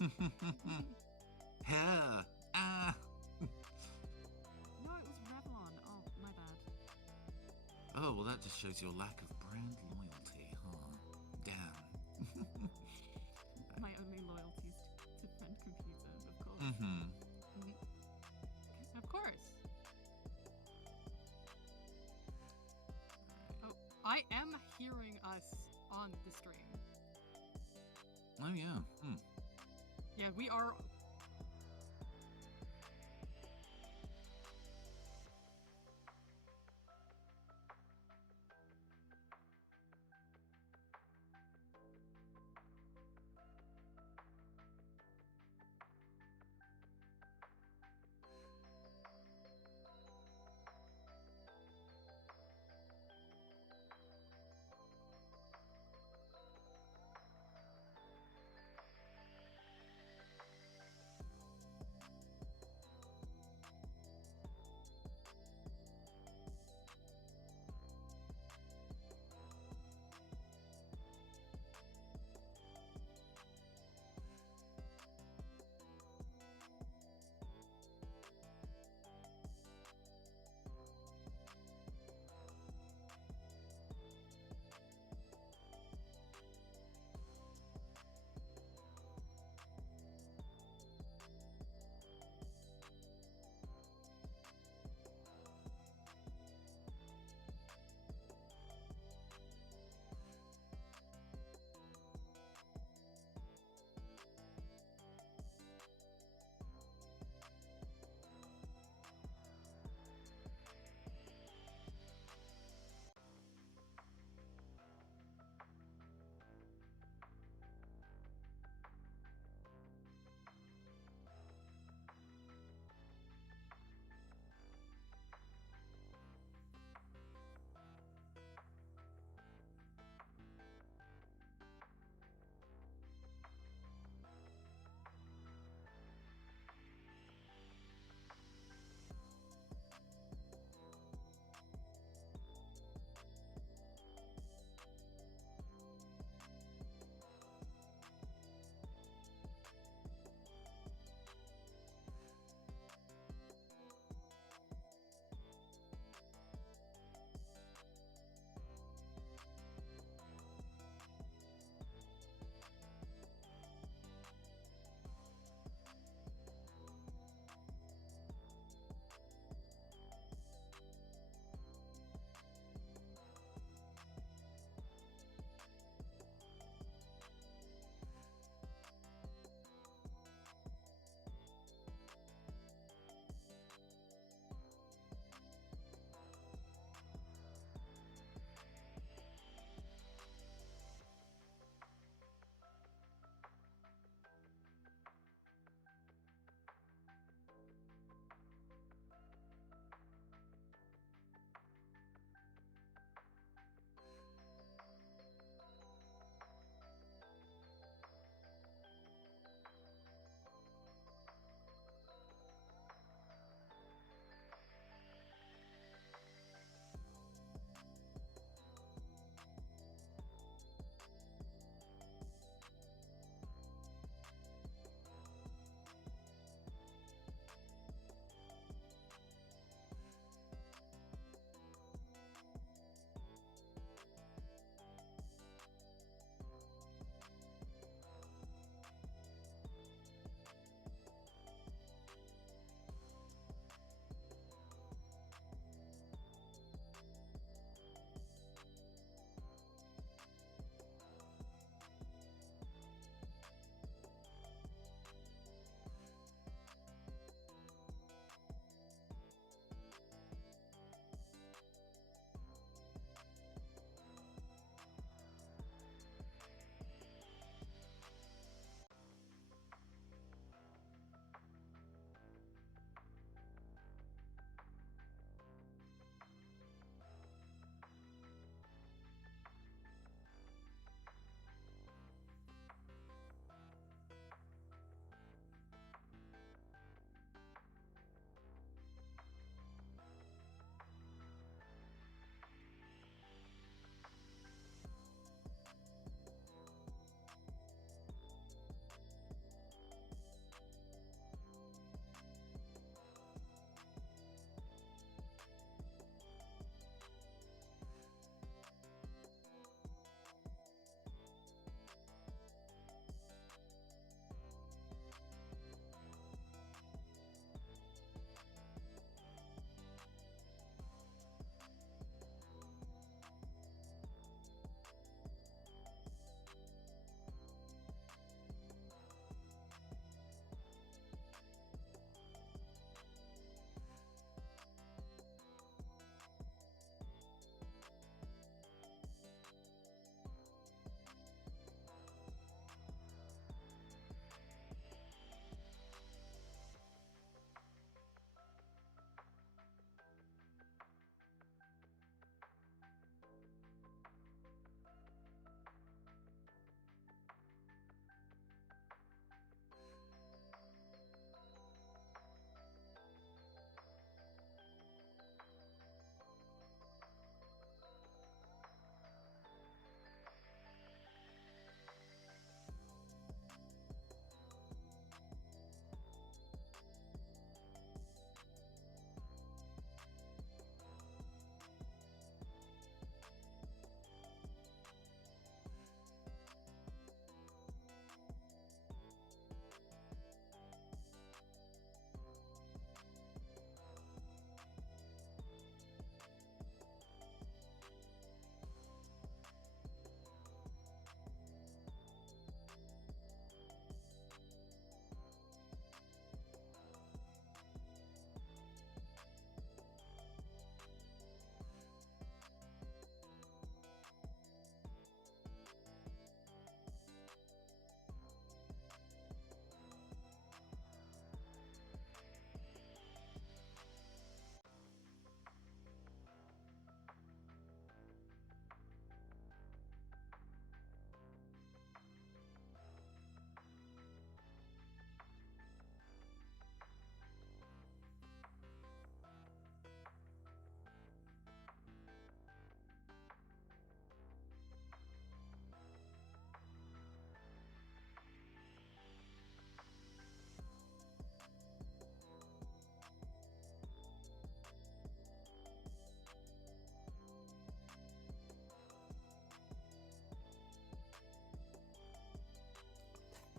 Hair. Ah. No, it was Revlon. Oh, my bad. Oh, well, that just shows your lack of brand loyalty, huh? Damn. My only loyalties to friend computers, of course. Mm-hmm. Of course. Oh, I am hearing us on the stream. Oh, yeah. Yeah, we are.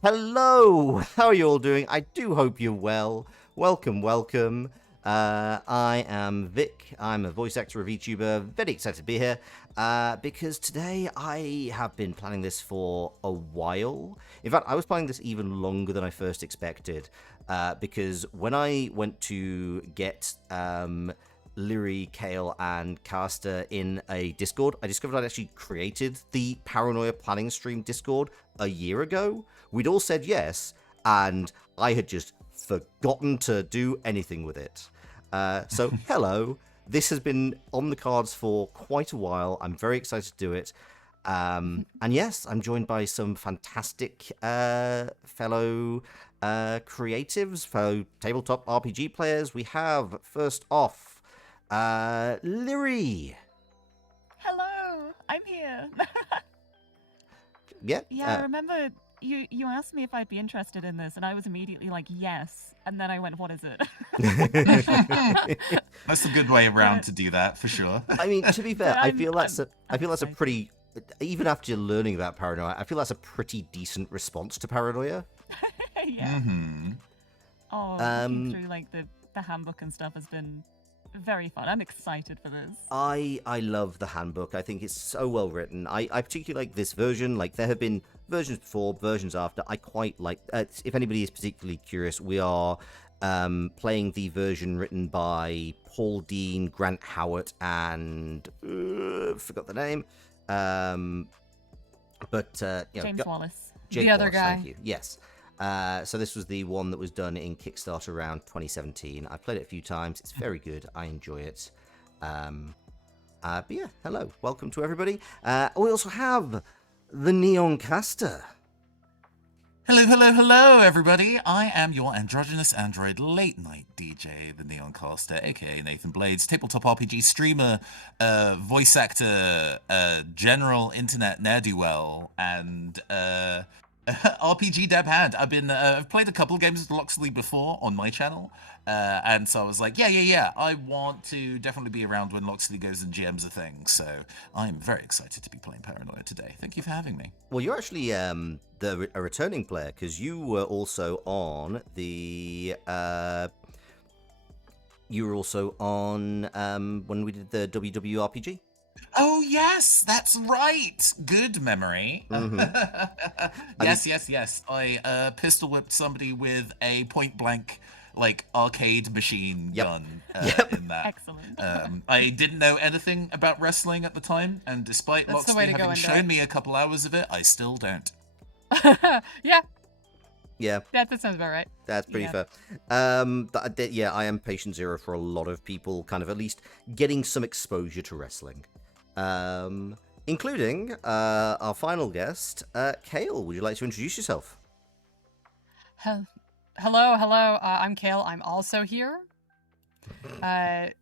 Hello! How are you all doing? I do hope you're well. Welcome. I am Vic. I'm a voice actor, a VTuber. Very excited to be here because today I have been planning this for a while. In fact, I was planning this even longer than I first expected because when I went to get Lyri, Kale, and Caster in a Discord, I discovered I'd actually created the Paranoia planning stream Discord a year ago. We'd all said yes, and I had just forgotten to do anything with it. So, hello. This has been on the cards for quite a while. I'm very excited to do it. And yes, I'm joined by some fantastic fellow creatives, fellow tabletop RPG players. We have, first off, Lyri. Hello, I'm here. Yeah. I remember you asked me if I'd be interested in this, and I was immediately like, yes. And then I went, what is it? That's a good way around to do that, for sure. I mean, to be fair, I feel that's a excited. pretty, even after learning about Paranoia, I feel that's a pretty decent response to Paranoia. Yeah. Mm-hmm. Oh, looking through like the handbook and stuff has been very fun. I'm excited for this. I love the handbook. I think it's so well written. I particularly like this version. Like, there have been versions before, versions after. I quite like. If anybody is particularly curious, we are playing the version written by Paul Dean, Grant Howard, and forgot the name. James Wallace. Jake The other Wallace, guy. Thank you. Yes. So this was the one that was done in Kickstarter around 2017. I've played it a few times. It's very good. I enjoy it. But yeah, hello. Welcome to everybody. We also have the Neon Caster. Hello, everybody. I am your androgynous android late-night DJ, the Neon Caster, aka Nathan Blades, tabletop RPG streamer, voice actor, general internet ne'er-do-well, and RPG dab hand. I've played a couple of games with Loxley before on my channel, and so I was like, yeah, I want to definitely be around when Loxley goes and GMs a thing, so I'm very excited to be playing Paranoia today. Thank you for having me. Well, you're actually a returning player, because you were also on the... you were also on when we did the WWRPG. Oh, yes, that's right. Good memory. Mm-hmm. Yes. I pistol whipped somebody with a point blank, like, arcade machine gun in that. Excellent. I didn't know anything about wrestling at the time, and despite That's the Loxley way to go having into shown it. me a couple hours of it, I still don't. Yeah, Yeah, that sounds about right. that's pretty Yeah. fair. I am patient zero for a lot of people, kind of at least getting some exposure to wrestling. Including our final guest, Kale. Would you like to introduce yourself? Hello. I'm Kale. I'm also here. I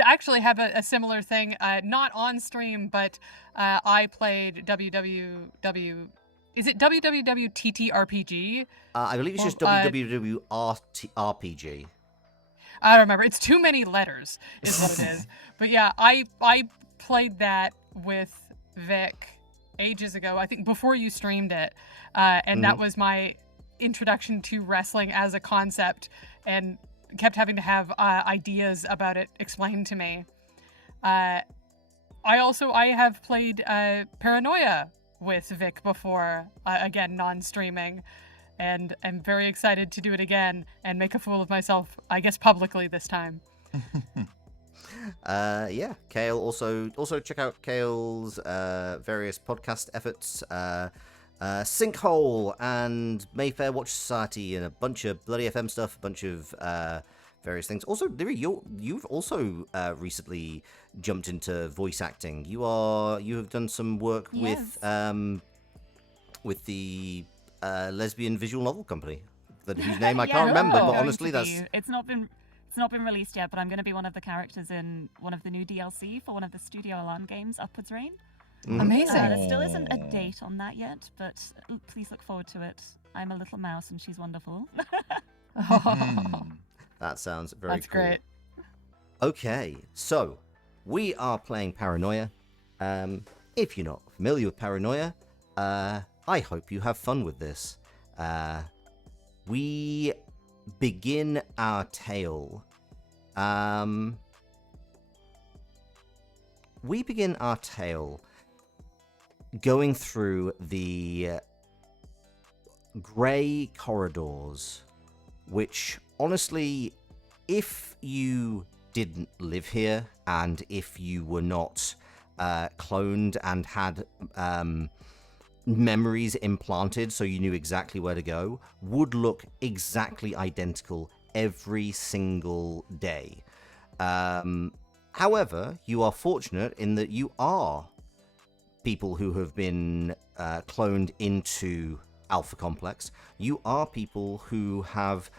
actually have a similar thing. Not on stream, but I played WWW. Is it WWWTTRPG? I believe it's just WWWRPG. I don't remember. It's too many letters, is what it is. But yeah, I played that with Vic ages ago. I think before you streamed it, and that was my introduction to wrestling as a concept, and kept having to have ideas about it explained to me. I have played Paranoia with Vic before, again non-streaming. And I'm very excited to do it again and make a fool of myself, I guess publicly this time. Yeah, Kale. Also check out Kale's various podcast efforts, Sinkhole and Mayfair Watch Society, and a bunch of Bloody FM stuff, a bunch of various things. Also, Lyri, you've also recently jumped into voice acting. You have done some work Yes. with the lesbian visual novel company, whose name I Yeah, can't remember. I'm But going honestly, to that's be. It's not been released yet, but I'm going to be one of the characters in one of the new DLC for one of the Studio Alarm games, Upwards Reign. Amazing. There still isn't a date on that yet, but please look forward to it. I'm a little mouse and she's wonderful. that sounds very That's cool. great. Okay, so we are playing Paranoia. if you're not familiar with Paranoia, I hope you have fun with this. We begin our tale. We begin our tale going through the grey corridors, which honestly, if you didn't live here and if you were not cloned and had memories implanted so you knew exactly where to go, would look exactly identical every single day. However, you are fortunate in that you are people who have been cloned into Alpha Complex. You are people who have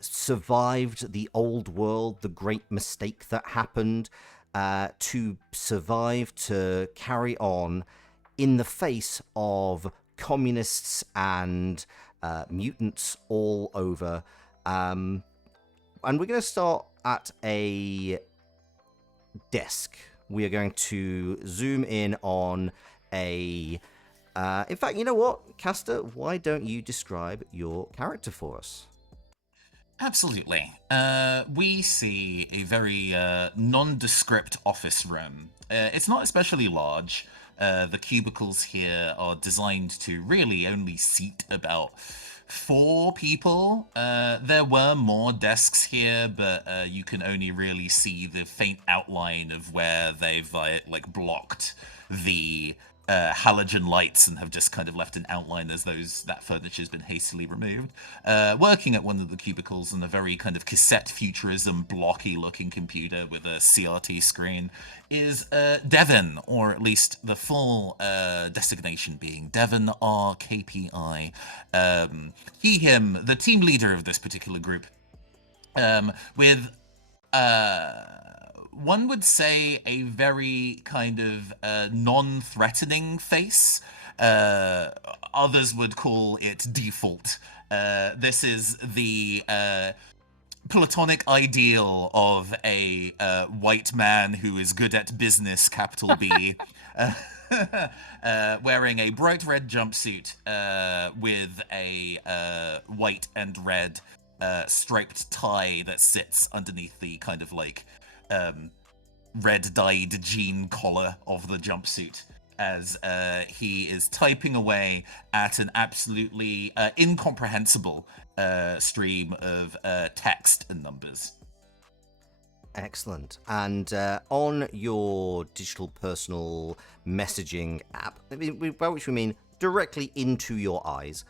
survived the old world, the great mistake that happened, to survive, to carry on in the face of communists and mutants all over. And we're going to start at a desk. We are going to zoom in on a... in fact, you know what, Caster? Why don't you describe your character for us? Absolutely. We see a very nondescript office room. It's not especially large. The cubicles here are designed to really only seat about 4 people. There were more desks here, but you can only really see the faint outline of where they've blocked the halogen lights and have just kind of left an outline as that furniture's been hastily removed. Working at one of the cubicles on a very kind of cassette futurism blocky looking computer with a CRT screen is Devon, or at least the full designation being Devon RKPI. He, him, the team leader of this particular group, with one would say a very kind of non-threatening face. Others would call it default. This is the platonic ideal of a white man who is good at business, capital B, wearing a bright red jumpsuit with a white and red striped tie that sits underneath the kind of red-dyed jean collar of the jumpsuit, as he is typing away at an absolutely incomprehensible stream of text and numbers. Excellent. And on your digital personal messaging app, by which we mean directly into your eyes,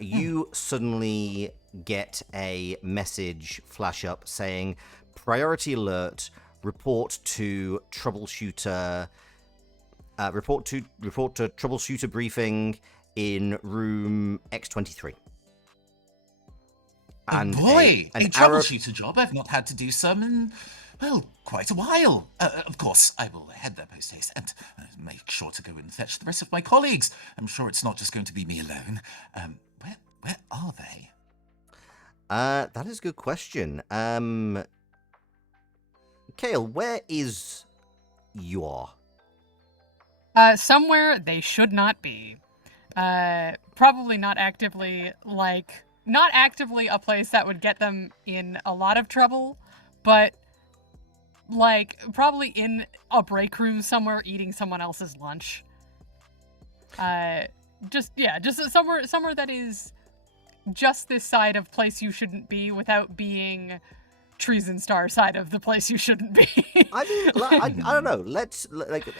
you suddenly get a message flash up saying, "Priority alert, report to troubleshooter troubleshooter briefing in room X23." And boy, a troubleshooter job I've not had to do some in, well, quite a while. Of course, I will head there post-haste and make sure to go and fetch the rest of my colleagues. I'm sure it's not just going to be me alone. Where are they? That is a good question. Kale, where is Yor? Somewhere they should not be. Probably not actively, not actively a place that would get them in a lot of trouble, but, probably in a break room somewhere eating someone else's lunch. Just somewhere that is just this side of place you shouldn't be without being Treason Star side of the place you shouldn't be. I mean, I don't know.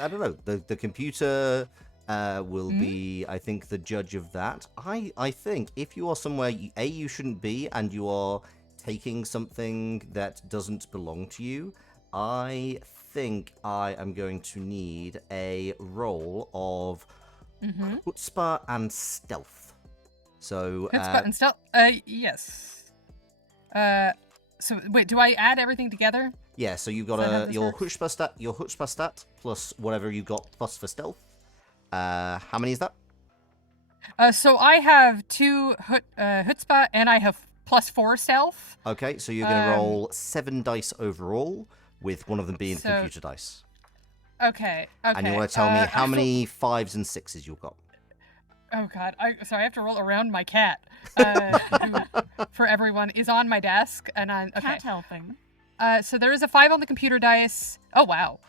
I don't know. The computer will be, I think, the judge of that. I think if you are somewhere you shouldn't be and you are taking something that doesn't belong to you, I think I am going to need a roll of chutzpah and stealth. So chutzpah and stealth. Yes. So wait, do I add everything together? Yeah, so you've got your chutzpah stat plus whatever you got plus for stealth. How many is that? So I have 2 chutzpah and I have +4 stealth. Okay, so you're going to roll 7 dice overall, with one of them being computer dice. Okay. And you want to tell me how many 5s and 6s you've got. Oh God, sorry, I have to roll around my cat, who, for everyone, is on my desk, and I'm okay. Cat helping. So there is a 5 on the computer dice. Oh wow.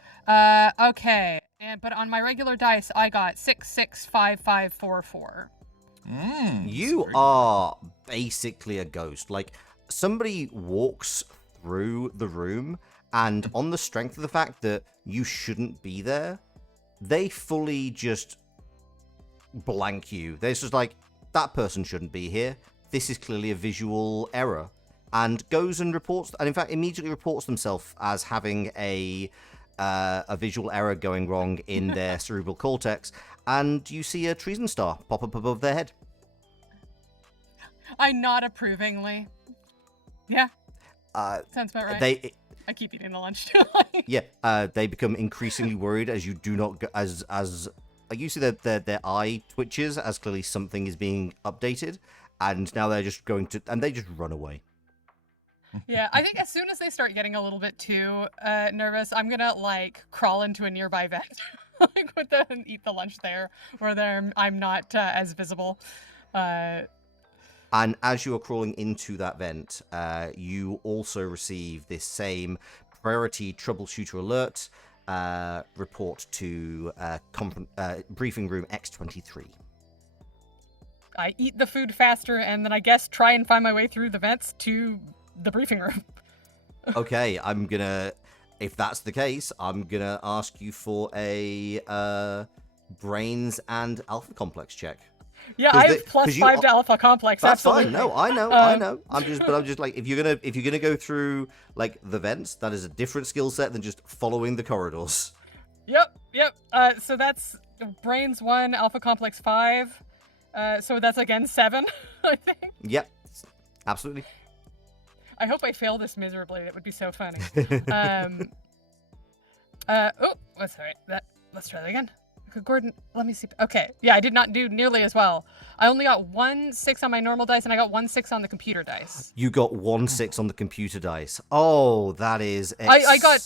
Okay, but on my regular dice, I got 6, 6, 5, 5, 4, 4. You are basically a ghost. Like, somebody walks through the room, and on the strength of the fact that you shouldn't be there, they fully just blank you. They're just like, that person shouldn't be here. This is clearly a visual error. And goes and reports, and in fact immediately reports themselves as having a visual error going wrong in their cerebral cortex, and you see a treason star pop up above their head. I nod approvingly. Yeah. Sounds about right. I keep eating the lunch too. They become increasingly worried as you do not go, as like you see their eye twitches as clearly something is being updated, and now they're just going to, and they just run away. Yeah, I think as soon as they start getting a little bit too nervous, I'm gonna like crawl into a nearby vent, like with them and eat the lunch there, where I'm not as visible. And as you are crawling into that vent, you also receive this same priority troubleshooter alert report to briefing room X23. I eat the food faster, and then I guess try and find my way through the vents to the briefing room. Okay, if that's the case, I'm gonna ask you for a brains and alpha complex check. Yeah, I have +5 to alpha complex. That's absolutely. fine. No, I know. I'm just like, if you're gonna go through like the vents, that is a different skill set than just following the corridors. Yep. So that's brains 1, alpha complex 5. So that's again 7, I think. Yep, absolutely. I hope I fail this miserably. That would be so funny. Sorry. Let's try that again. Okay, Gordon, let me see. Okay, yeah, I did not do nearly as well. I only got 1 6 on my normal dice, and I got 1 6 on the computer dice. You got 1 6 on the computer dice. Oh, that is. I got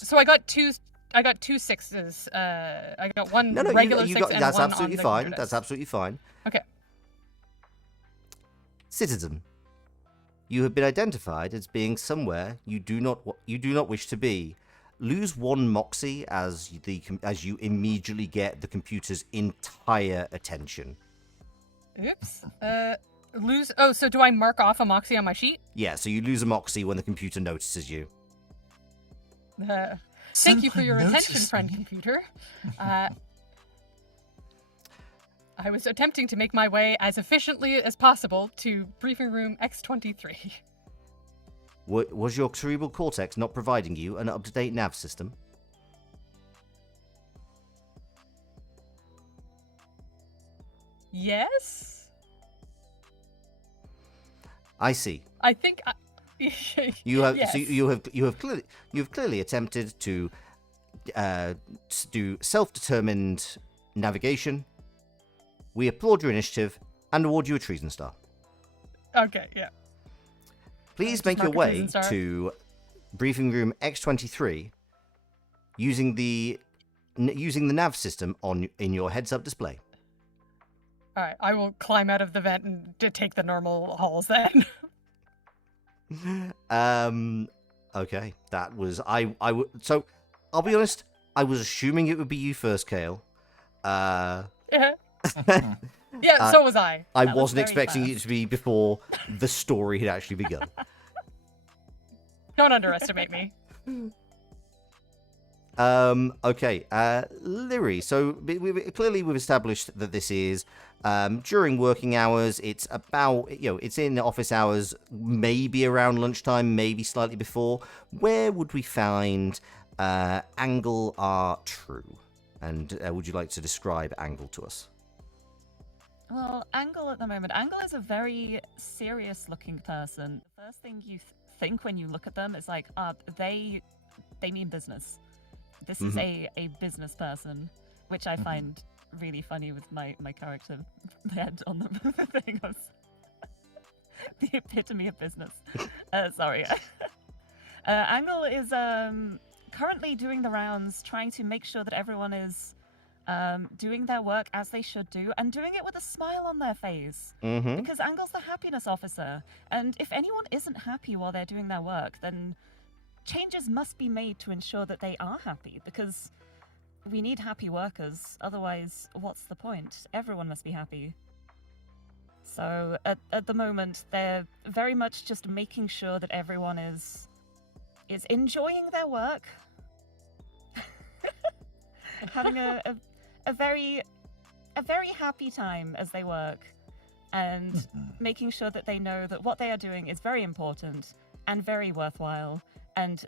2 6s. I got one regular 6 and that's one absolutely on the fine. computer That's dice. absolutely fine. Okay. Citizen, you have been identified as being somewhere you do not wish to be. Lose 1 moxie as you immediately get the computer's entire attention. Oops. Lose. Oh, so do I mark off a moxie on my sheet? Yeah, so you lose a moxie when the computer notices you. Thank you for your attention, friend computer. I was attempting to make my way as efficiently as possible to briefing room X23. Was your cerebral cortex not providing you an up-to-date nav system? Yes? I see. I think You have yes. so you have clearly attempted to do self-determined navigation. We applaud your initiative and award you a treason star. Okay, yeah. Please make your way to briefing room X23 using the nav system in your heads-up display. All right, I will climb out of the vent and take the normal halls then. Okay, that was so I'll be honest, I was assuming it would be you first, Kale. Yeah, so was I. I wasn't expecting it to be before the story had actually begun. Don't underestimate me. Okay, Lyri, so we've established that this is during working hours. It's about, it's in office hours, maybe around lunchtime, maybe slightly before. Where would we find Angle R True? And would you like to describe Angle to us? Well, Angle at the moment, Angle is a very serious-looking person. The first thing you think when you look at them is like, they mean business. This is a business person, which I find really funny with my character head on the thing. The epitome of business. Sorry. Angle is currently doing the rounds, trying to make sure that everyone is doing their work as they should do, and doing it with a smile on their face. Mm-hmm. Because Angle's the happiness officer, and if anyone isn't happy while they're doing their work, then changes must be made to ensure that they are happy, because we need happy workers, otherwise what's the point? Everyone must be happy. So at the moment, they're very much just making sure that everyone is enjoying their work, having a very happy time as they work, and making sure that they know that what they are doing is very important and very worthwhile, and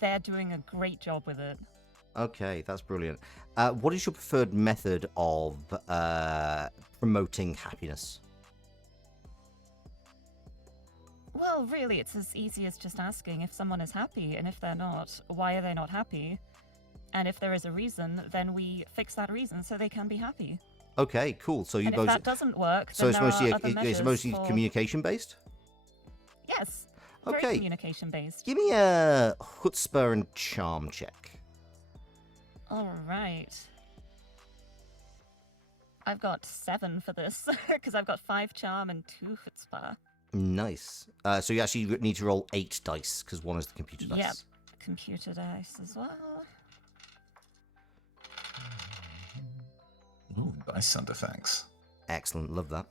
they're doing a great job with it. Okay, that's brilliant. What is your preferred method of promoting happiness? Well, really, it's as easy as just asking if someone is happy, and if they're not, why are they not happy? And if there is a reason, then we fix that reason so they can be happy. Okay, cool. So you And if both. that doesn't work, So then it's there mostly are other measures it's mostly for... communication based. Yes, very Okay. communication based. Give me a chutzpah and charm check. All right. I've got 7 for this because I've got 5 charm and 2 chutzpah. Nice. So you actually need to roll 8 dice because 1 is the computer dice. Yep, computer dice as well. Ooh, dice sound effects. Excellent. Love that.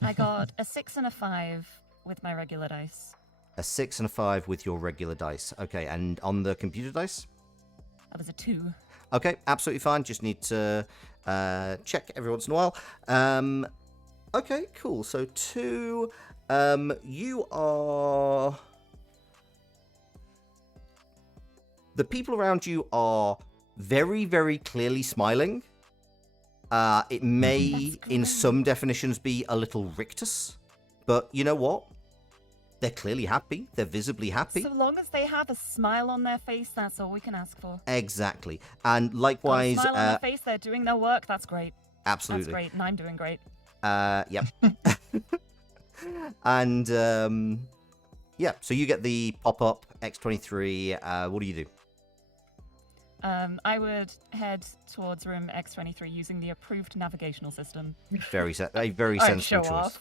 I got a 6 and a 5 with my regular dice. A 6 and a 5 with your regular dice. Okay, and on the computer dice? That was a 2. Okay, absolutely fine. Just need to check every once in a while. Okay, cool. So 2. You are... The people around you are very, very clearly smiling. It may, in some definitions, be a little rictus. But you know what? They're clearly happy. They're visibly happy. So long as they have a smile on their face, that's all we can ask for. Exactly. And likewise... Got a smile on their face, they're doing their work, that's great. Absolutely. That's great, and I'm doing great. Yep. And, yeah, so you get the pop-up X23. What do you do? I would head towards room X23 using the approved navigational system. Very I'd sensible show choice.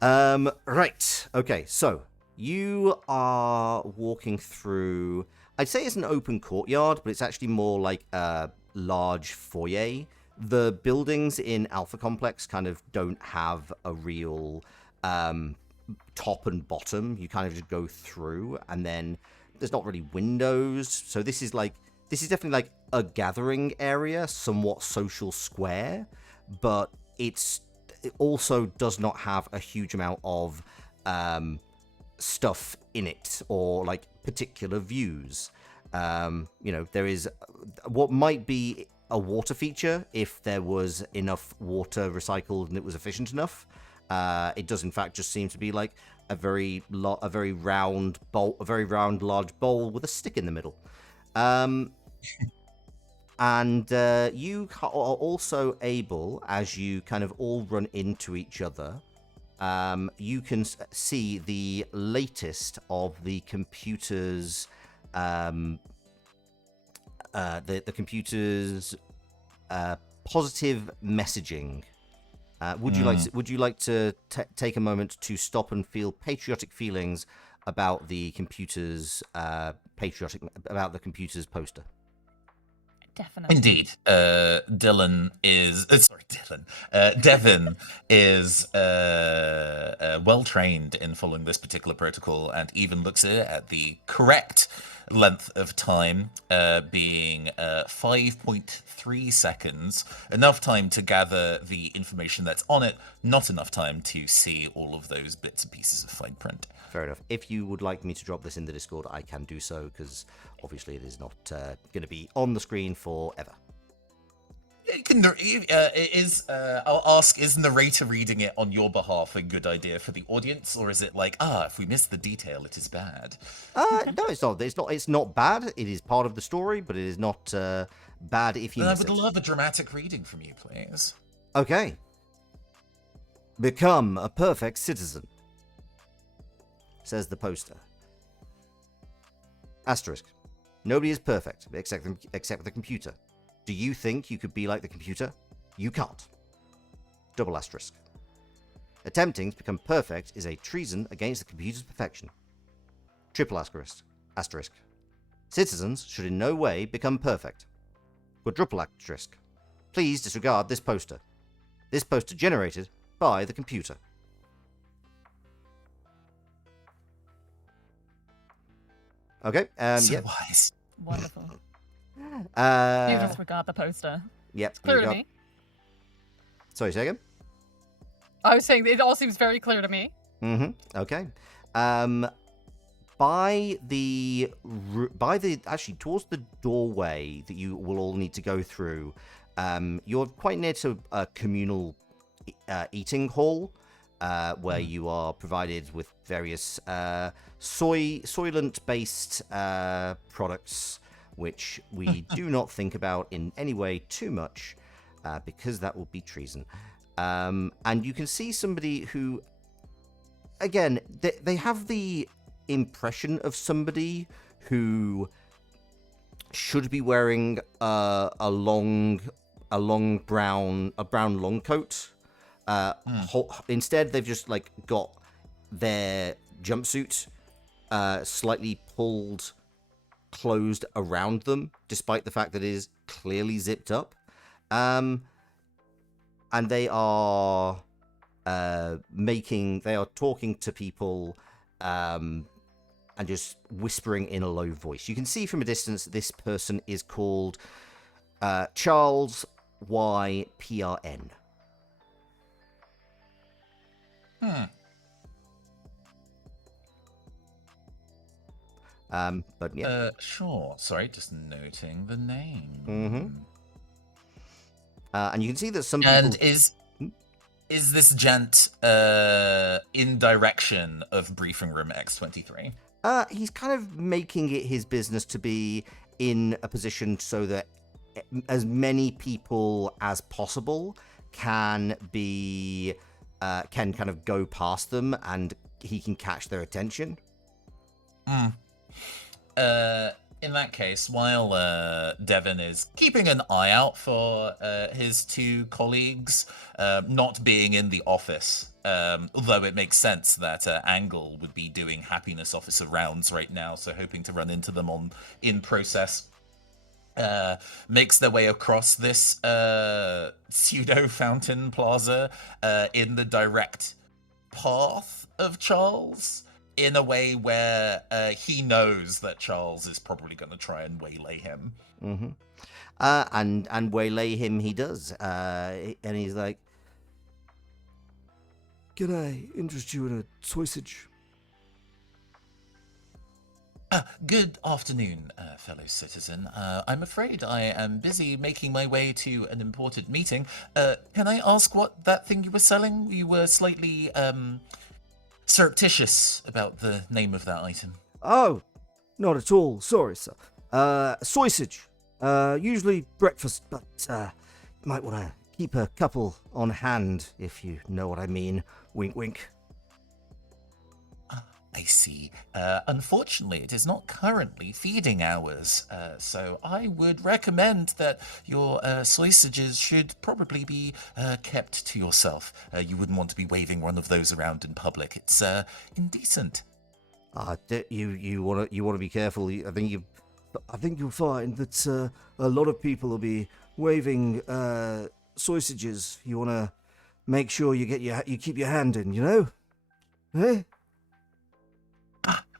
off. Right. Okay, so you are walking through... I'd say it's an open courtyard, but it's actually more like a large foyer. The buildings in Alpha Complex kind of don't have a real top and bottom. You kind of just go through, and then there's not really windows. So this is definitely like a gathering area, somewhat social square, but it also does not have a huge amount of stuff in it, or like particular views. There is what might be a water feature if there was enough water recycled and it was efficient enough. It does in fact just seem to be like a very round bowl, a very round large bowl with a stick in the middle. And you are also able, as you kind of all run into each other, you can see the latest of the computer's the computer's positive messaging. Would you like to take a moment to stop and feel patriotic feelings about the computer's poster? Definitely. Indeed, Devin is well trained in following this particular protocol, and even looks at the correct length of time, being 5.3 seconds, enough time to gather the information that's on it, not enough time to see all of those bits and pieces of fine print. Fair enough. If you would like me to drop this in the Discord, I can do so, because obviously it is not going to be on the screen forever. You can, I'll ask, is narrator reading it on your behalf a good idea for the audience, or is it like, if we miss the detail, it is bad? No, it's not. It's not bad. It is part of the story, but it is not bad if you miss it. I would love a dramatic reading from you, please. Okay. Become a perfect citizen, says the poster. Asterisk. Nobody is perfect except the computer. Do you think you could be like the computer? You can't. Double asterisk. Attempting to become perfect is a treason against the computer's perfection. Triple asterisk. Asterisk. Citizens should in no way become perfect. Quadruple asterisk. Please disregard this poster. This poster generated by the computer. Okay. So Yep. wise. Wonderful. You Uh, disregard the poster. yep. Clear to disregard- me. Sorry, say again? I was saying it all seems very clear to me. Okay. Actually towards the doorway that you will all need to go through, you're quite near to a communal eating hall, where you are provided with various soylent-based products, which we do not think about in any way too much, because that would be treason. And you can see somebody who, again, they have the impression of somebody who should be wearing a brown long coat. Instead, they've just like got their jumpsuit slightly closed around them, despite the fact that it is clearly zipped up. And they are talking to people and just whispering in a low voice. You can see from a distance that this person is called Charles Y. PRN. But yeah. Sure. Sorry, just noting the name. And you can see that some people... And is this gent in direction of briefing room X23? He's kind of making it his business to be in a position so that as many people as possible can kind of go past them and he can catch their attention. In that case, while Devon is keeping an eye out for his two colleagues, not being in the office, although it makes sense that Angle would be doing happiness officer rounds right now, so hoping to run into them in process, makes their way across this pseudo fountain plaza in the direct path of Charles, in a way where he knows that Charles is probably going to try and waylay him. And waylay him he does. And he's like, "Can I interest you in a sausage?" Good afternoon, fellow citizen. I'm afraid I am busy making my way to an important meeting. Can I ask what that thing you were selling? You were slightly surreptitious about the name of that item. Oh, not at all. Sorry, sir. Sausage. Usually breakfast, but you might want to keep a couple on hand, if you know what I mean. Wink, wink. I see. Unfortunately, it is not currently feeding hours, so I would recommend that your sausages should probably be kept to yourself. You wouldn't want to be waving one of those around in public. It's indecent. You want to be careful. I think you'll find that a lot of people will be waving sausages. You want to make sure you keep your hand in, you know? Eh?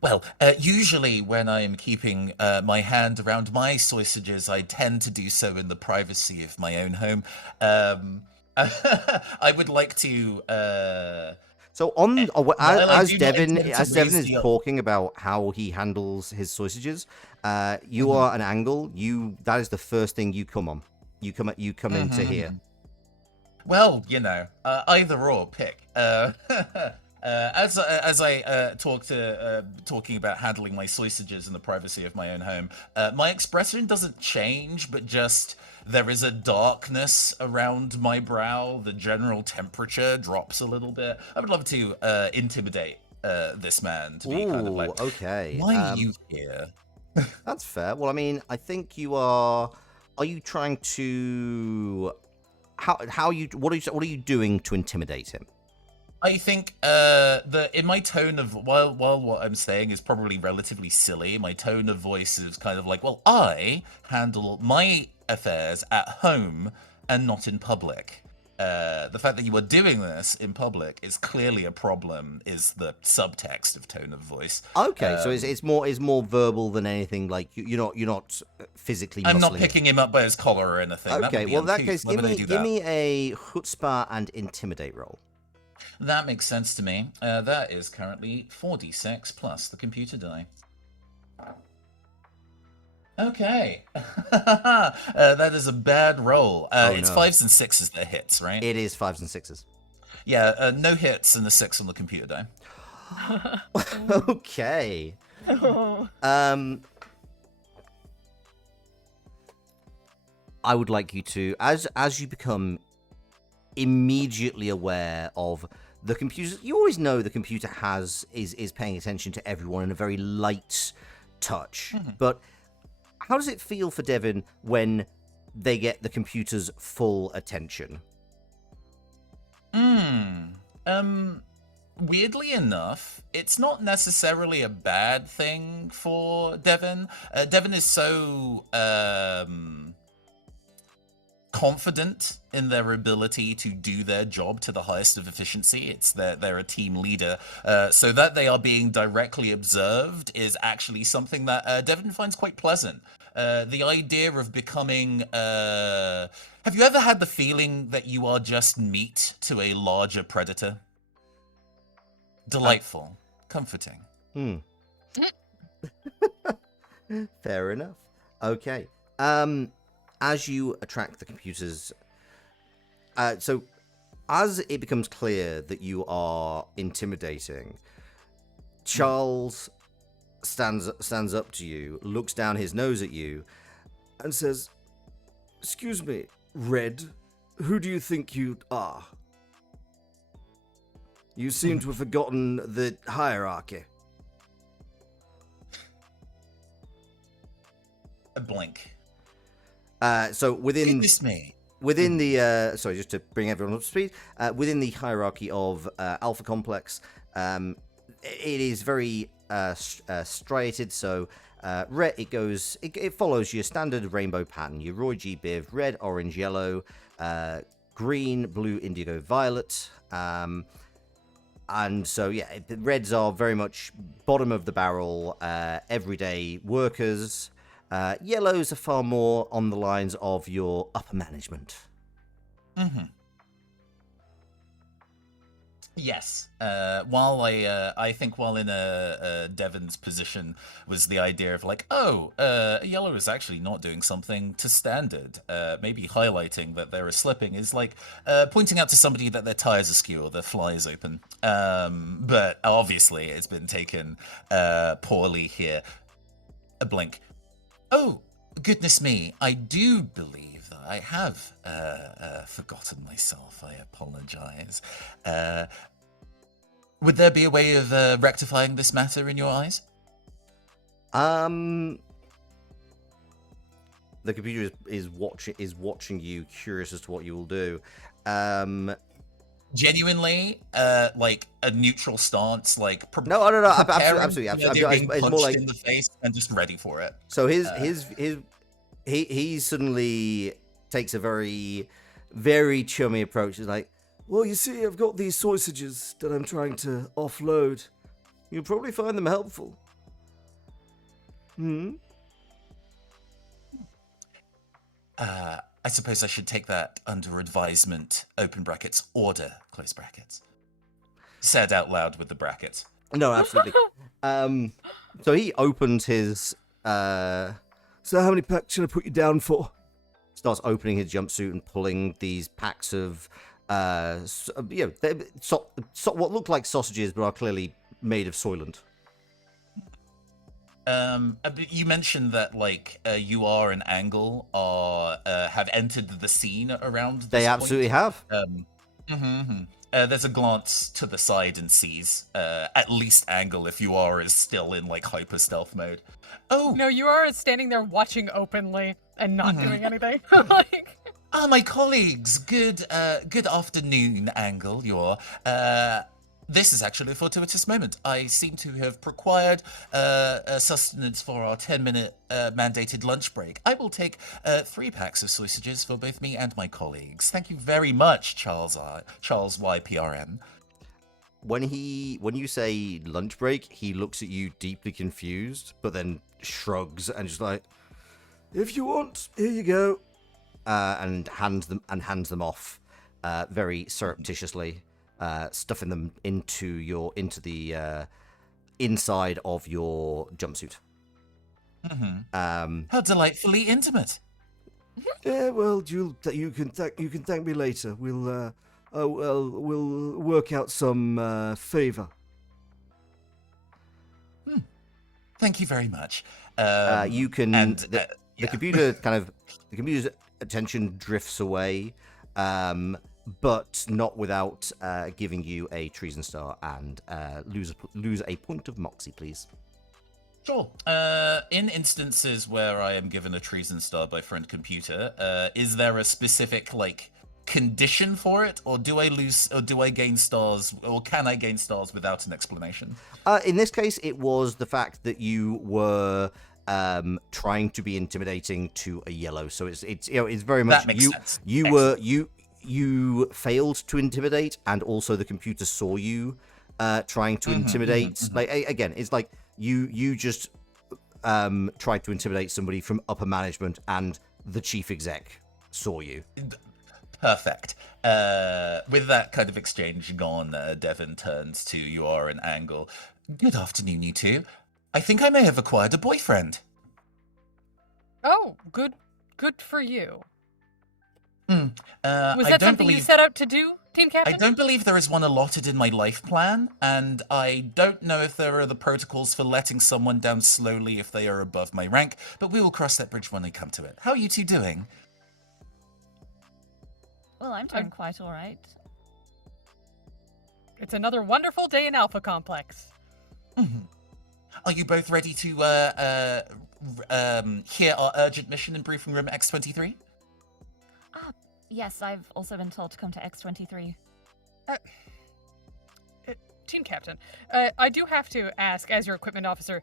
Well, usually when I'm keeping my hand around my sausages, I tend to do so in the privacy of my own home. I would like to... So as Devon is talking about how he handles his sausages, you are an Angle. That is the first thing you come on. You come into here. Well, either or, pick. As I talking about handling my sausages in the privacy of my own home, my expression doesn't change, but just there is a darkness around my brow. The general temperature drops a little bit. I would love to intimidate this man to be kind of like, okay. why are you here? That's fair. Well, I mean, I think you are. Are you trying to? How you? What are you doing to intimidate him? I think in my tone of while what I'm saying is probably relatively silly, my tone of voice is kind of like, well, I handle my affairs at home and not in public. The fact that you are doing this in public is clearly a problem. Is the subtext of tone of voice? Okay, so it's more verbal than anything. Like you're not physically. I'm not muscling picking him up by his collar or anything. Okay, well in that case, Why would I do give that? me a chutzpah and intimidate roll. That makes sense to me. That is currently 4d6 plus the computer die. Okay. That is a bad roll. It's 5s and 6s that hits, right? It is 5s and 6s. Yeah, no hits and a 6 on the computer die. Okay. I would like you to, as you become immediately aware of the computer, you always know the computer is paying attention to everyone in a very light touch. But how does it feel for Devin when they get the computer's full attention? Weirdly enough, it's not necessarily a bad thing for Devin. Devin is so confident in their ability to do their job to the highest of efficiency. It's they're a team leader, so that they are being directly observed is actually something that Devin finds quite pleasant. The idea of becoming have you ever had the feeling that you are just meat to a larger predator? Delightful, comforting. Fair enough. Okay. As you attract the computers, so as it becomes clear that you are intimidating, Charles stands up to you, looks down his nose at you, and says, "Excuse me, Red, who do you think you are? You seem to have forgotten the hierarchy." A blink. So within Goodness me. within the sorry, just to bring everyone up to speed, within the hierarchy of Alpha Complex, it is very striated. So red, it follows your standard rainbow pattern. Your Roy G. Biv, red, orange, yellow, green, blue, indigo, violet. And so, yeah, the reds are very much bottom of the barrel, everyday workers. Yellows are far more on the lines of your upper management. Yes. While I think while in Devon's position was the idea of like, yellow is actually not doing something to standard. Maybe highlighting that they're slipping is like pointing out to somebody that their tires are skew or their fly is open. But obviously it's been taken poorly here. A blink. Oh, goodness me. I do believe that I have forgotten myself. I apologize. Would there be a way of rectifying this matter in your eyes? The computer is watching you, curious as to what you will do. Genuinely, like a neutral stance, like no, absolutely. It's more like in the face and just ready for it. So he suddenly takes a very, very chummy approach. He's like, "Well, you see, I've got these sausages that I'm trying to offload. You'll probably find them helpful." I suppose I should take that under advisement, open brackets, order, close brackets. Said out loud with the brackets. No, absolutely. So he opens his... "So how many packs should I put you down for?" Starts opening his jumpsuit and pulling these packs of... what look like sausages, but are clearly made of Soylent. You mentioned that like you are and Angle are have entered the scene around this They absolutely point. have. There's a glance to the side and sees at least Angle, if you are, is still in like hyper stealth mode. Oh, No, you are standing there watching openly and not doing anything. Like, my colleagues. Good afternoon, Angle. This is actually a fortuitous moment. I seem to have procured sustenance for our 10-minute mandated lunch break. I will take 3 packs of sausages for both me and my colleagues. Thank you very much, Charles YPRN. When you say lunch break, he looks at you deeply confused, but then shrugs and just like, "If you want, here you go," and hands them off very surreptitiously, stuffing them into the inside of your jumpsuit. How delightfully intimate. Yeah, well, you can thank me later. We'll work out some favor. Thank you very much. You can. And, The yeah. computer's attention drifts away, but not without giving you a treason star and lose a point of moxie, please. Sure. In instances where I am given a treason star by friend computer, is there a specific like condition for it, or do I gain stars, or can I gain stars without an explanation? In this case, it was the fact that you were trying to be intimidating to a yellow. So it's very much That makes sense. You failed to intimidate, and also the computer saw you trying to intimidate. Like again, it's like you just tried to intimidate somebody from upper management, and the chief exec saw you. Perfect. With that kind of exchange gone, Devon turns to Yor and Angle. Good afternoon, you two. I think I may have acquired a boyfriend. oh, good for you. Was Was that something you set out to do, Team Captain? I don't believe there is one allotted in my life plan, and I don't know if there are the protocols for letting someone down slowly if they are above my rank, but we will cross that bridge when we come to it. How are you two doing? Well, I'm doing quite all right. It's another wonderful day in Alpha Complex. Are you both ready to hear our urgent mission in briefing room X23? Yes, I've also been told to come to X23. Team Captain, I do have to ask, as your equipment officer,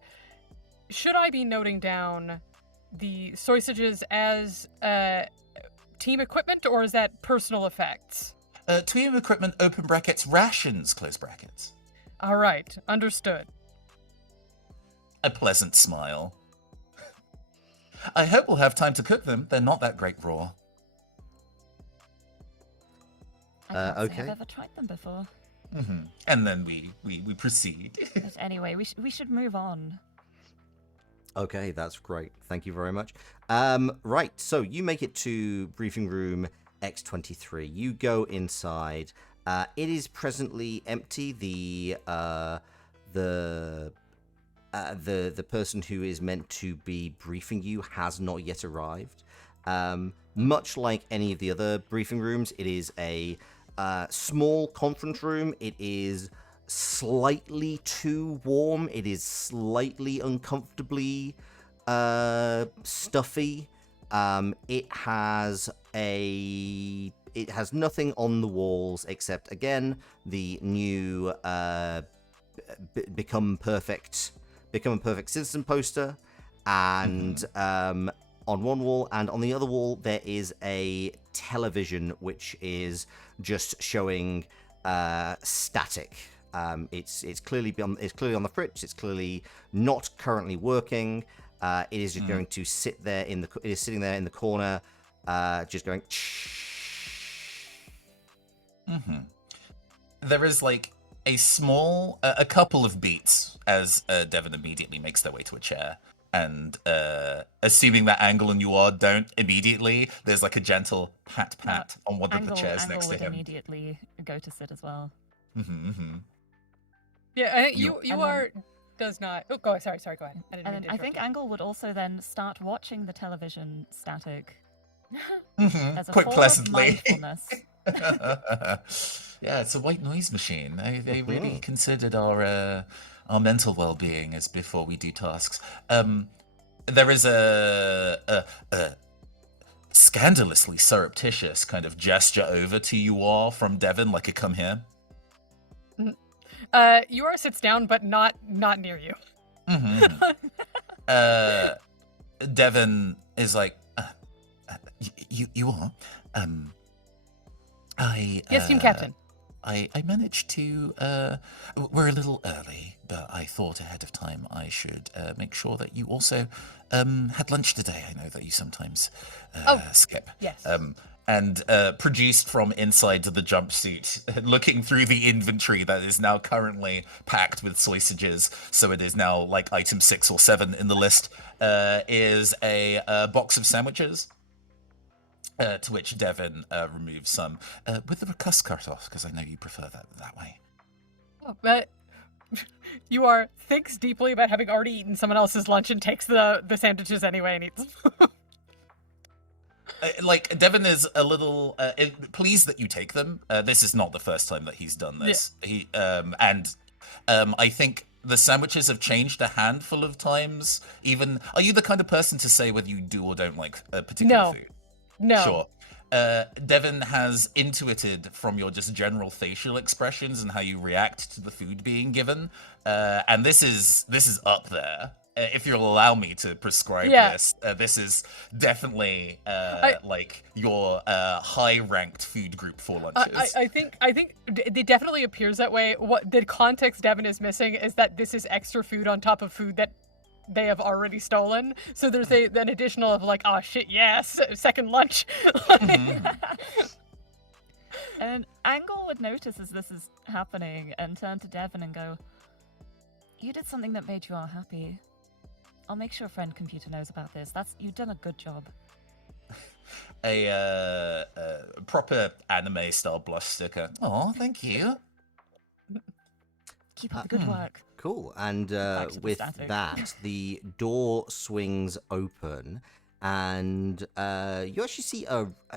should I be noting down the sausages as team equipment, or is that personal effects? Team equipment, open brackets, rations, close brackets. All right, understood. A pleasant smile. I hope we'll have time to cook them. They're not that great raw. I can't say okay. I've ever tried them before. And then we proceed. But anyway, we should move on. Okay, that's great. Thank you very much. Right, so you make it to briefing room X23. You go inside. It is presently empty. The person who is meant to be briefing you has not yet arrived. Much like any of the other briefing rooms, it is a small conference room. It is slightly too warm. It is slightly uncomfortably stuffy. It has nothing on the walls except, again, the new become a perfect citizen poster, and on one wall, and on the other wall there is a television which is just showing static. It's clearly on the fritz. It's clearly not currently working. It is just going to sit there it is sitting there in the corner, just going. There is like a couple of beats as Devon immediately makes their way to a chair. And assuming that Angle and you don't immediately, there's like a gentle pat on one of the chairs next to would him. immediately go to sit as well. Yeah, does not. Oh, go. Sorry. Go ahead. I didn't mean And to I think interrupt Angle would also then start watching the television static. you. As a Quite form pleasantly. of mindfulness. Yeah, it's a white noise machine. They really Mhm. considered our mental well-being as before we do tasks. There is a scandalously surreptitious kind of gesture over to you all from Devon, like a come here. Eura sits down, but not near you. Mm-hmm. Devon is like, you are. Yes, team captain. I managed to. We're a little early, but I thought ahead of time I should make sure that you also had lunch today. I know that you sometimes skip. Yes. And produced from inside the jumpsuit, looking through the inventory that is now currently packed with sausages, so it is now like item 6 or 7 in the list, is a box of sandwiches. To which Devon removes some with the recus cut off, because I know you prefer that way. Oh, but you thinks deeply about having already eaten someone else's lunch and takes the sandwiches anyway and eats them. Like, Devon is a little pleased that you take them. This is not the first time that he's done this. Yeah. I think the sandwiches have changed a handful of times. Even, are you the kind of person to say whether you do or don't like a particular food? No. Sure. Devon has intuited from your just general facial expressions and how you react to the food being given, and this is up there. If you'll allow me to prescribe this is definitely like your high-ranked food group for lunches. I think it definitely appears that way. What the context Devon is missing is that this is extra food on top of food that they have already stolen. So there's an additional of like, oh shit, yes, second lunch. And Angle would notice as this is happening and turn to Devon and go, "You did something that made you all happy. I'll make sure friend computer knows about this. You've done a good job." A proper anime style blush sticker. Oh, thank you. Keep up the good work. Cool. And with that, the door swings open, and you actually see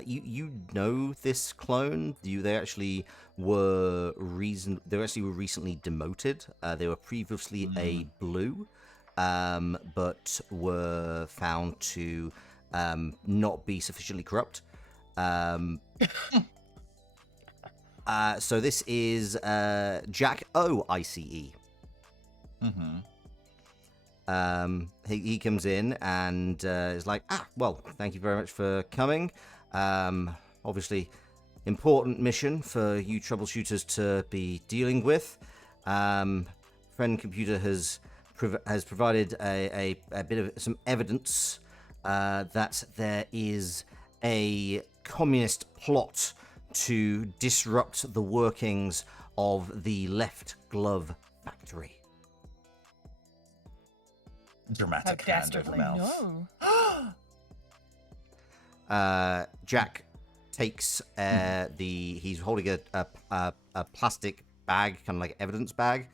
you know this clone. They actually were recently demoted. They were previously a blue, but were found to not be sufficiently corrupt. So this is Jack O. ICE. He comes in and is like, well, thank you very much for coming. Obviously, important mission for you troubleshooters to be dealing with. Friend Computer has provided a bit of some evidence that there is a communist plot to disrupt the workings of the Left Glove Factory. Dramatic hand over mouth. No. Jack takes he's holding a plastic bag, kind of like evidence bag,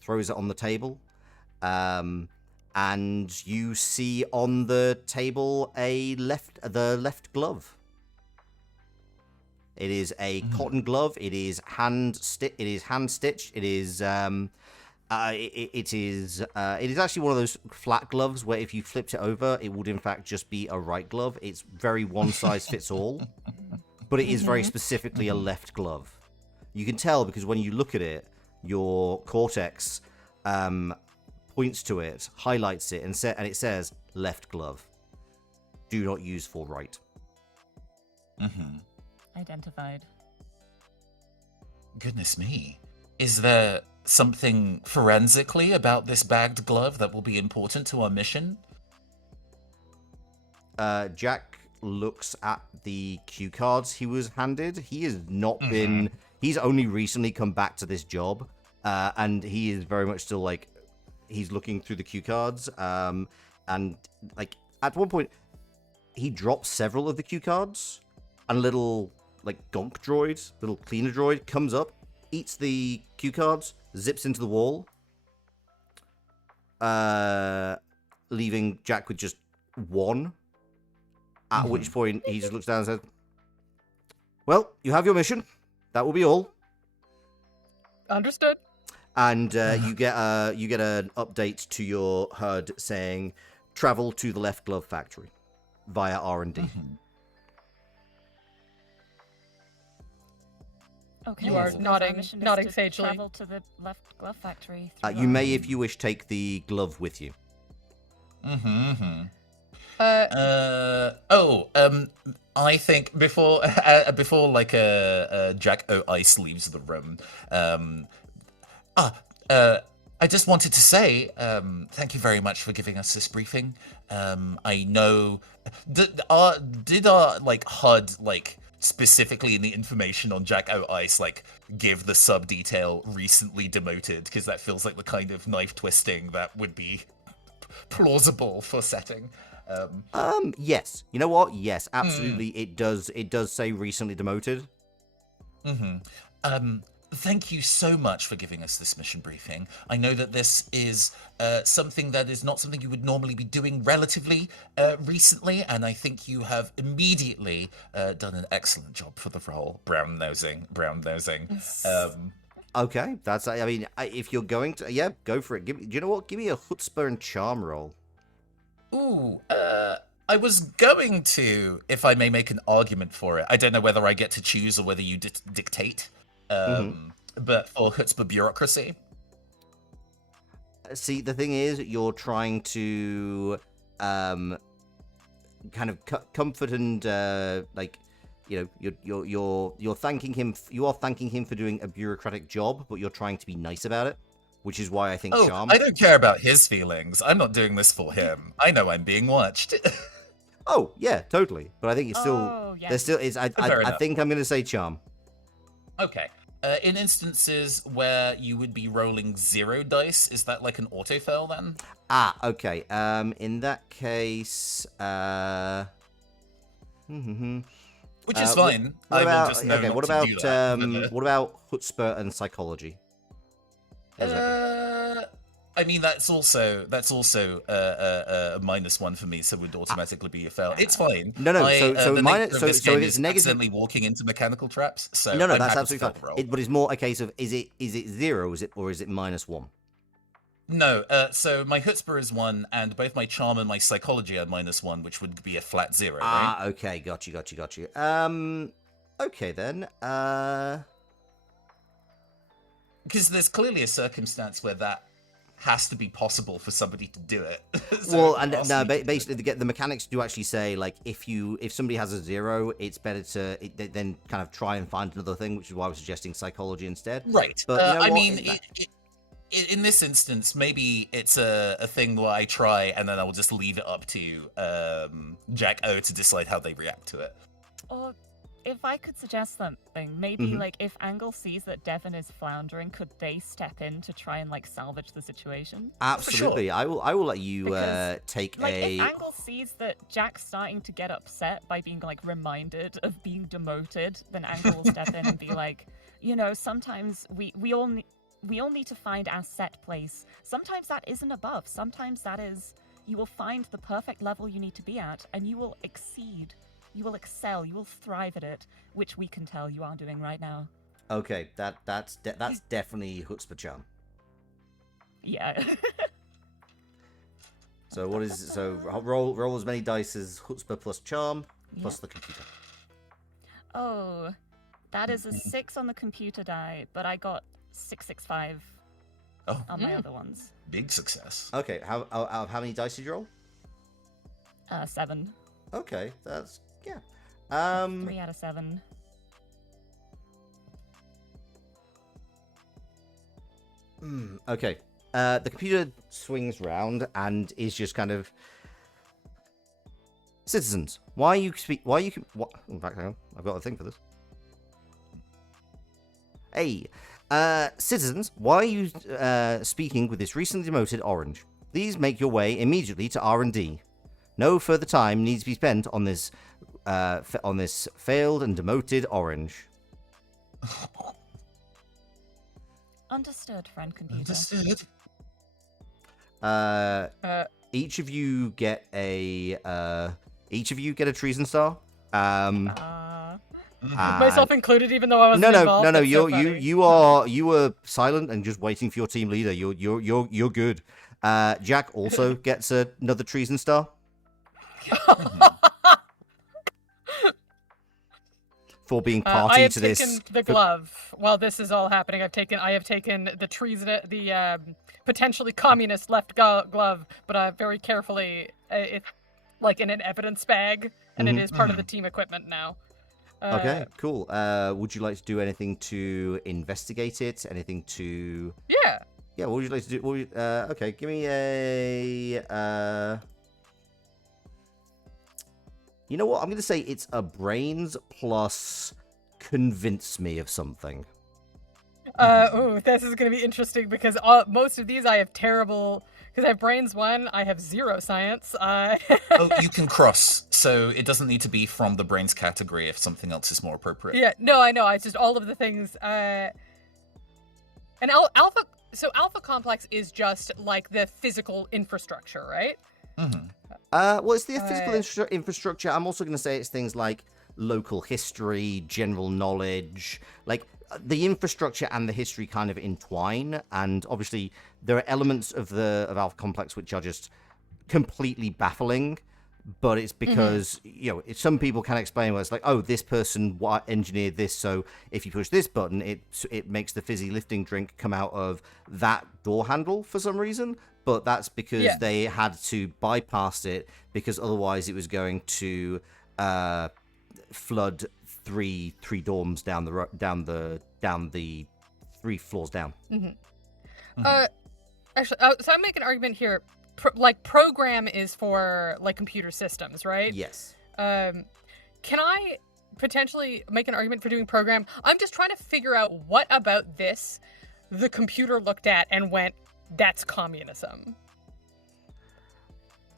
throws it on the table, and you see on the table the left glove. It is a cotton glove. It is hand stitched. It is it is actually one of those flat gloves where if you flipped it over, it would in fact just be a right glove. It's very one size fits all, but it is very specifically a left glove. You can tell because when you look at it, your cortex points to it, highlights it, and it says left glove. Do not use for right. Identified. Goodness me. Is there something forensically about this bagged glove that will be important to our mission? Jack looks at the cue cards he was handed. He has not been... He's only recently come back to this job, and he is very much still, like, he's looking through the cue cards, and, like, at one point, he drops several of the cue cards, and a little, like, gonk droid, little cleaner droid, comes up, eats the cue cards, zips into the wall, leaving Jack with just one. At which point he just looks down and says, Well, you have your mission. That will be all. Understood. And you get an update to your HUD saying, travel to the left glove factory via R&D. Okay. You are so nodding- our mission is nodding to sagely. Travel to the left glove factory. through You may, R&D. if you wish, take the glove with you. I think before like Jack O'Ice leaves the room, I just wanted to say thank you very much for giving us this briefing. I know did our like HUD like specifically in the information on Jack O'Ice like give the sub detail recently demoted, because that feels like the kind of knife twisting that would be plausible for setting. Yes. You know what? Yes, absolutely. It does say recently demoted. Thank you so much for giving us this mission briefing. I know that this is something that is not something you would normally be doing relatively recently, and I think you have immediately done an excellent job for the role. Brown nosing. Okay, that's. I mean, if you're going to, yeah, go for it. Do you know what? Give me a chutzpah and charm roll. Ooh, I was going to, if I may make an argument for it. I don't know whether I get to choose or whether you dictate. But for chutzpah bureaucracy. See, the thing is, you're trying to kind of comfort and like, you know, you're thanking him. You are thanking him for doing a bureaucratic job, but you're trying to be nice about it, which is why I think charm. I don't care about his feelings. I'm not doing this for him. I know I'm being watched. Oh yeah, totally. But I think it's still yes. there still is. I think I'm going to say charm. Okay. In instances where you would be rolling 0 dice, is that like an autofill then? Ah, okay. In that case, Which is fine. What I about, will just know okay, not what to about do that. what about chutzpah and psychology? I mean, that's also a -1 for me, so it would automatically be a fail. It's fine. No, so the minus, nature of so this so game if it's is negative, accidentally walking into mechanical traps. So no, I'm that's happy absolutely to fail fine. the roll. But it's more a case of is it 0, or is it -1? No, so my chutzpah is 1, and both my charm and my psychology are -1, which would be a flat 0, right? Ah, okay, got you. Okay then. Because there's clearly a circumstance where that has to be possible for somebody to do it. Well, and no, basically the mechanics do actually say like if somebody has a 0, it's better to then kind of try and find another thing, which is why I was suggesting psychology instead. Right. But you know I what? mean, in this instance, maybe it's a thing where I try and then I will just leave it up to Jack O to decide how they react to it. Or if I could suggest something, maybe like if Angle sees that Devon is floundering, could they step in to try and like salvage the situation? Absolutely, I will let you Because, take Like a. if Angle sees that Jack's starting to get upset by being like reminded of being demoted, then Angle will step in and be like, you know, sometimes we all need to find our set place. Sometimes that isn't above. Sometimes that is, you will find the perfect level you need to be at, and you will exceed. You will excel. You will thrive at it, which we can tell you are doing right now. Okay, that's definitely chutzpah charm. Yeah. So what is roll as many dice as chutzpah plus charm plus the computer. Oh, that is a 6 on the computer die, but I got 665 on my other ones. Big success. Okay, how many dice did you roll? 7. Okay, that's yeah. 3 out of 7. Okay. The computer swings round and is just kind of. Citizens, why you speak? Why you? What? In fact, hang on. I've got a thing for this. Hey, citizens, why are you speaking with this recently demoted Orange? Please make your way immediately to R&D. No further time needs to be spent on this failed and demoted Orange. Understood, friend computer. Understood. Each of you get a treason star. Myself included, even though I wasn't No. involved. That's so funny. You were silent and just waiting for your team leader. You're good. Jack also gets another treason star. For being party I have to taken this. the glove while this is all happening. I have taken the treason, the potentially communist left glove, but very carefully, it's like in an evidence bag, and it is part of the team equipment now. Okay, cool. Would you like to do anything to investigate it? Anything to? Yeah. Yeah. What would you like to do? Okay, give me a. You know what? I'm going to say it's a brains plus convince me of something. This is going to be interesting because most of these I have terrible. Because I have brains 1, I have 0 science. Oh, you can cross, so it doesn't need to be from the brains category if something else is more appropriate. Yeah, no, I know. It's just all of the things. And alpha. So alpha complex is just like the physical infrastructure, right? Mm-hmm. Well, it's the physical infrastructure. I'm also going to say it's things like local history, general knowledge, like the infrastructure and the history kind of entwine. And obviously, there are elements of Alpha Complex which are just completely baffling. But it's because some people can explain where it's like, oh, this person engineered this, so if you push this button, it makes the fizzy lifting drink come out of that door handle for some reason. But that's because they had to bypass it because otherwise it was going to flood three dorms down the 3 floors down. Actually, so I'm making an argument here. Program is for like computer systems, right? Yes. Can I potentially make an argument for doing program? I'm just trying to figure out what about this the computer looked at and went, that's communism.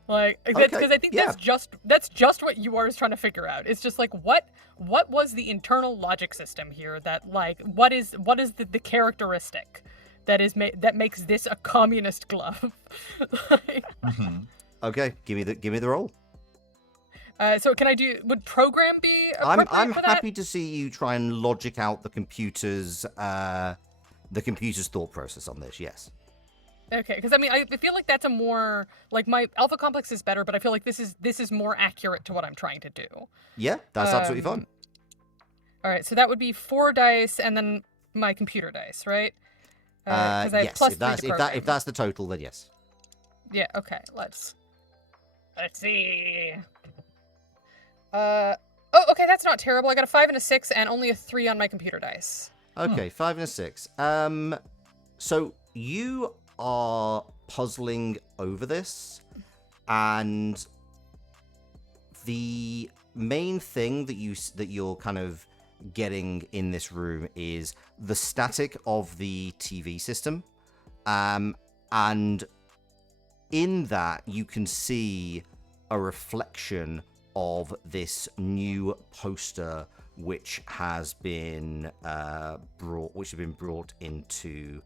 Like, because I think that's just what you are trying to figure out. It's just like what was the internal logic system here that like what is the characteristic that makes this a communist glove? Okay, give me the roll. So would program be appropriate I'm for happy that? to see you try and logic out the computer's thought process on this. Yes. Okay, because I mean, I feel like that's a more like my alpha complex is better, but I feel like this is more accurate to what I'm trying to do. Yeah, that's absolutely fine. All right, so that would be 4 dice and then my computer dice, right? Because I have yes, plus if that's the total, then yes. Yeah. Okay. Let's see. Okay, that's not terrible. I got a 5 and a 6 and only a 3 on my computer dice. Okay, 5 and a 6. So you are puzzling over this, and the main thing that you're kind of getting in this room is the static of the TV system, and in that you can see a reflection of this new poster which has been brought into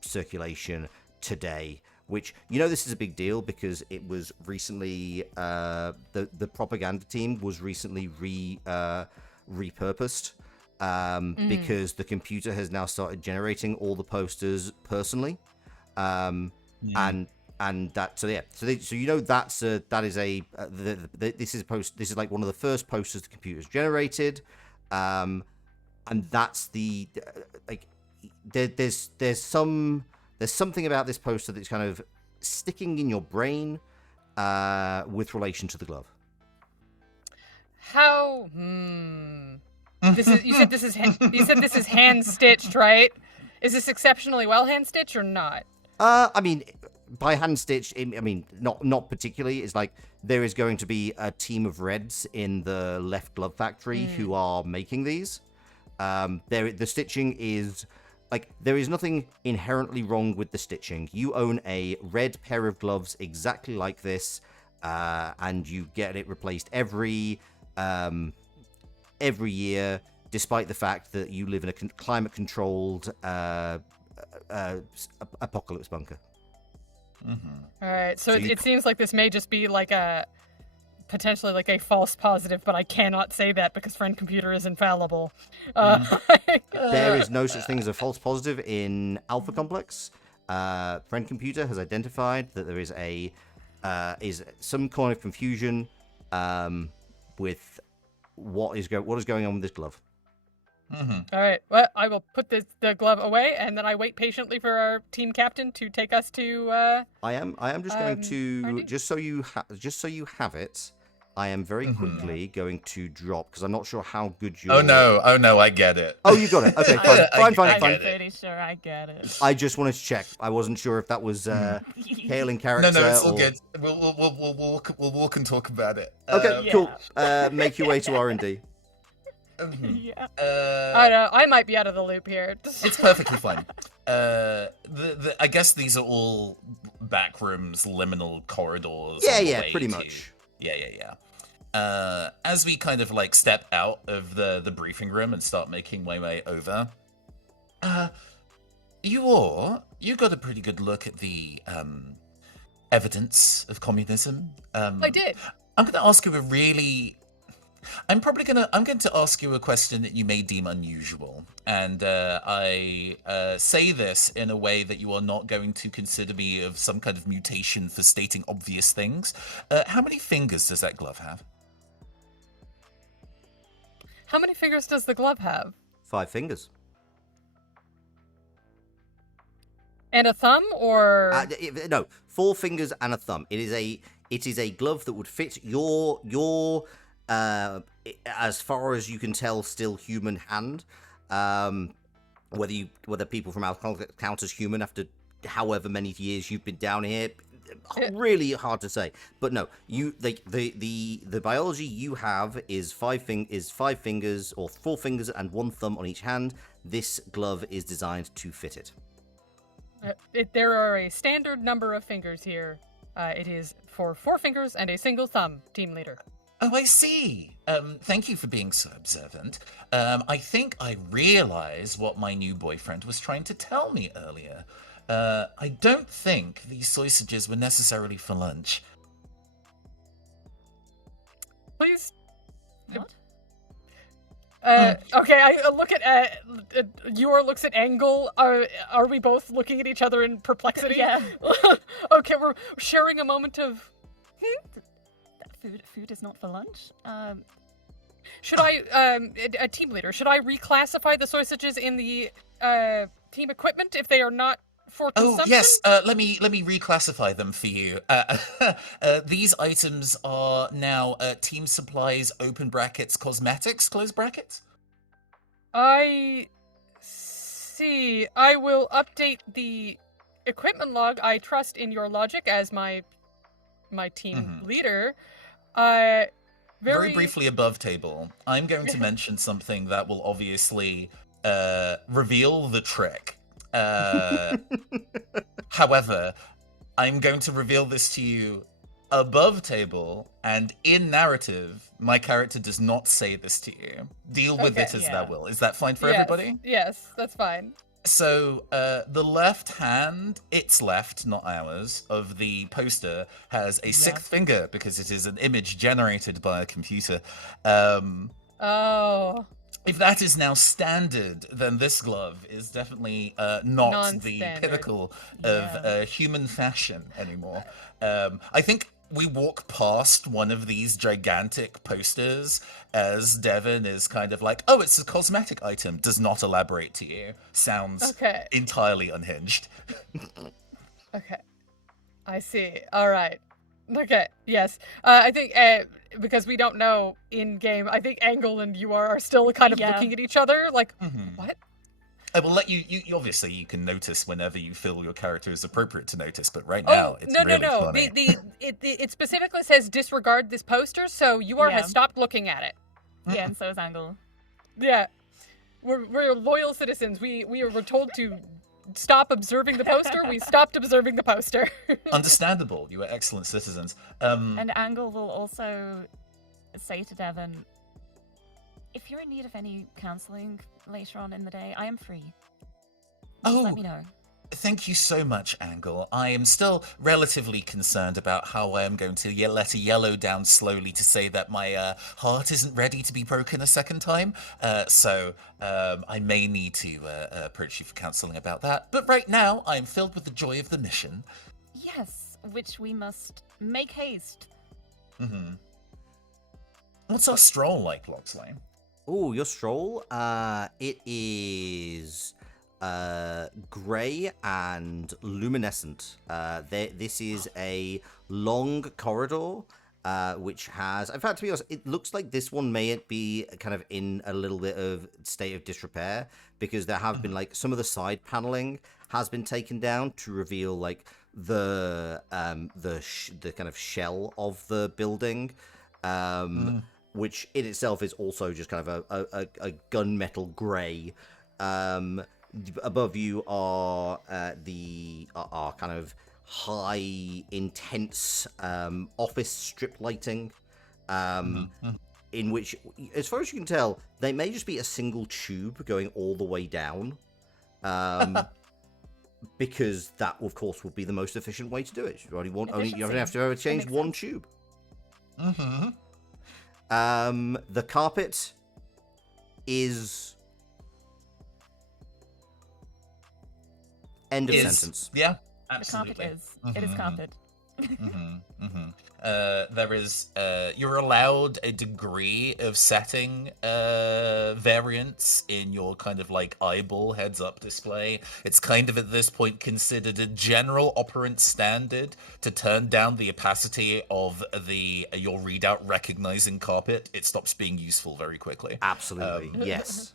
circulation today, which this is a big deal because it was recently the propaganda team was recently repurposed because the computer has now started generating all the posters personally, and that this is like one of the first posters the computer's generated, and that's the like there's something about this poster that's kind of sticking in your brain with relation to the glove. How? You said this is hand stitched, right? Is this exceptionally well hand stitched or not? I mean, by hand stitched, I mean not particularly. It's like there is going to be a team of Reds in the left glove factory who are making these. The stitching is like there is nothing inherently wrong with the stitching. You own a red pair of gloves exactly like this, and you get it replaced every year, despite the fact that you live in a climate-controlled apocalypse bunker. All right, so it seems like this may just be like a potentially like a false positive, but I cannot say that because friend computer is infallible. There is no such thing as a false positive in Alpha Complex. Friend computer has identified that there is some kind of confusion with what is going on with this glove. All right. Well, I will put the glove away, and then I wait patiently for our team captain to take us to. I am just going to R&D? just so you have it. I am very quickly going to drop because I'm not sure how good you. Oh no, I get it. Oh, you got it. Okay, fine. I I'm get it. pretty sure I get it. I just wanted to check. I wasn't sure if that was Kale in character. No, it's all or... good. We'll walk and talk about it. Okay, cool. Make your way to R&D. Yeah. I know. I might be out of the loop here. It's perfectly fine. I guess these are all back rooms, liminal corridors. Yeah, pretty much. Yeah. As we kind of like step out of the briefing room and start making my way over, you got a pretty good look at the evidence of communism. I did. I'm going to ask you I'm going to ask you a question that you may deem unusual, and I say this in a way that you are not going to consider me of some kind of mutation for stating obvious things. How many fingers does that glove have? How many fingers does the glove have? 5 fingers. And a thumb, or No, 4 fingers and a thumb. It is a glove that would fit your as far as you can tell, still human hand. Whether people from Alpha count as human after however many years you've been down here, really hard to say. But no, the biology you have is 5 fingers or 4 fingers and 1 thumb on each hand. This glove is designed to fit it. There are a standard number of fingers here. It is for 4 fingers and a single thumb, team leader. Oh, I see. Thank you for being so observant. I think I realize what my new boyfriend was trying to tell me earlier. I don't think these sausages were necessarily for lunch. Please. What? Okay, I look at Yor looks at Angle. Are we both looking at each other in perplexity? Yeah. Okay, we're sharing a moment of. Food is not for lunch. Should I, a team leader? Should I reclassify the sausages in the team equipment if they are not for consumption? Oh yes, let me reclassify them for you. These items are now team supplies (open brackets) cosmetics (close brackets). I see. I will update the equipment log. I trust in your logic as my team leader. Very briefly above table, I'm going to mention something that will obviously reveal the trick. However, I'm going to reveal this to you above table, and in narrative, my character does not say this to you. Deal with it as thou will. Is that fine for everybody? Yes, that's fine. So, the left hand, its left, not ours, of the poster has a 6th finger because it is an image generated by a computer. Oh. If that is now standard, then this glove is definitely not the Non-standard. pinnacle of human fashion anymore. I think we walk past one of these gigantic posters as Devon is kind of like, oh, it's a cosmetic item, does not elaborate to you. Sounds entirely unhinged. Okay. I see. All right. Okay, yes. I think, because we don't know in-game, I think Angle and you are still kind of looking at each other, like, what? I will let you obviously you can notice whenever you feel your character is appropriate to notice, but right now it's really funny. It specifically says disregard this poster, so Yor has stopped looking at it. Yeah, and so is Angle. Yeah. We're loyal citizens. We were told to stop observing the poster. We stopped observing the poster. Understandable. You are excellent citizens. And Angle will also say to Devon, if you're in need of any counseling later on in the day, I am free. Just let me know. Thank you so much, Angle. I am still relatively concerned about how I am going to let a yellow down slowly to say that my heart isn't ready to be broken a second time. So I may need to approach you for counseling about that. But right now, I am filled with the joy of the mission. Yes, which we must make haste. Mm-hmm. What's our stroll like, Loxley? Oh, your stroll? It is grey and luminescent. This is a long corridor, which has... In fact, to be honest, it looks like this one may be kind of in a little bit of state of disrepair, because there have been, like, some of the side paneling has been taken down to reveal, like, the kind of shell of the building, which in itself is also just kind of a gunmetal grey. Above you are kind of high, intense office strip lighting, in which, as far as you can tell, they may just be a single tube going all the way down, because that, of course, would be the most efficient way to do it. You only have to change one tube. Mm-hmm. The carpet is... End of sentence. Yeah, The absolutely. carpet is. It is carpet. There is, you're allowed a degree of setting variance in your kind of like eyeball heads-up display. It's kind of at this point considered a general operant standard to turn down the opacity of your readout recognizing carpet. It stops being useful very quickly. Absolutely, yes.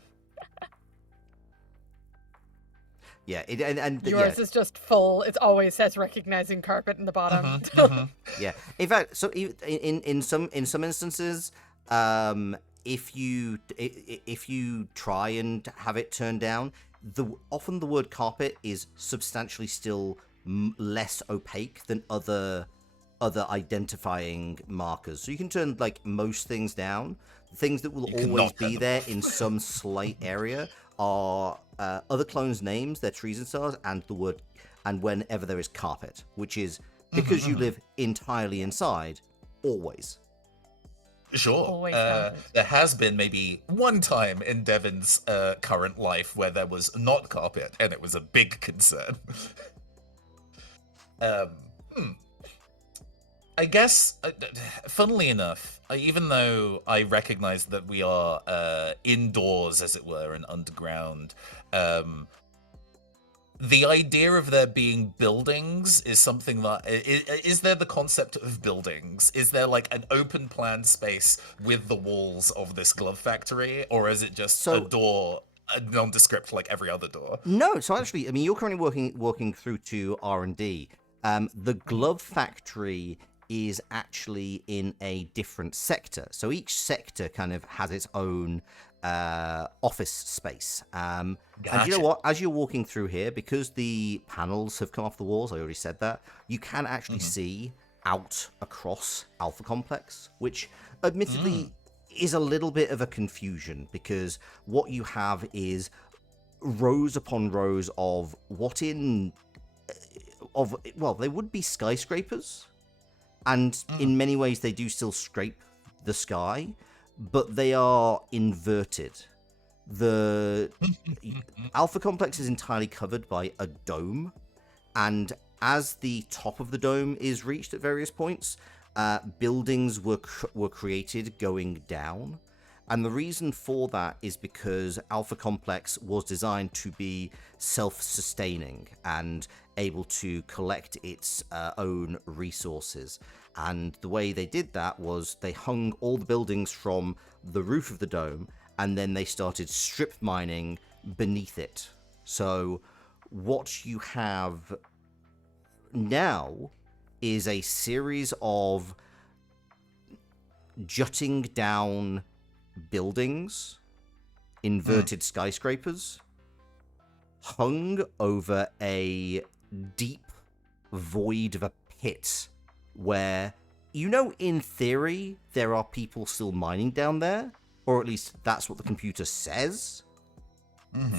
Yeah, yours is just full. It always says recognizing carpet in the bottom. Yeah. In fact, so in some instances, if you try and have it turned down, often the word carpet is substantially still less opaque than other identifying markers. So you can turn like most things down. Things that will always be there in some slight area are other clones' names, their trees and stars, and the word, and whenever there is carpet, which is because you live entirely inside, always. Sure. Always carpet. There has been maybe one time in Devon's current life where there was not carpet, and it was a big concern. I guess, funnily enough, even though I recognize that we are indoors, as it were, and underground, the idea of there being buildings is something that... Is there the concept of buildings? Is there like an open plan space with the walls of this glove factory? Or is it just a door, nondescript like every other door? No, so actually, I mean, you're currently working through to R&D. The glove factory is actually in a different sector. So each sector kind of has its own office space. And you know what? As you're walking through here, because the panels have come off the walls, I already said that, you can actually see out across Alpha Complex, which admittedly is a little bit of a confusion, because what you have is rows upon rows of well, they would be skyscrapers. And in many ways, they do still scrape the sky, but they are inverted. The Alpha Complex is entirely covered by a dome, and as the top of the dome is reached at various points, buildings were created going down. And the reason for that is because Alpha Complex was designed to be self-sustaining and able to collect its own resources. And the way they did that was they hung all the buildings from the roof of the dome, and then they started strip mining beneath it. So what you have now is a series of jutting down buildings, inverted skyscrapers, hung over a deep void of a pit where, in theory, there are people still mining down there, or at least that's what the computer says.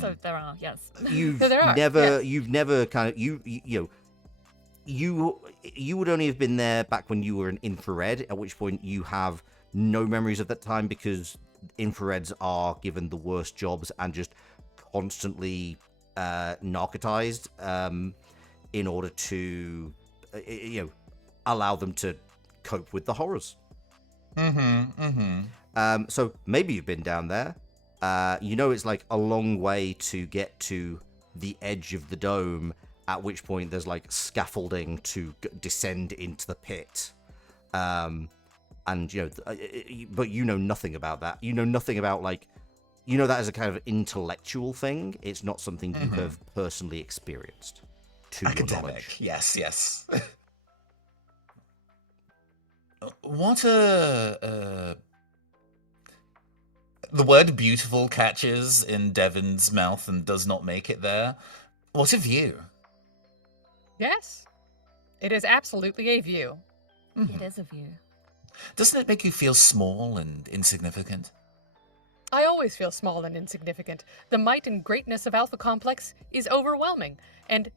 So there are, yes. You've There are, you've never kind of you know you would only have been there back when you were in infrared, at which point you have no memories of that time because infrareds are given the worst jobs and just constantly narcotized in order to allow them to cope with the horrors. So maybe you've been down there. It's like a long way to get to the edge of the dome, at which point there's like scaffolding to descend into the pit. But you know nothing about that. You know nothing about that as a kind of intellectual thing. It's not something you have personally experienced. To your knowledge. Academic, yes. What the word beautiful catches in Devon's mouth and does not make it there. What a view. Yes. It is absolutely a view. It is a view. Doesn't it make you feel small and insignificant? I always feel small and insignificant. The might and greatness of Alpha Complex is overwhelming, and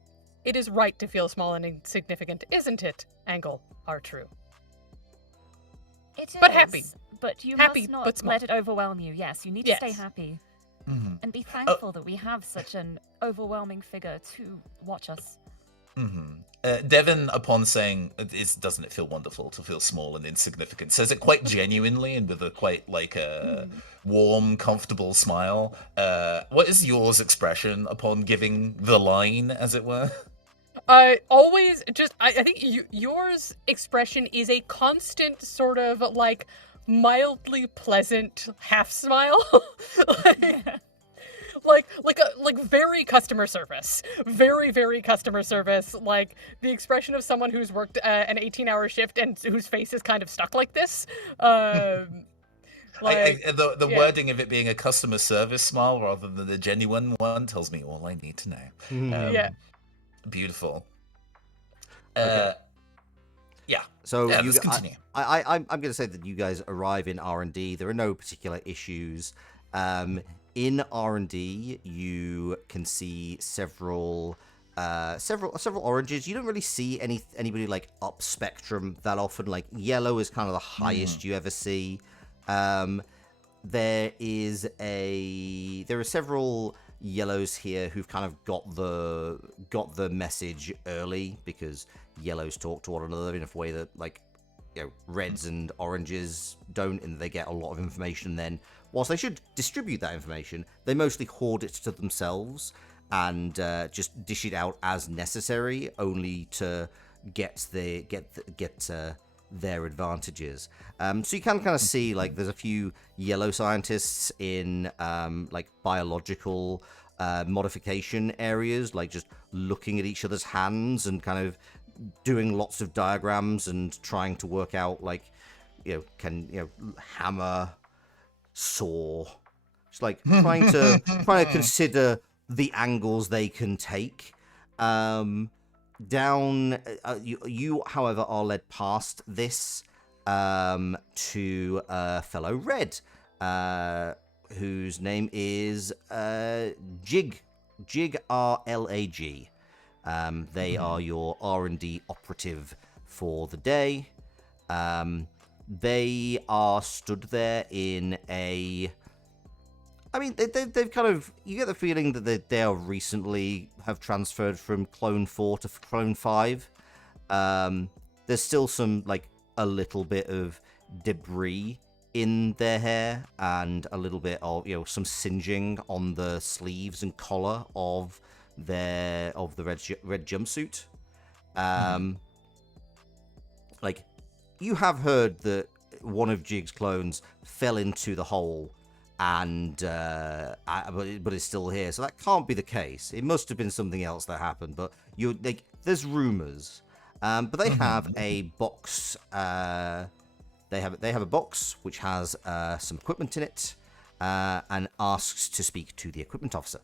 it is right to feel small and insignificant, isn't it, Angle? Are true. It is. But happy. But you Happy, must not but small. let it overwhelm you. Yes, you need to stay Yes. happy. And be thankful that we have such an overwhelming figure to watch us. Devon, upon saying, doesn't it feel wonderful to feel small and insignificant, says it quite genuinely and with a quite warm, comfortable smile. What is yours expression upon giving the line, as it were? I think yours expression is a constant sort of like mildly pleasant half smile. like very customer service. Very, very customer service. Like the expression of someone who's worked an 18-hour shift and whose face is kind of stuck like this. The wording of it being a customer service smile rather than a genuine one tells me all I need to know. Yeah. Beautiful. Okay. Yeah. So let's continue. I'm going to say that you guys arrive in R&D. There are no particular issues. In R&D, you can see several oranges. You don't really see anybody like up spectrum that often. Like yellow is kind of the highest you ever see. There are several yellows here who've kind of got the message early because yellows talk to one another in a way that reds and oranges don't, and they get a lot of information. Then whilst they should distribute that information, they mostly hoard it to themselves and just dish it out as necessary, only to get their advantages. So you can kind of see there's a few yellow scientists in biological modification areas, just looking at each other's hands and kind of doing lots of diagrams and trying to work out hammer, saw, just trying to consider the angles they can take. You, however, are led past this to a fellow Red, whose name is Jig RLAG. They are your R&D operative for the day. They are stood there in a... they've kind of... You get the feeling that they are recently have transferred from Clone 4 to Clone 5. There's still some, a little bit of debris in their hair and a little bit of, some singeing on the sleeves and collar of the red jumpsuit. You have heard that one of Jig's clones fell into the hole and but it's still here, so that can't be the case. It must have been something else that happened, but there's rumors. But they have a box. They have a box which has some equipment in it, and asks to speak to the equipment officer.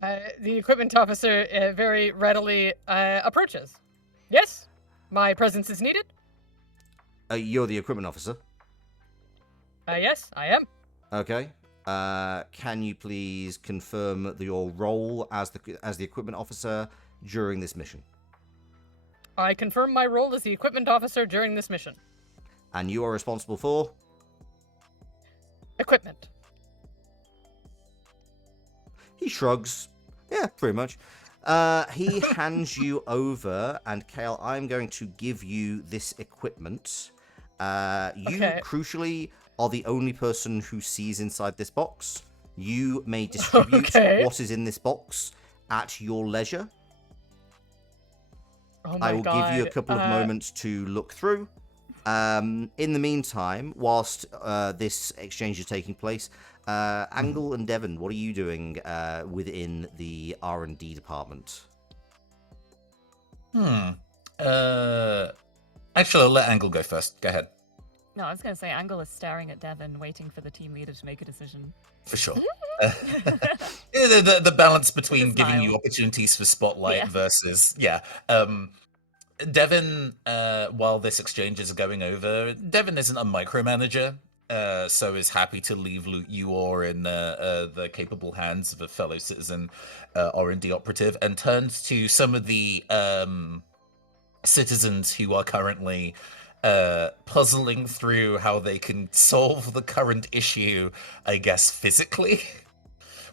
The equipment officer very readily approaches. Yes, my presence is needed. You're the equipment officer? Yes, I am. Okay. Can you please confirm your role as the equipment officer during this mission? I confirm my role as the equipment officer during this mission. And you are responsible for? Equipment. He shrugs. Yeah, pretty much. He hands you over, and Kale, I'm going to give you this equipment. You, crucially, are the only person who sees inside this box. You may distribute what is in this box at your leisure. Oh my I will give you a couple of moments to look through. In the meantime, whilst this exchange is taking place, Angle and Devon, what are you doing within the R&D department? Actually, I'll let Angle go first. Go ahead. No, I was going to say Angle is staring at Devon, waiting for the team leader to make a decision. For sure. The balance between giving you Smile. opportunities for spotlight versus Devon, while this exchange is going over, Devon isn't a micromanager, so is happy to leave you all in the capable hands of a fellow citizen R&D operative, and turns to some of the citizens who are currently puzzling through how they can solve the current issue, I guess, physically.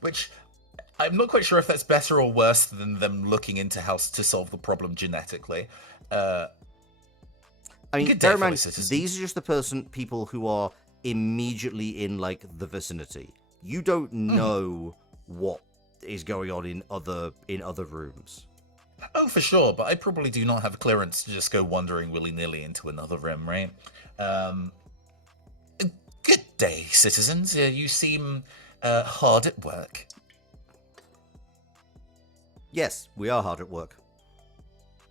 Which I'm not quite sure if that's better or worse than them looking into how to solve the problem genetically. I mean, bear in mind, these are just the people who are immediately in like the vicinity. You don't know what is going on in other rooms. Oh, for sure, but I probably do not have clearance to just go wandering willy-nilly into another room, right? Good day, citizens. You seem hard at work. Yes, we are hard at work.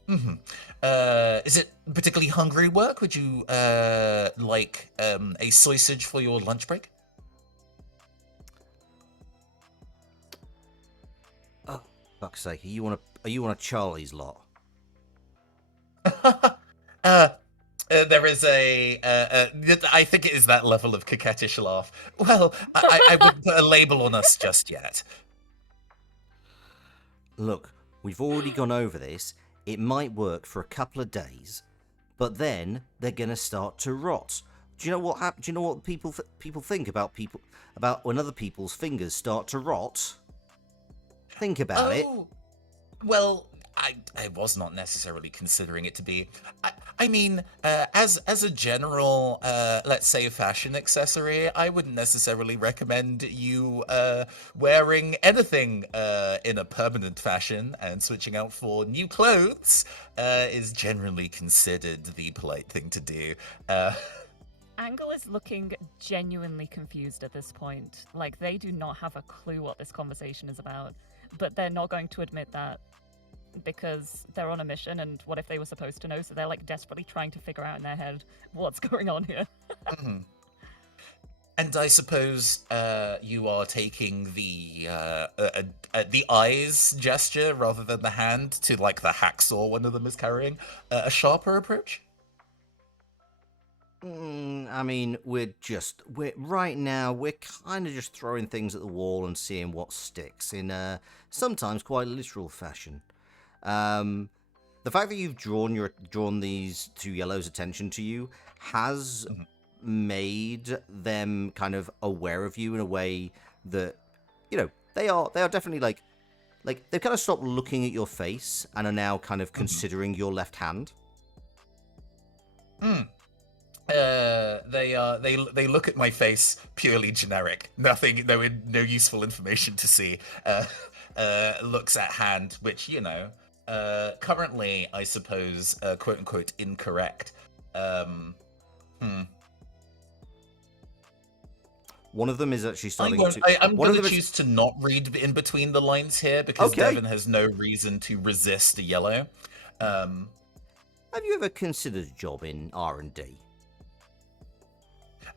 Is it particularly hungry work? Would you like a sausage for your lunch break? Oh, fuck's sake! Are you on a Charlie's lot? There is I think it is that level of coquettish laugh. Well, I wouldn't put a label on us just yet. Look, we've already gone over this. It might work for a couple of days, but then they're gonna start to rot. Do you know what Do you know what people think about when other people's fingers start to rot? Think about it. Well, I was not necessarily considering it to be. I mean, as a general, let's say, fashion accessory, I wouldn't necessarily recommend you wearing anything in a permanent fashion, and switching out for new clothes is generally considered the polite thing to do. Angle is looking genuinely confused at this point. Like, they do not have a clue what this conversation is about, but they're not going to admit that, because they're on a mission, and what if they were supposed to know? So they're like desperately trying to figure out in their head what's going on here. And I suppose you are taking the eyes gesture rather than the hand to, like, the hacksaw one of them is carrying, a sharper approach? I mean, right now we're kind of just throwing things at the wall and seeing what sticks in sometimes quite literal fashion. The fact that you've drawn these two yellows' attention to you has made them kind of aware of you in a way that, you know, they are definitely like they've kind of stopped looking at your face and are now kind of considering your left hand. They look at my face purely generic. Nothing, no useful information to see. Looks at hand, which, you know, currently, I suppose, quote unquote, incorrect. One of them is actually starting I'm going to choose to not read in between the lines here, because Devon has no reason to resist a yellow. Have you ever considered a job in R&D?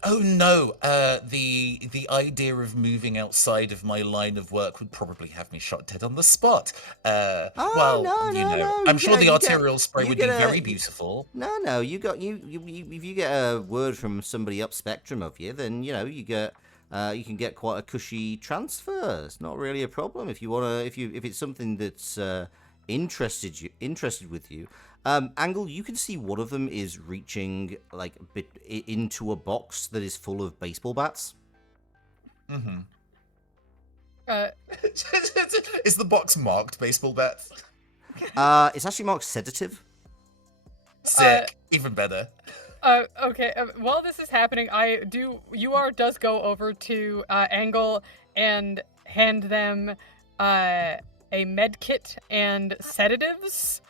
Oh no, the idea of moving outside of my line of work would probably have me shot dead on the spot. No, I'm sure the arterial spray would be very beautiful. No, if you get a word from somebody up spectrum of you, then, you know, you get You can get quite a cushy transfer. It's not really a problem if you wanna if it's something that's interested with you. Angle, you can see one of them is reaching like a bit into a box that is full of baseball bats. Mm-hmm. Uh, Is the box marked baseball bats? It's actually marked sedative. Sick. Even better. Okay. While this is happening, UR does go over to Angle and hand them a med kit and sedatives.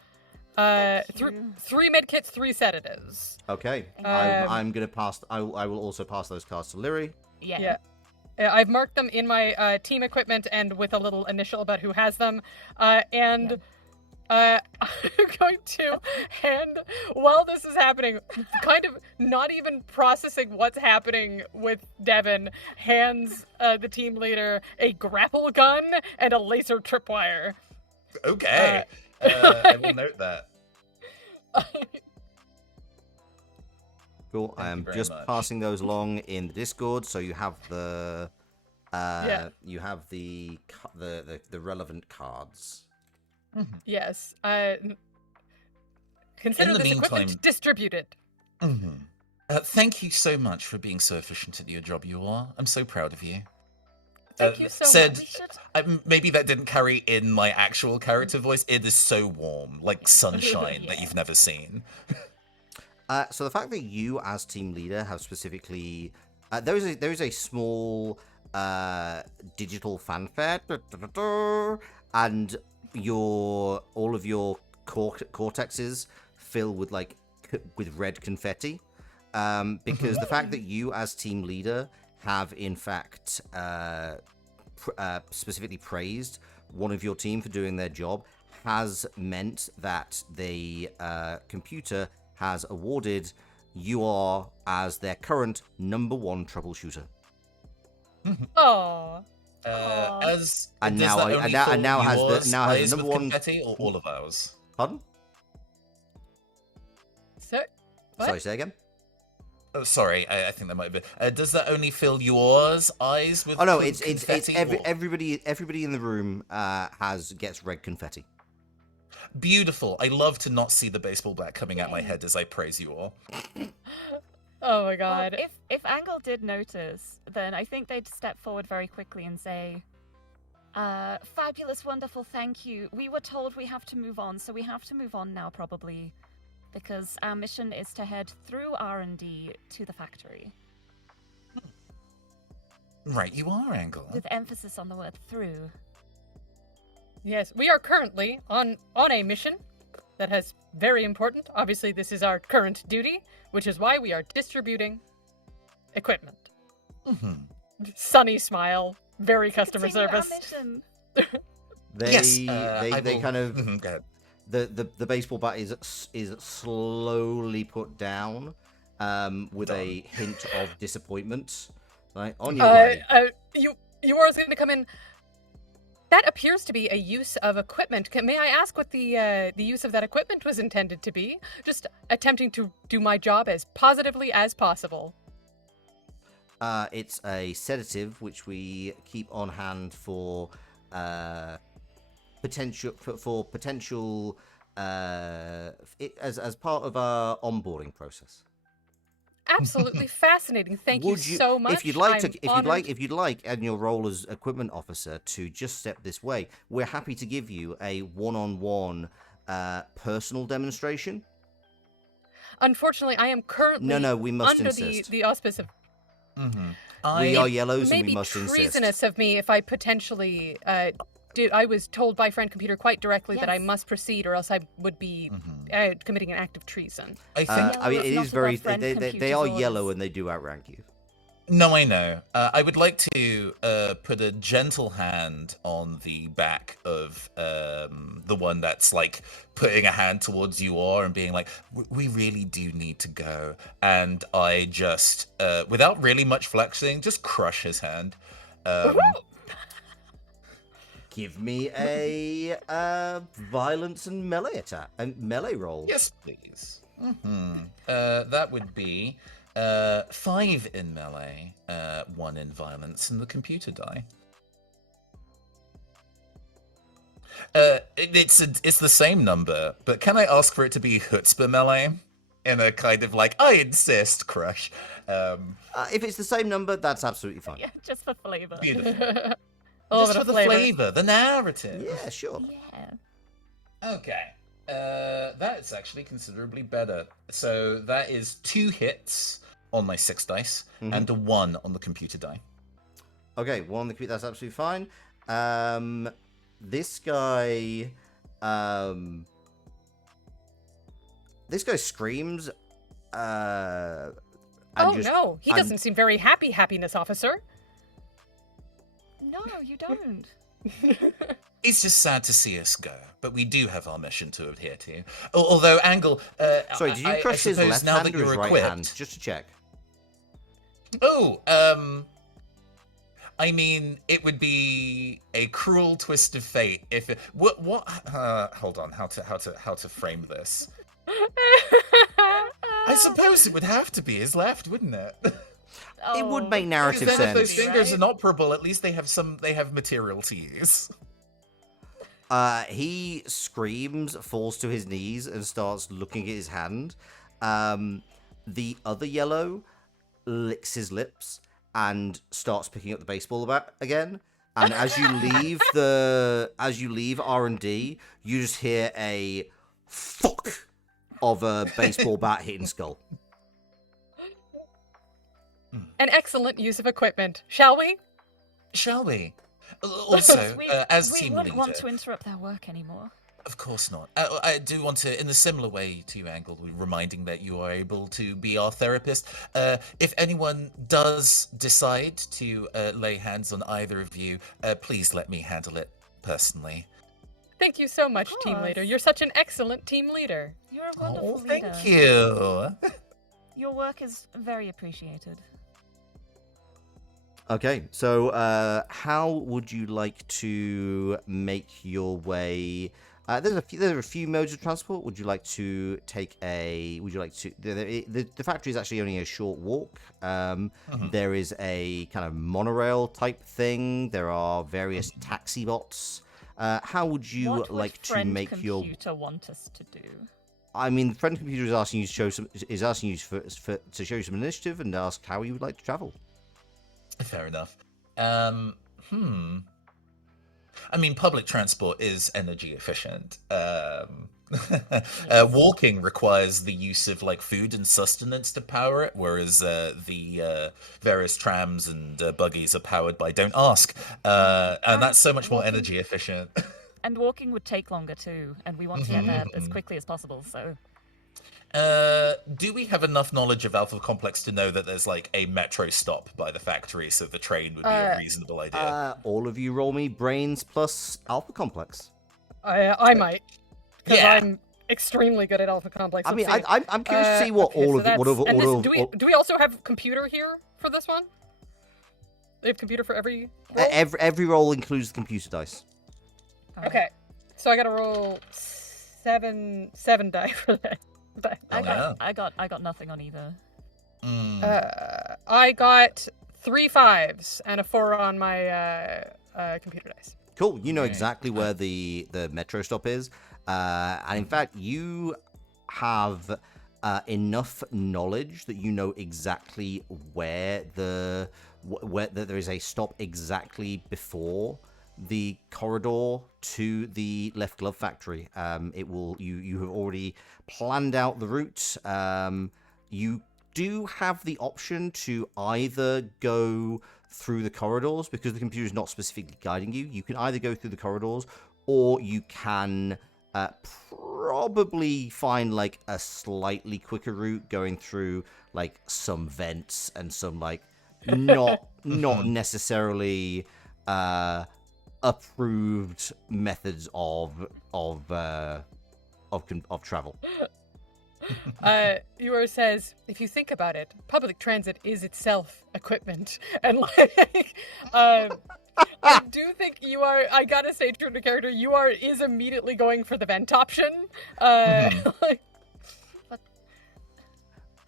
Three med kits, 3 sedatives. Okay, I'm gonna pass. I will also pass those cards to Lyri. Yeah. I've marked them in my team equipment and with a little initial about who has them. I'm going to hand, while this is happening, kind of not even processing what's happening with Devin, hands the team leader a grapple gun and a laser tripwire. Okay. I will note that. Cool. I am just passing those along in the Discord, so you have the you have the relevant cards. Mm-hmm. Yes. Consider In the this meantime- equipment distributed. Mm-hmm. Thank you so much for being so efficient at your job, you are. I'm so proud of you. Thank you so Said, much. maybe that didn't carry in my actual character voice. It is so warm, like sunshine that you've never seen. So the fact that you, as team leader, have specifically there is a small digital fanfare, and all of your cortexes fill with with red confetti, because the fact that you, as team leader, have in fact specifically praised one of your team for doing their job has meant that the computer has awarded UR as their current #1 troubleshooter. Oh. And does now that only and fill now has yours now has eyes the with #1 confetti or all of ours? Pardon? So, what? Sorry, say again. Oh, sorry, I think that might be. Does that only fill yours eyes with? Oh no, confetti or- everybody in the room gets red confetti. Beautiful. I love to not see the baseball bat coming at my head as I praise you all. Oh my god. Well, if Angle did notice, then I think they'd step forward very quickly and say, fabulous, wonderful, thank you. We were told we have to move on, so we have to move on now probably, because our mission is to head through R&D to the factory. Right, you are, Angle. With emphasis on the word through. Yes, we are currently on a mission that has very important. Obviously, this is our current duty, which is why we are distributing equipment. Mm-hmm. Sunny smile, very customer Continue our service. mission. They kind of Mhm, go ahead. the baseball bat is slowly put down, with a hint of disappointment. Right, on your way. Yours going to come in. That appears to be a use of equipment. May I ask what the use of that equipment was intended to be? Just attempting to do my job as positively as possible. It's a sedative which we keep on hand for potential as part of our onboarding process. Absolutely fascinating. Thank you so much. If you'd like I'm in your role as equipment officer, to just step this way, we're happy to give you a one-on-one personal demonstration. Unfortunately, I am currently we must under insist. the auspice of. Mm-hmm. We are yellows, It may and we be must treasonous insist. of me if I potentially. I was told by friend computer quite directly that I must proceed, or else I would be committing an act of treason. I think. I mean, it's it not is very. above friend They are computer's yellow, orders. and they do outrank you. No, I know. I would like to put a gentle hand on the back of the one that's like putting a hand towards you all and being like, we really do need to go. And I just, without really much flexing, just crush his hand. Give me a violence and melee attack and melee roll. Yes, please. Mm-hmm. That would be 5 in melee, 1 in violence, and the computer die. It's the same number, but can I ask for it to be chutzpah melee? In a kind of like, I insist, crush. If it's the same number, that's absolutely fine. Yeah, just for flavor. Beautiful. Oh, Just for the flavor, the narrative. Yeah, sure. Yeah. Okay. That's actually considerably better. So that is 2 hits on my 6 dice and a 1 on the computer die. Okay, 1 on the computer, that's absolutely fine. This guy screams. Oh no, he doesn't seem very happy, happiness officer. No, you don't. It's just sad to see us go, but we do have our mission to adhere to. Although, Angle, Sorry, did you crush his left now hand that or his you're right equipped, hand? Just to check. Oh, I mean, it would be a cruel twist of fate if it, what hold on, how to frame this. I suppose it would have to be his left, wouldn't it? It would make narrative Because then if those sense. fingers are not operable, at least they have material to use. He screams, falls to his knees, and starts looking at his hand. The other yellow licks his lips and starts picking up the baseball bat again. And as you leave R&D, you just hear a fuck of a baseball bat hitting skull. An excellent use of equipment, shall we? Shall we? Also, as we team wouldn't leader, want to interrupt their work anymore. of course not. I do want to, in a similar way to you, Angle, reminding that you are able to be our therapist. If anyone does decide to lay hands on either of you, please let me handle it personally. Thank you so much, team course. leader. You're such an excellent team leader. You're a wonderful Thank leader. you. Your work is very appreciated. Okay, so how would you like to make your way? There are a few modes of transport. Would you like to take a? Would you like to? The factory is actually only a short walk. There is a kind of monorail type thing. There are various taxi bots. How would you What would like to friend make your? computer want us to do? I mean, the friend computer is asking you to show some. Is asking you to show you some initiative and ask how you would like to travel. Fair enough. I mean, public transport is energy efficient. Walking requires the use of like food and sustenance to power it, whereas the various trams and buggies are powered by don't ask, and that's so much more energy efficient. And walking would take longer too, and we want to get there as quickly as possible, so... Do we have enough knowledge of Alpha Complex to know that there's like a metro stop by the factory, so the train would be a reasonable idea? All of you roll me brains plus Alpha Complex. I might, because Yeah. I'm extremely good at Alpha Complex. I mean, Let's see. I'm curious to see what okay, all so of that's- do we also have computer here for this one? They have computer for every roll? every roll includes the computer dice. Okay, so I gotta roll seven die for that. I got nothing on either. I got 3 5s and a 4 on my computer dice. Cool. You know exactly where the metro stop is, and in fact, you have enough knowledge that you know exactly where there is a stop exactly before the corridor to the left glove factory. You have already planned out the route. You do have the option to either go through the corridors, because the computer is not specifically guiding you. You can either go through the corridors, or you can probably find like a slightly quicker route going through like some vents and some like not necessarily approved methods of travel. Euro says, if you think about it, public transit is itself equipment, and like, I do think you are. I gotta say, true to character, is immediately going for the vent option. Like,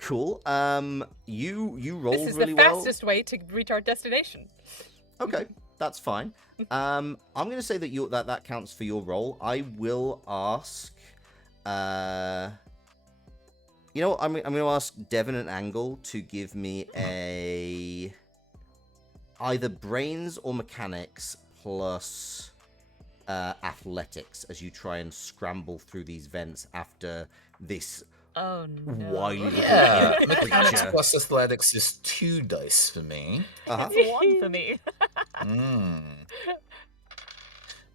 Cool. You rolled This is really the well. fastest way to reach our destination. Okay, that's fine. I'm gonna say that that counts for your roll. I will ask. You know what? I'm gonna ask Devon and Angle to give me a either brains or mechanics plus athletics as you try and scramble through these vents after this Oh no. wily little Yeah, imp mechanics creature. plus athletics is 2 dice for me. Uh-huh. It's 1 for me.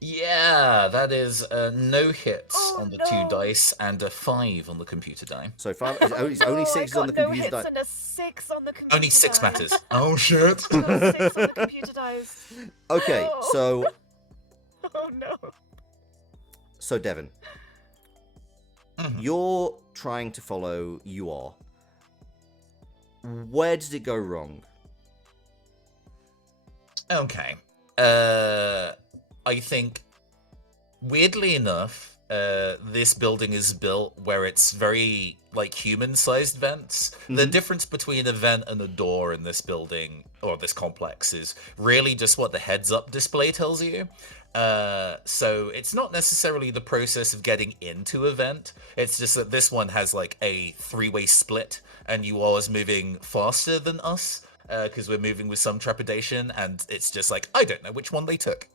Yeah, that is no hits Oh, on the no. 2 dice and a 5 on the computer die. So 5. It's only Oh, 6 I on the got computer no die. hits and a 6 on the computer. Only 6 dice. matters. Oh shit! I got 6 on the computer dice. Okay, No. Oh no. so Devon, you're trying to follow. You are. Where did it go wrong? Okay. I think, weirdly enough, this building is built where it's very, like, human-sized vents. The difference between a vent and a door in this building, or this complex, is really just what the heads-up display tells you. So it's not necessarily the process of getting into a vent. It's just that this one has, like, a 3-way split, and you are moving faster than us, because we're moving with some trepidation, and it's just like, I don't know which one they took.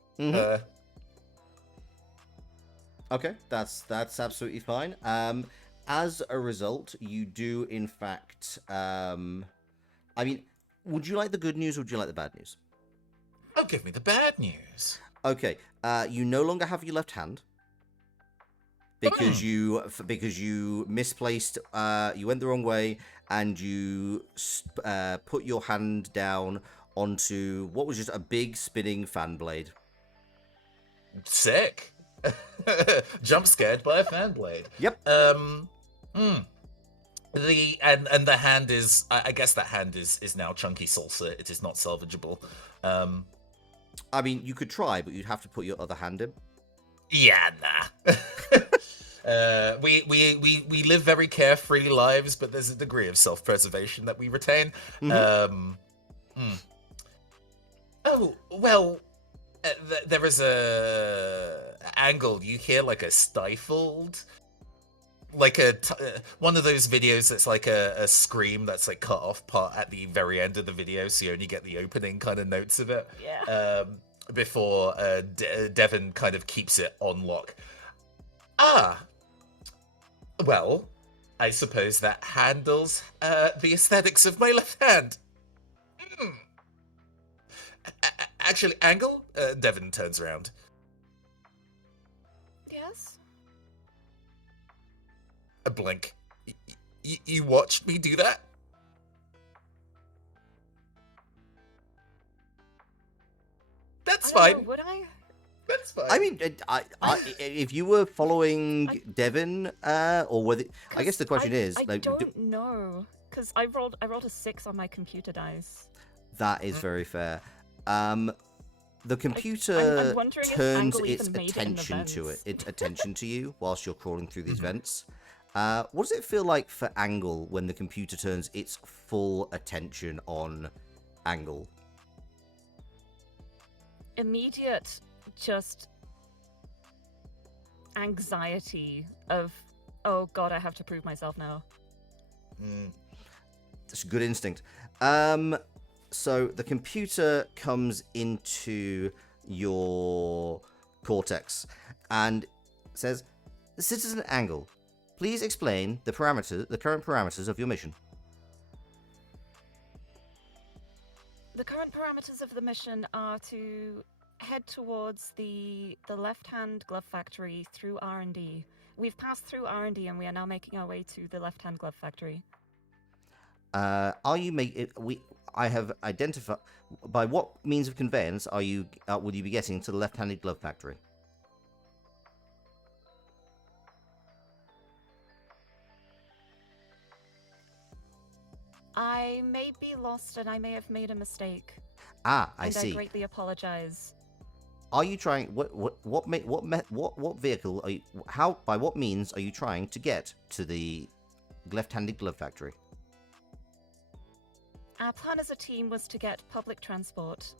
Okay, that's absolutely fine. As a result, you do in fact. I mean, would you like the good news or would you like the bad news? Oh, give me the bad news. Okay, you no longer have your left hand because you misplaced. You went the wrong way and you put your hand down onto what was just a big spinning fan blade. Sick. Jump scared by a fan blade. Yep. The the hand is, I guess that hand is now chunky salsa. It is not salvageable. I mean, you could try, but you'd have to put your other hand in. Yeah, nah. We live very carefree lives, but there's a degree of self-preservation that we retain. Oh well, there is a angle. You hear like a stifled, like one of those videos that's like a scream that's like cut off part at the very end of the video, so you only get the opening kind of notes of it. Yeah. Before Devon kind of keeps it on lock. Ah, well, I suppose that handles the aesthetics of my left hand. Actually, Angle? Devon turns around. Yes? A blink. You watched me do that? That's I don't fine. know, would I? That's fine. I mean, if you were following Devon, or whether I guess the question is, I like, don't know, because I rolled a 6 on my computer dice. that is very fair. The computer I'm wondering if turns Angle its even made it in the attention to vents. its attention to you whilst you're crawling through these vents. What does it feel like for Angle when the computer turns its full attention on Angle? Immediate, just anxiety of, oh god, I have to prove myself now. That's a good instinct. So the computer comes into your cortex and says, "Citizen Angle, please explain the current parameters of your mission." The current parameters of the mission are to head towards the left-hand glove factory through R&D. We've passed through R&D and we are now making our way to the left-hand glove factory. I have identified. By what means of conveyance will you be getting to the left-handed glove factory? I may be lost and I may have made a mistake. Ah, I and see. I greatly apologize. Are you trying? What vehicle are you? How? By what means are you trying to get to the left-handed glove factory? Our plan as a team was to get public transport.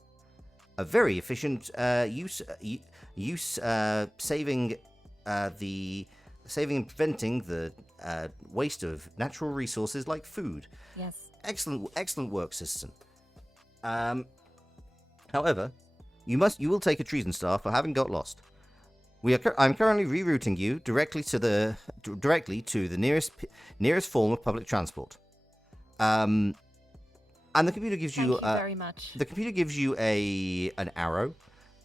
A very efficient saving and preventing the waste of natural resources like food. Yes. Excellent work, citizen. However, you will take a treason star for having got lost. I'm currently rerouting you directly to the nearest form of public transport. And the computer gives Thank you very much. The computer gives you an arrow,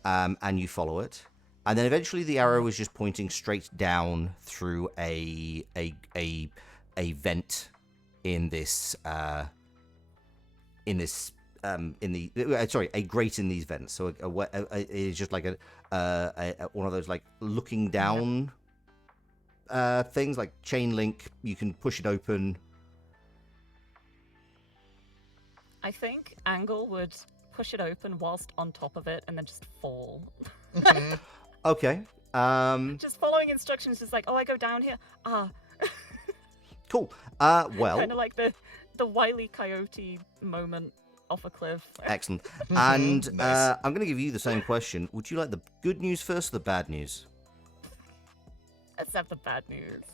and you follow it, and then eventually the arrow is just pointing straight down through a vent a grate in these vents. So it's just like one of those like looking down things, like chain link. You can push it open. I think Angle would push it open whilst on top of it and then just fall. Okay. Just following instructions, just like, oh, I go down here. Cool. Well. Kind of like the Wile E. Coyote moment off a cliff. Excellent. And Nice. I'm going to give you the same question. Would you like the good news first or the bad news? Let's have the bad news.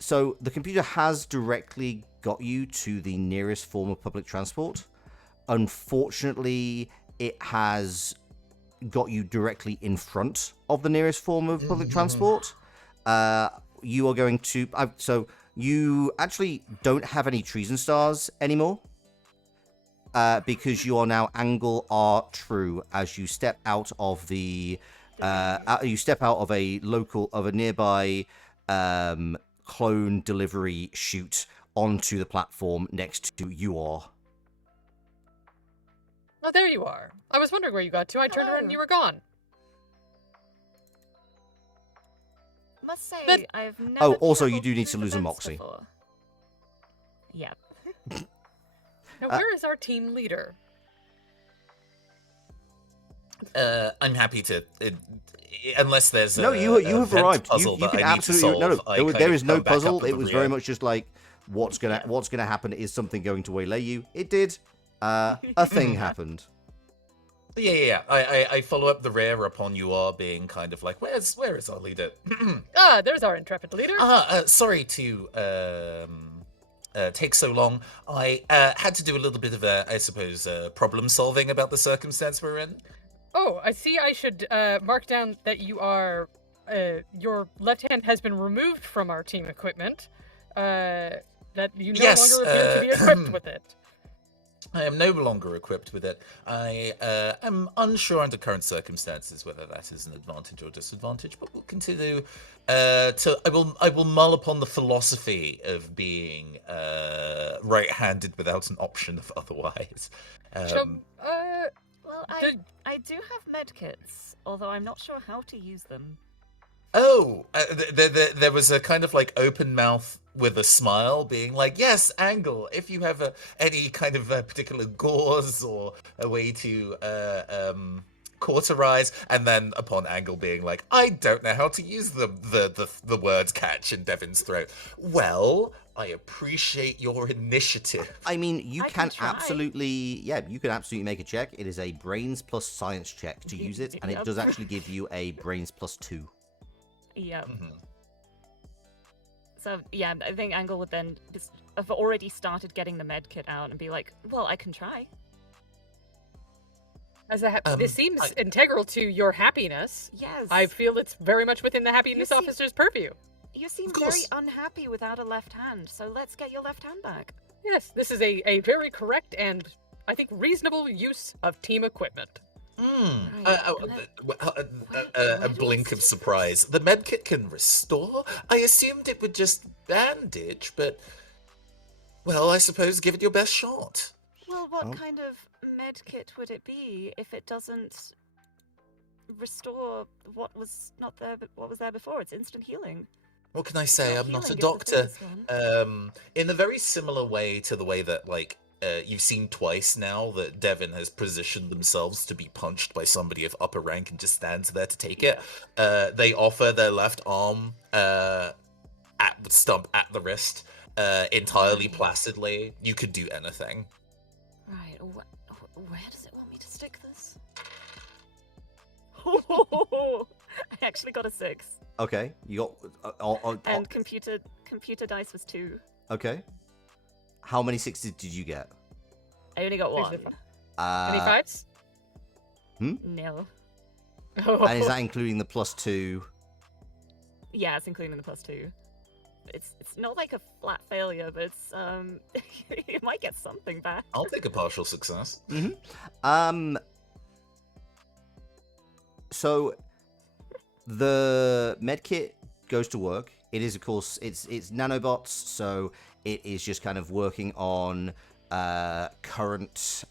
So the computer has directly got you to the nearest form of public transport. Unfortunately, it has got you directly in front of the nearest form of public transport. You are going to... so you actually don't have any treason stars anymore. Because you are now Angle R True as you step out of a nearby clone delivery chute onto the platform next to you are. Oh, there you are. I was wondering where you got to. I turned around and you were gone. Must say, But- I've never... Oh, also, you traveled do need to through lose a the moxie. vents before. Yep. Now, where is our team leader? I'm happy to, unless there's No, you have vent arrived. puzzle You that can I need to absolutely solve, I kind there of is no come back up puzzle. to It the was very rear. much just like what's gonna happen. Is something going to waylay you? It did. A thing happened. Yeah. I follow up the rear upon you are being kind of like, where is our leader? There's our intrepid leader. Sorry to take so long. I had to do a little bit of I suppose, problem solving about the circumstance we're in. Oh, I see. I should mark down that you are... your left hand has been removed from our team equipment. That you no Yes, longer appear to be equipped with it. I am no longer equipped with it. I am unsure under current circumstances whether that is an advantage or disadvantage, but we'll continue I will mull upon the philosophy of being right-handed without an option of otherwise. Well, I do have medkits, although I'm not sure how to use them. Oh, there was a kind of like open mouth with a smile being like, yes, Angle, if you have any kind of particular gauze or a way to cauterize, and then upon Angle being like, I don't know how to use the words catch in Devin's throat. Well, I appreciate your initiative. I mean, you I can can try. absolutely make a check. It is a brains plus science check to use it, and it Yep. does actually give you a brains plus 2. Yep. Mhm. So, yeah, I think Angle would then just have already started getting the medkit out and be like, well, I can try. This seems integral to your happiness. Yes. I feel it's very much within the happiness You see- officer's purview. You seem Of course. very unhappy without a left hand, so let's get your left hand back. Yes, this is a very correct and, I think, reasonable use of team equipment. Right, A blink of surprise. The medkit can restore? I assumed it would just bandage, but... Well, I suppose give it your best shot. Well, what Oh. kind of medkit would it be if it doesn't restore what was not there, what was there before? It's instant healing. What can I say? Not I'm not a healing is the doctor. thickest one. In a very similar way to the way that, like, you've seen twice now that Devin has positioned themselves to be punched by somebody of upper rank and just stands there to take it. They offer their left arm stump at the wrist, entirely placidly. You could do anything. Right. Where does it want me to stick this? I actually got a 6. Okay, you got... And computer dice was 2. Okay. How many 6s did you get? I only got 1. Any fights? Nil. And is that including the +2? Yeah, it's including the +2. It's not like a flat failure, but it's it might get something back. I'll take a partial success. So the medkit goes to work. It is, of course, it's nanobots, so it is just kind of working on current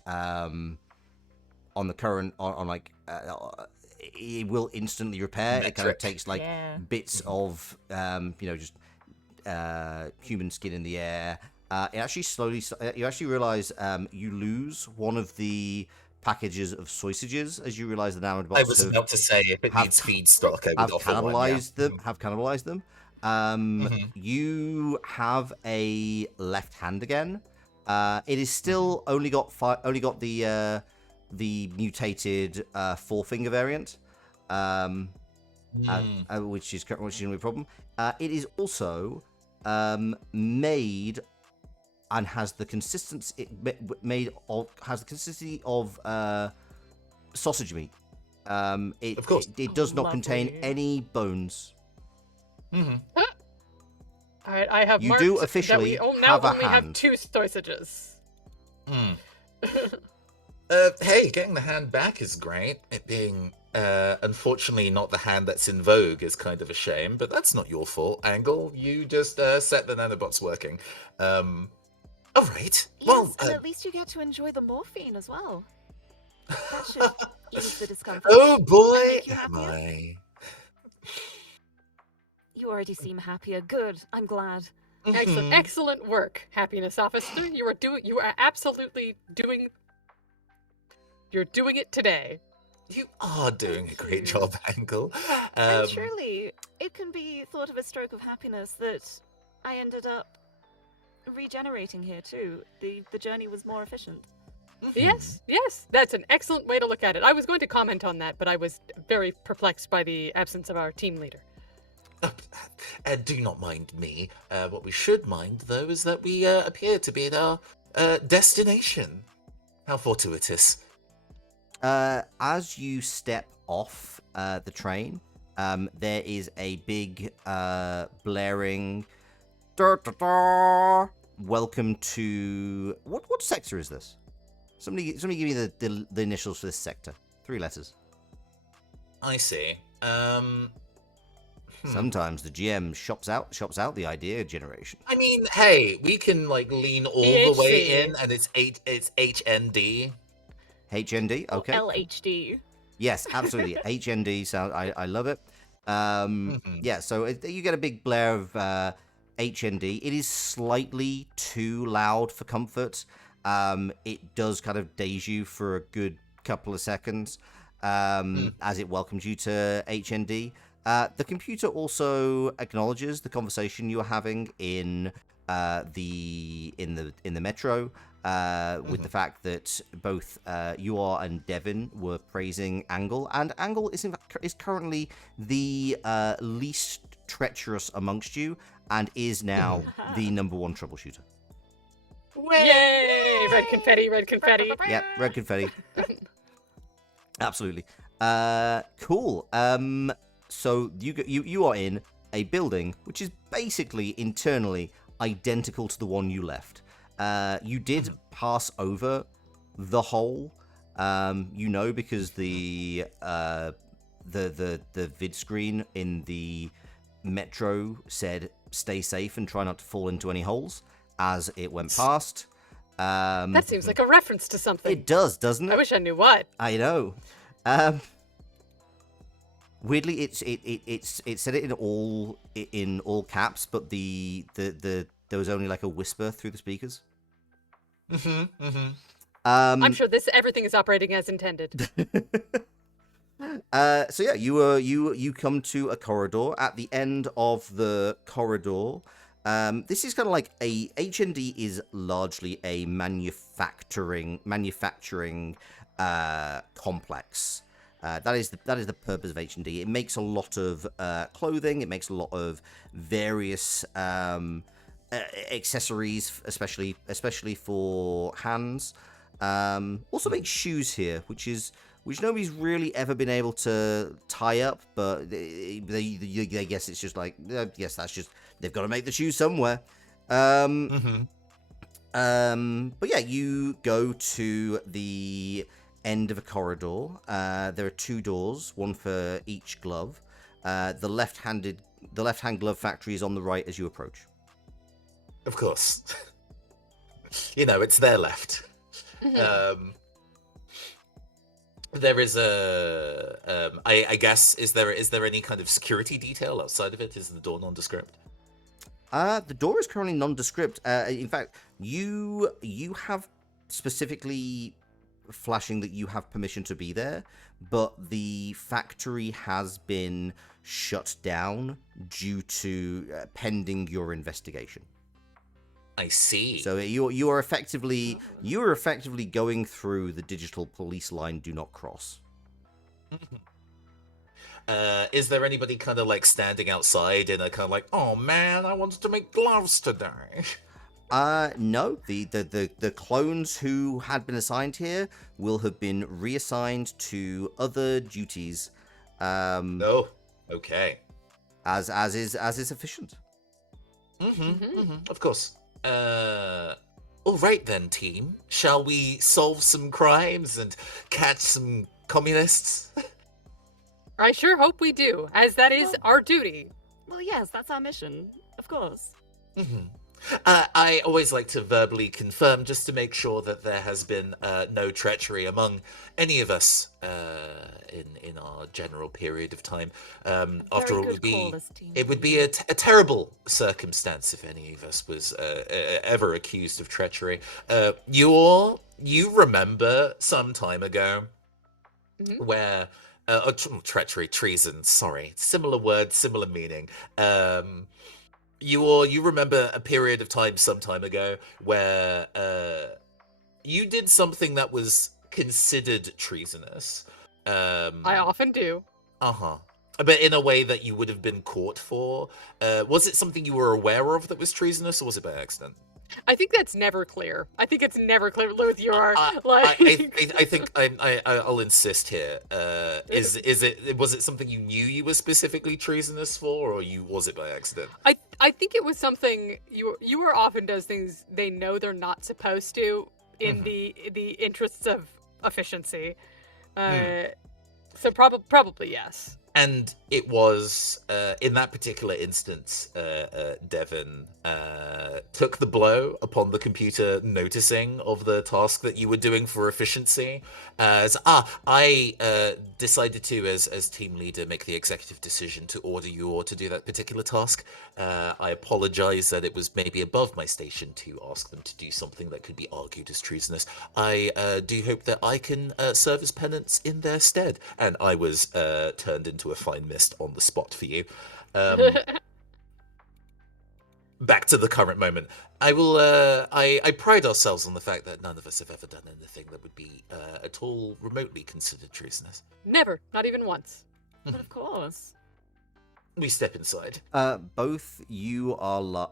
it will instantly repair. It kind of takes like bits of just human skin in the air. It actually slowly, you actually realize you lose one of the packages of sausages as you realize the nanobots I was about to say, if it needs feedstock, I would offer one. Have cannibalized them. You have a left hand again. It is still only got the mutated forefinger variant, which is going to be a problem. It is also made and has the consistency of sausage meat. Of course, it does not contain any bones. All right, I have. You do officially have a hand. Have 2 sausages. Hey, getting the hand back is great. It being, unfortunately, not the hand that's in vogue is kind of a shame, but that's not your fault, Angle. You just set the nanobots working. All right. Yes, Well, and at least you get to enjoy the morphine as well. That should ease the discomfort. Oh boy, you am I. You already seem happier. Good. I'm glad. Excellent work, happiness officer. You are absolutely doing. You're doing it today. You are doing a great job, Angle. And truly, it can be thought of a stroke of happiness that I ended up regenerating here too. The journey was more efficient. Yes, that's an excellent way to look at it. I was going to comment on that, but I was very perplexed by the absence of our team leader. Do not mind me. What we should mind, though, is that we appear to be at our destination. How fortuitous. As you step off the train, there is a big blaring welcome to what sector is this? Somebody give me the initials for this sector. 3 letters. I see. Sometimes the GM shops out the idea generation. I mean, hey, we can lean all the way in, and it's HND. HND, okay. LHD. Yes, absolutely. HND sound. I love it. Yeah, so you get a big blare of HND. It is slightly too loud for comfort. It does kind of daze you for a good couple of seconds as it welcomes you to HND. The computer also acknowledges the conversation you are having in the metro. With the fact that both you are and Devin were praising Angle, and Angle is currently the least treacherous amongst you, and is now the #1 troubleshooter. Yay! Red confetti, red confetti. Yeah, red confetti. Absolutely. Cool. So you are in a building which is basically internally identical to the one you left. You did pass over the hole, because the vid screen in the metro said "Stay safe and try not to fall into any holes" as it went past. That seems like a reference to something. It does, doesn't it? I wish I knew what. I know. Weirdly, it said it in all caps, but there was only like a whisper through the speakers. I'm sure everything is operating as intended. So yeah, you come to a corridor. At the end of the corridor, This is kind of like a HND is largely a manufacturing complex. That is the purpose of H&D. It makes a lot of clothing. It makes a lot of various accessories, especially for hands. Also makes shoes here, which nobody's really ever been able to tie up. But they guess it's just like yes, that's just they've got to make the shoes somewhere. But yeah, you go to the end of a corridor. There are 2 doors, one for each glove. The left-hand glove factory is on the right as you approach. Of course. It's their left. There is I guess, is there any kind of security detail outside of it? Is the door nondescript? The door is currently nondescript. In fact, you have specifically flashing that you have permission to be there, but the factory has been shut down due to pending your investigation. I see. So you are effectively going through the digital police line. Do not cross. Is there anybody kind of like standing outside in a kind of like, oh man, I wanted to make gloves today? No. The clones who had been assigned here will have been reassigned to other duties. Oh, okay. As is efficient. Of course. All right then, team. Shall we solve some crimes and catch some communists? I sure hope we do, as that is our duty. Well, yes, that's our mission, of course. I always like to verbally confirm just to make sure that there has been no treachery among any of us in our general period of time. After all, it would be a terrible circumstance if any of us was ever accused of treachery. You remember some time ago where treachery, treason, sorry, similar word, similar meaning. You remember a period of time some time ago where you did something that was considered treasonous. I often do. But in a way that you would have been caught for. Was it something you were aware of that was treasonous, or was it by accident? I think that's never clear. I think it's never clear with your I think I'll insist here. Was it something you knew you were specifically treasonous for, or was it by accident? I think it was something you often does things they know they're not supposed to in the interests of efficiency. So probably yes. And it was, in that particular instance, Devon took the blow upon the computer noticing of the task that you were doing for efficiency. I decided to, as team leader, make the executive decision to order you all to do that particular task. I apologize that it was maybe above my station to ask them to do something that could be argued as treasonous. I do hope that I can serve as penance in their stead. And I was turned into a fine mist on the spot for you. Back to the current moment. I will. I pride ourselves on the fact that none of us have ever done anything that would be at all remotely considered treasonous. Never, not even once. But of course. We step inside. Both you are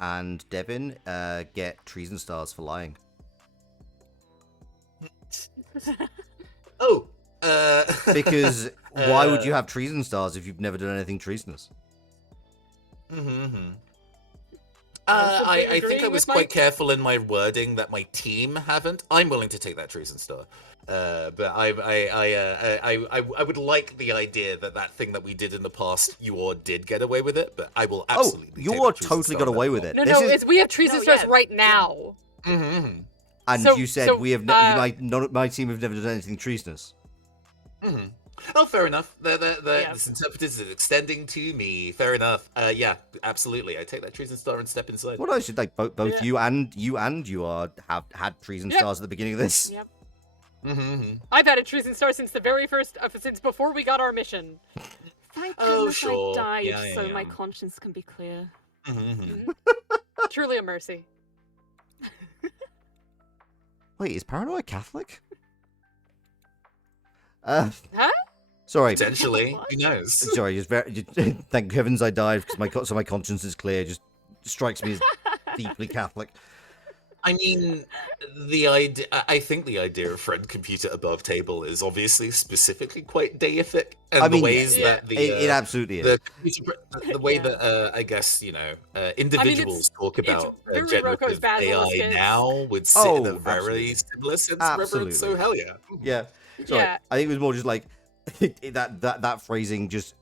and Devin get treason stars for lying. Oh. Because why would you have treason stars if you've never done anything treasonous? I think I was quite careful in my wording that my team haven't. I'm willing to take that treason star, but I would like the idea that thing that we did in the past, you all did get away with it. But I will absolutely. You all totally got away with it. No, we have treason stars right now. And you said we have my team have never done anything treasonous. Oh, fair enough. This interpreter is extending to me. Fair enough. Yeah, absolutely. I take that treason star and step inside. Well, I should like both you and you have had treason stars at the beginning of this. Yep. I've had a treason star since the very first, since before we got our mission. Thank goodness I died so my conscience can be clear. Mhm. Truly a mercy. Wait, is Paranoia Catholic? Huh? Sorry. Potentially, What? who knows? Sorry, thank heavens I died because my conscience is clear. Just strikes me as deeply Catholic. I mean, I think the idea of friend computer above table is obviously specifically quite deific, and I the mean, ways yeah. that It absolutely is. the computer, the way Yeah. that I guess individuals talk it's about very generative Rocco's Basilisk. AI It's- now would sit in a Oh, very absolutely. similar sense of reverence. So Absolutely. hell yeah. Yeah. Sorry. Yeah. I think it was more just like that phrasing just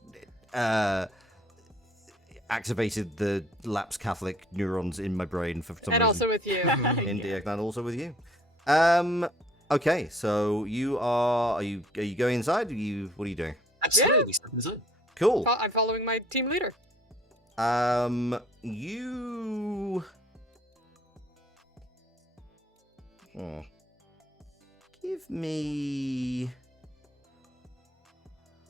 activated the lapsed Catholic neurons in my brain for some And reason. also with you. Indeed, and also with you. Okay, so are you going inside? What are you doing? Absolutely, step inside. Cool. I'm following my team leader. You. Give me.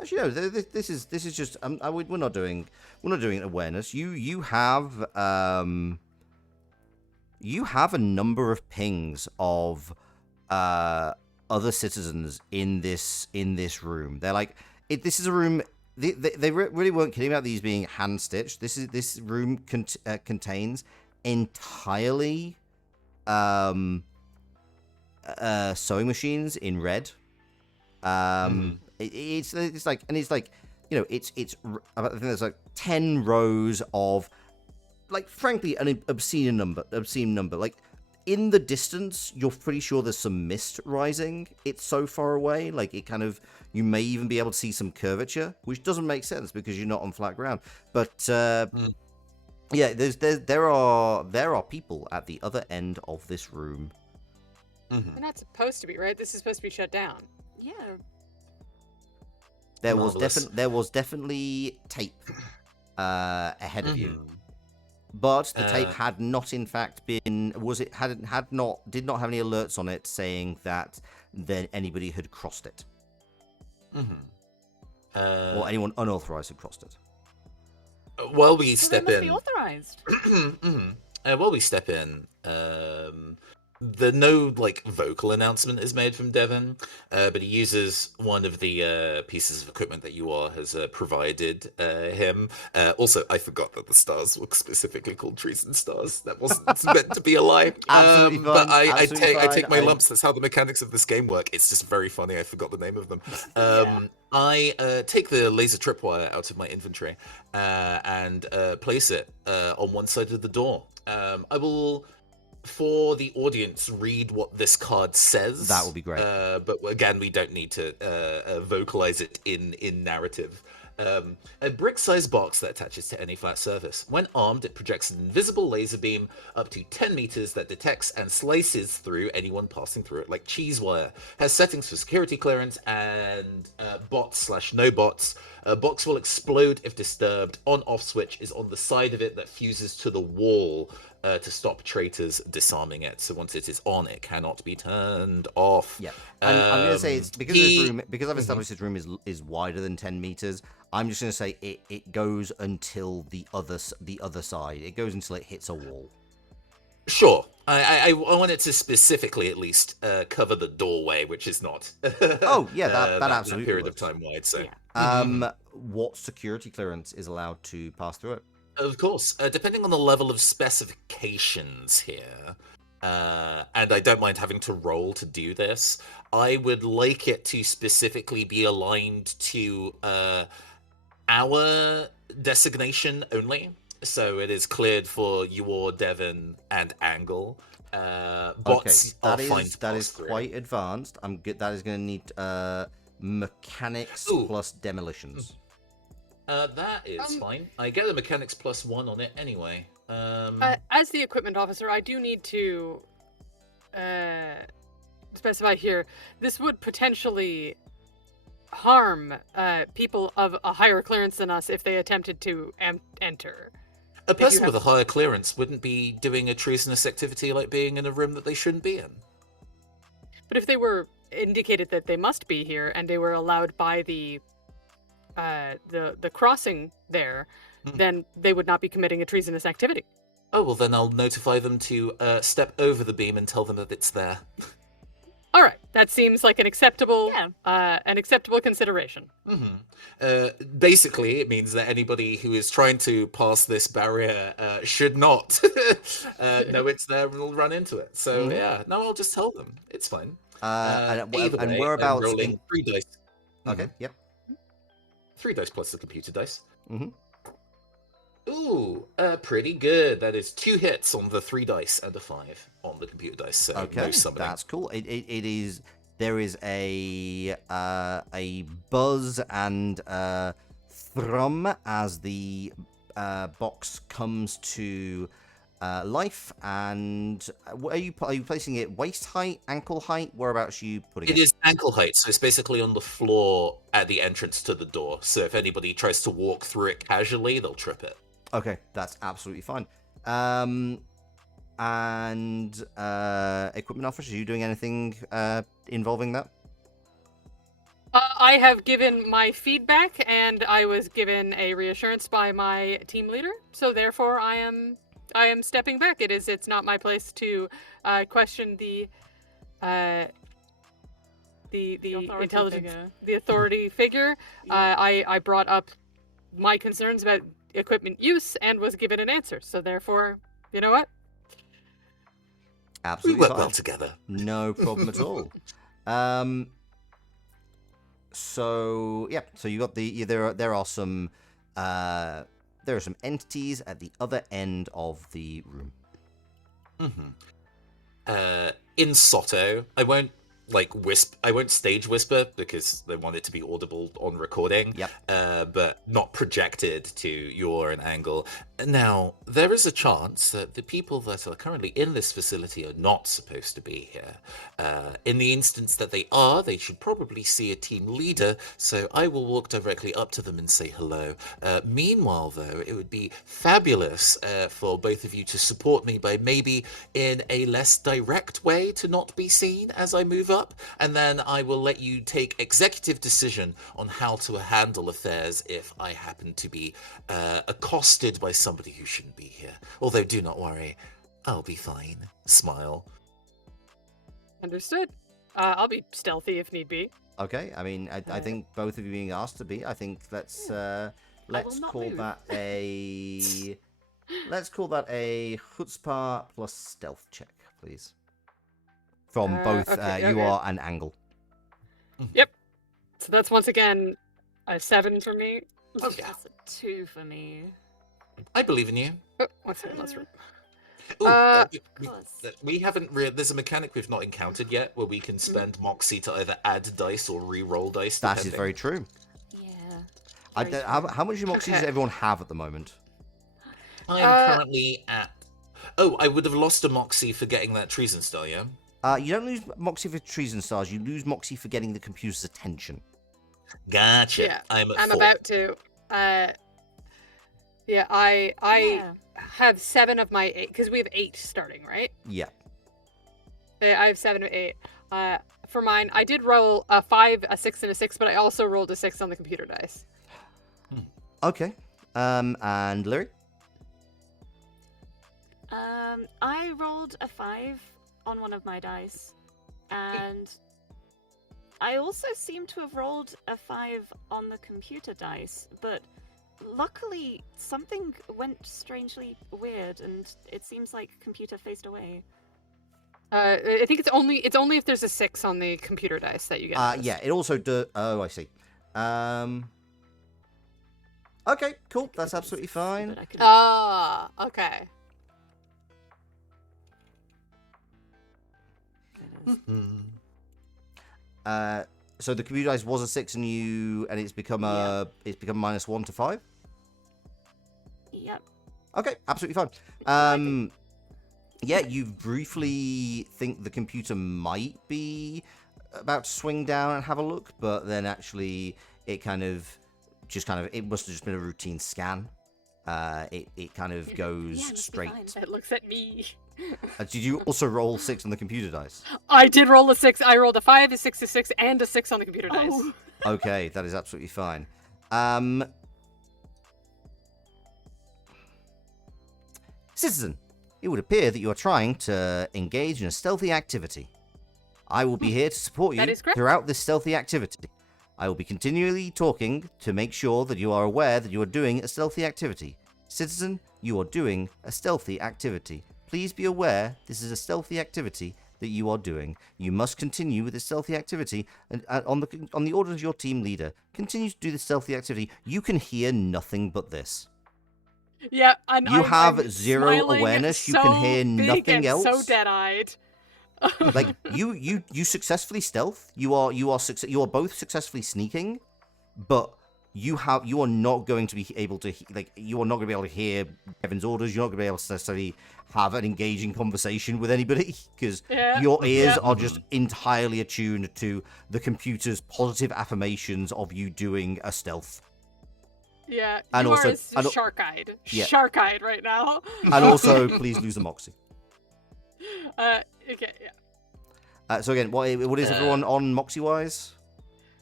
Actually, no. This is just. We're not doing awareness. You have a number of pings of other citizens in this room. They're like, this is a room. They really weren't kidding about these being hand stitched. This room contains entirely sewing machines in red. It's like, and it's like, I think there's like 10 rows of, like, frankly, an obscene number. Like, in the distance, you're pretty sure there's some mist rising. It's so far away, like, it kind of, you may even be able to see some curvature, which doesn't make sense because you're not on flat ground. But yeah, there are people at the other end of this room. They're not supposed to be, right? This is supposed to be shut down. Yeah. There was Marvelous. definitely tape ahead of you. But the tape had not, in fact, been did not have any alerts on it saying that then anybody had crossed it, or anyone unauthorized had crossed it. While we So they step must be in, authorized. while we step in, no like vocal announcement is made from Devon, but he uses one of the pieces of equipment that UR has provided him. Also, I forgot that the stars were specifically called treason stars. That wasn't meant to be a lie. Absolutely But fine, I absolutely take fine. my lumps. That's how the mechanics of this game work. It's just very funny. I forgot the name of them. I take the laser tripwire out of my inventory and place it on one side of the door. I will, for the audience, read what this card says. That would be great. But again, we don't need to vocalize it in narrative. A brick-sized box that attaches to any flat surface. When armed, it projects an invisible laser beam up to 10 meters that detects and slices through anyone passing through it like cheese wire. Has settings for security clearance and bots/no bots. A box will explode if disturbed. On-off switch is on the side of it that fuses to the wall to stop traitors disarming it. So once it is on, it cannot be turned off. Yeah, I'm going to say it's because this room, because I've established this room is wider than 10 meters. I'm just going to say it goes until the other side. It goes until it hits a wall. Sure. I want it to specifically at least cover the doorway, which is not. Oh yeah, that absolutely period works. of time wide. So. Yeah. What security clearance is allowed to pass through it? Of course, depending on the level of specifications here, and I don't mind having to roll to do this, I would like it to specifically be aligned to our designation only. So it is cleared for you or Devon and Angle. Bots are fine to that pass is through. quite advanced. I'm good. That is going to need mechanics plus demolitions. That is fine. I get the mechanics +1 on it anyway. As the equipment officer, I do need to specify here, this would potentially harm people of a higher clearance than us if they attempted to enter. A person with a higher clearance wouldn't be doing a treasonous activity like being in a room that they shouldn't be in. But if they were indicated that they must be here and they were allowed by the crossing there, then they would not be committing a treasonous activity. Oh, well, then I'll notify them to step over the beam and tell them that it's there. All right, that seems like an acceptable consideration. Basically, it means that anybody who is trying to pass this barrier should not know it's there and will run into it. So yeah, no, I'll just tell them. It's fine. And Either way, whereabouts I'm rolling in... 3 dice. Okay, yep. 3 dice plus the computer dice. Mm-hmm. Ooh, pretty good. That is 2 hits on the 3 dice and a 5 on the computer dice. So Okay, no summoning. that's cool. It is. There is a buzz and thrum as the box comes to life. And are you placing it waist height, ankle height? Whereabouts are you putting it? It is ankle height, so it's basically on the floor at the entrance to the door. So if anybody tries to walk through it casually, they'll trip it. Okay, that's absolutely fine. And equipment officer, are you doing anything involving that? I have given my feedback, and I was given a reassurance by my team leader. So therefore, I am stepping back. It's not my place to question the intelligence, figure. the authority figure. I brought up my concerns about equipment use and was given an answer. So therefore, you know what? Absolutely We work fine. well together. No problem at all. So yeah, so you got there are some entities at the other end of the room. In Sotto, I won't stage whisper because they want it to be audible on recording. Yep. But not projected to Yor and Angle. Now, there is a chance that the people that are currently in this facility are not supposed to be here. In the instance that they are, they should probably see a team leader, so I will walk directly up to them and say hello. Meanwhile, though, it would be fabulous for both of you to support me by maybe in a less direct way to not be seen as I move up, and then I will let you take executive decision on how to handle affairs if I happen to be accosted by somebody who shouldn't be here. Although do not worry, I'll be fine. Smile. Understood. I'll be stealthy if need be. Okay, I mean, I think both of you being asked to be. I think let's not call move. that a chutzpah plus stealth check, please. From both you are an Angle. Yep. So that's once again a 7 for me. Oh, yeah. That's a 2 for me. I believe in you. Oh, one second, let's We haven't there's a mechanic we've not encountered yet where we can spend Moxie to either add dice or re-roll dice. That is depending. very true. Yeah. How much Moxie does everyone have at the moment? I am currently at... Oh, I would have lost a Moxie for getting that treason star, yeah? You don't lose Moxie for treason stars. You lose Moxie for getting the computer's attention. Gotcha. Yeah, I'm at I'm 4. about to. I have 7 of my 8 because we have 8 starting, right? Yeah. I have 7 of 8. For mine, I did roll a 5, a 6, and a 6, but I also rolled a 6 on the computer dice. Okay. And Larry? I rolled a 5 on one of my dice, and I also seem to have rolled a 5 on the computer dice, but luckily something went strangely weird, and it seems like computer phased away. I think it's only if there's a 6 on the computer dice that you get. Yeah, it also does. Oh, I see. Okay, cool. That's absolutely fine. Okay. So the computer dice was a 6, and it's become -1 to 5. Yep. Okay, absolutely fine. Yeah, you briefly think the computer might be about to swing down and have a look, but then actually it must have just been a routine scan. It kind of goes must be straight. fine. It looks at me. Did you also roll 6 on the computer dice? I did roll a 6. I rolled a 5, a 6, a 6, and a 6 on the computer dice. Oh. Okay, that is absolutely fine. Citizen, it would appear that you are trying to engage in a stealthy activity. I will be here to support you That is correct. throughout this stealthy activity. I will be continually talking to make sure that you are aware that you are doing a stealthy activity. Citizen, you are doing a stealthy activity. Please be aware this is a stealthy activity that you are doing. You must continue with the stealthy activity, and on the orders of your team leader, continue to do the stealthy activity. You can hear nothing but this. Yeah, and You have I'm zero smiling awareness. You can hear so big nothing and else. So dead-eyed. Like you successfully stealth. You are both successfully sneaking, but you are not going to be able to you are not going to be able to hear Kevin's orders. You're not going to be able to necessarily have an engaging conversation with anybody because your ears are just entirely attuned to the computer's positive affirmations of you doing a stealth. Yeah, And you also- are shark-eyed. Yeah. Shark-eyed right now. And also, please lose the moxie. Okay, yeah. So again, what is everyone on moxie wise?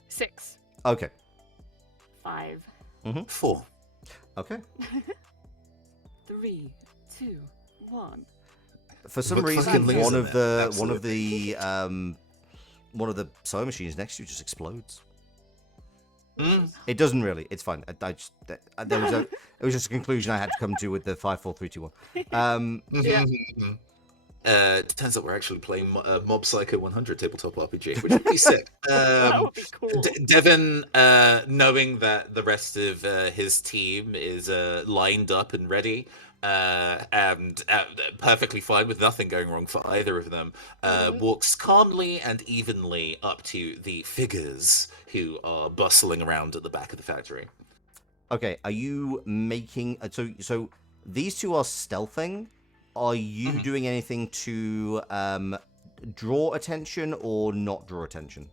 6. Okay. 5. 4. Okay. 3, 2, 1. For some Look reason, fucking one laser, of man. the Absolutely. one of the sewing machines next to you just explodes. Mm. It doesn't really. It's fine. It was just a conclusion I had to come to with the 5, 4, 3, 2, 1. Yeah. Turns out we're actually playing Mob Psycho 100 tabletop RPG, which would be sick. That would be cool. Devin, knowing that the rest of his team is lined up and ready, and perfectly fine with nothing going wrong for either of them, walks calmly and evenly up to the figures who are bustling around at the back of the factory. Okay, are you making so these two are stealthing? Are you doing anything to draw attention or not draw attention?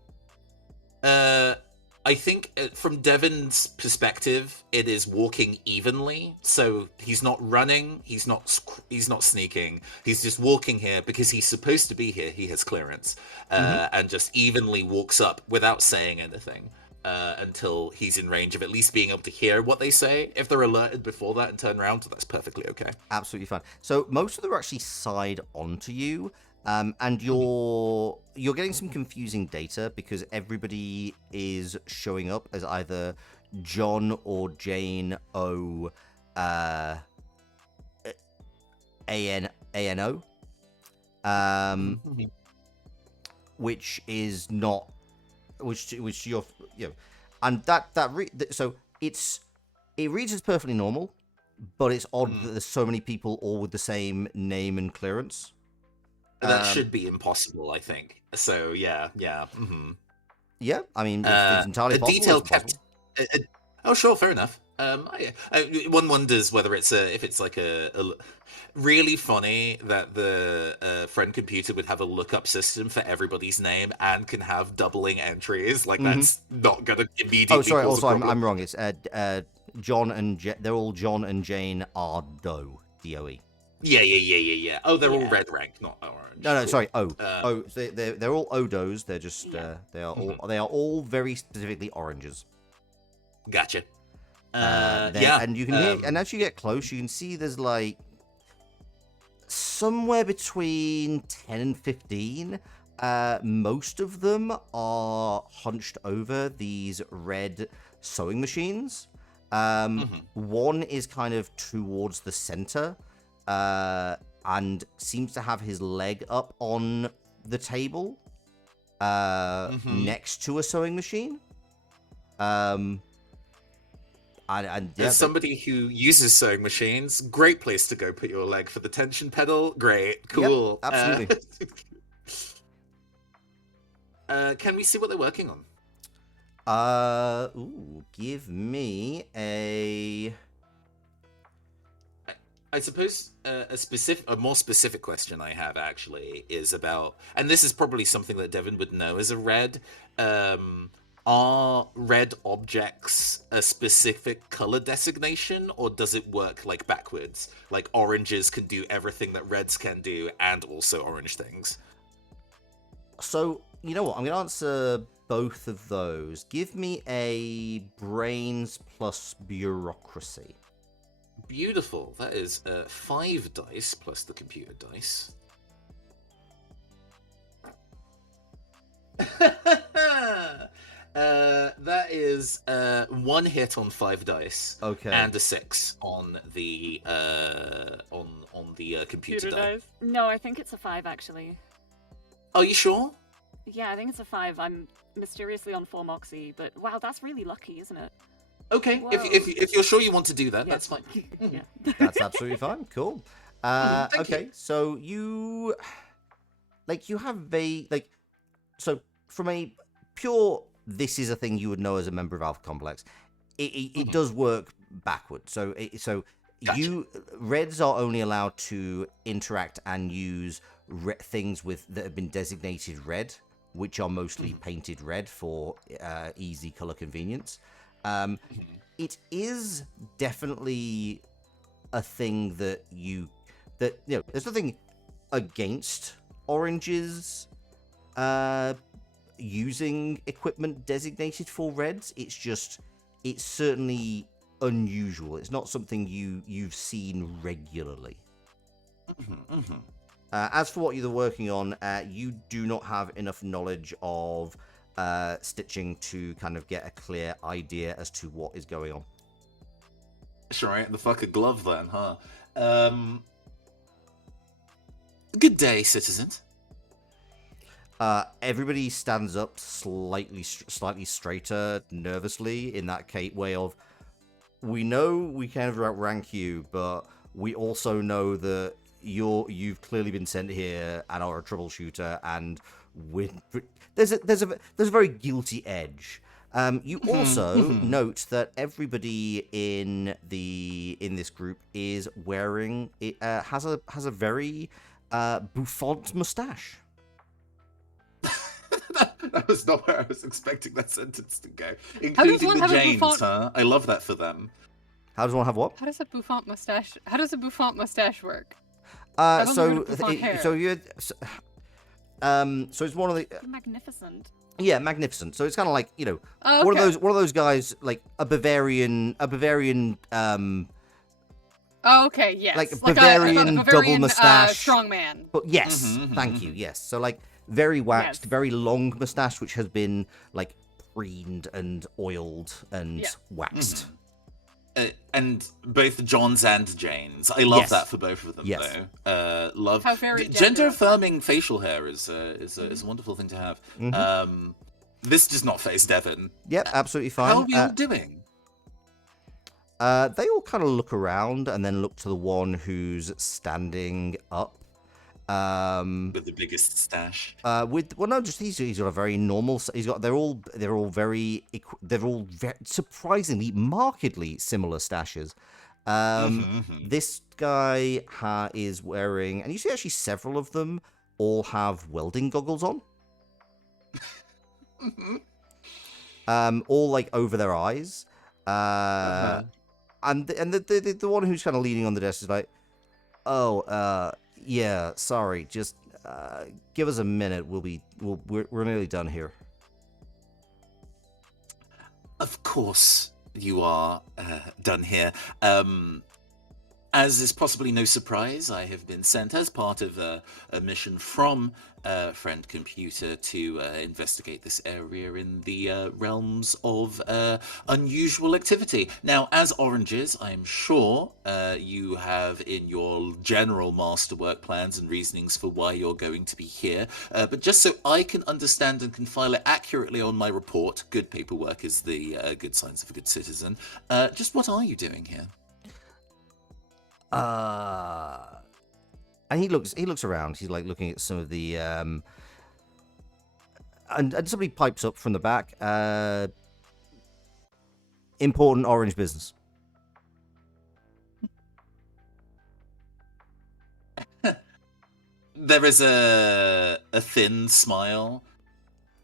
I think from Devin's perspective, it is walking evenly. So he's not running, he's not sneaking. He's just walking here because he's supposed to be here. He has clearance, and just evenly walks up without saying anything until he's in range of at least being able to hear what they say. If they're alerted before that and turn around, that's perfectly okay. Absolutely fine. So most of them are actually side onto you. And you're getting some confusing data because everybody is showing up as either John or Jane O ANO, which is not which you're and so it reads as perfectly normal, but it's odd that there's so many people all with the same name and clearance. That should be impossible, I think. So yeah. Yeah, I mean, it's entirely possible. Detail It's kept. possible. Oh, sure, fair enough. One wonders whether if it's like a really funny that the friend computer would have a lookup system for everybody's name and can have doubling entries. Like that's not gonna immediately. Oh, sorry. cause a Also, problem. I'm wrong. It's John and they're all John and Jane are Doe. DOE. Yeah. Oh, they're all red rank, not orange. No, Cool. sorry. They're all Odos. They're just they are all very specifically oranges. Gotcha. And you can hear, and as you get close, you can see there's like somewhere between 10 and 15. Most of them are hunched over these red sewing machines. One is kind of towards the center, and seems to have his leg up on the table, next to a sewing machine. As somebody who uses sewing machines, great place to go put your leg for the tension pedal. Great, cool. Yep, absolutely. Can we see what they're working on? Give me a. I suppose a more specific question I have actually is about, and this is probably something that Devin would know as a red. Are red objects a specific color designation, or does it work like backwards? Like oranges can do everything that reds can do, and also orange things. So, you know what? I'm going to answer both of those. Give me a brains plus bureaucracy. Beautiful. That is 5 dice plus the computer dice. That is 1 hit on 5 dice. Okay. And a 6 on the computer die. No, I think it's a 5 actually. Are you sure? Yeah, I think it's a 5. I'm mysteriously on 4 Moxie, but wow, that's really lucky, isn't it? Okay, Whoa. if you're sure you want to do that, Yeah. that's fine. Yeah. That's absolutely fine. Cool. Thank Okay, you. so you have so from a pure, this is a thing you would know as a member of Alpha Complex. It does work backward. So Gotcha. Reds are only allowed to interact and use things that have been designated red, which are mostly painted red for easy color convenience. It is definitely a thing that there's nothing against oranges using equipment designated for reds. It's certainly unusual. It's not something you've seen regularly. As for what you're working on, you do not have enough knowledge of stitching to kind of get a clear idea as to what is going on. Sure, right. The fuck a glove then, huh? Good day, citizens. Everybody stands up slightly straighter, nervously, in that way of, we know we kind of outrank you, but we also know that you've clearly been sent here and are a troubleshooter, and there's a very guilty edge. You also note that everybody in this group is wearing has a very bouffant mustache. That was not where I was expecting that sentence to go. How does Including one the have a Janes, bouffant- huh? I love that for them. How does one have what? How does a bouffant mustache work? I've only heard of bouffant hair. So it's one of the Magnificent. yeah, magnificent. So it's kind of like, Oh, one okay. of those guys, like a Bavarian Oh, okay, yes. like a Bavarian double mustache. strong man. But yes, thank you. Yes. So like very waxed, Yes. very long mustache which has been like preened and oiled and Yeah. waxed. And both Johns and Janes. I love Yes. that for both of them, Yes. though. Love How very gender-affirming facial hair is a wonderful thing to have. This does not face Devon. Yep, absolutely fine. How are we all doing? They all kind of look around and then look to the one who's standing up. With the biggest stash. He's got a very normal. They're all very surprisingly markedly similar stashes. This guy is wearing, and you see actually several of them all have welding goggles on. All like over their eyes. And the one who's kind of leaning on the desk is like, yeah, sorry, just give us a minute. We're nearly done here. Of course you are done here. As is possibly no surprise, I have been sent as part of a mission from Friend Computer to investigate this area in the realms of unusual activity. Now, as oranges, I'm sure you have in your general masterwork plans and reasonings for why you're going to be here. But just so I can understand and can file it accurately on my report, good paperwork is the good signs of a good citizen. Just what are you doing here? And he looks around. He's like looking at some of the and somebody pipes up from the back. Important orange business. There is a thin smile.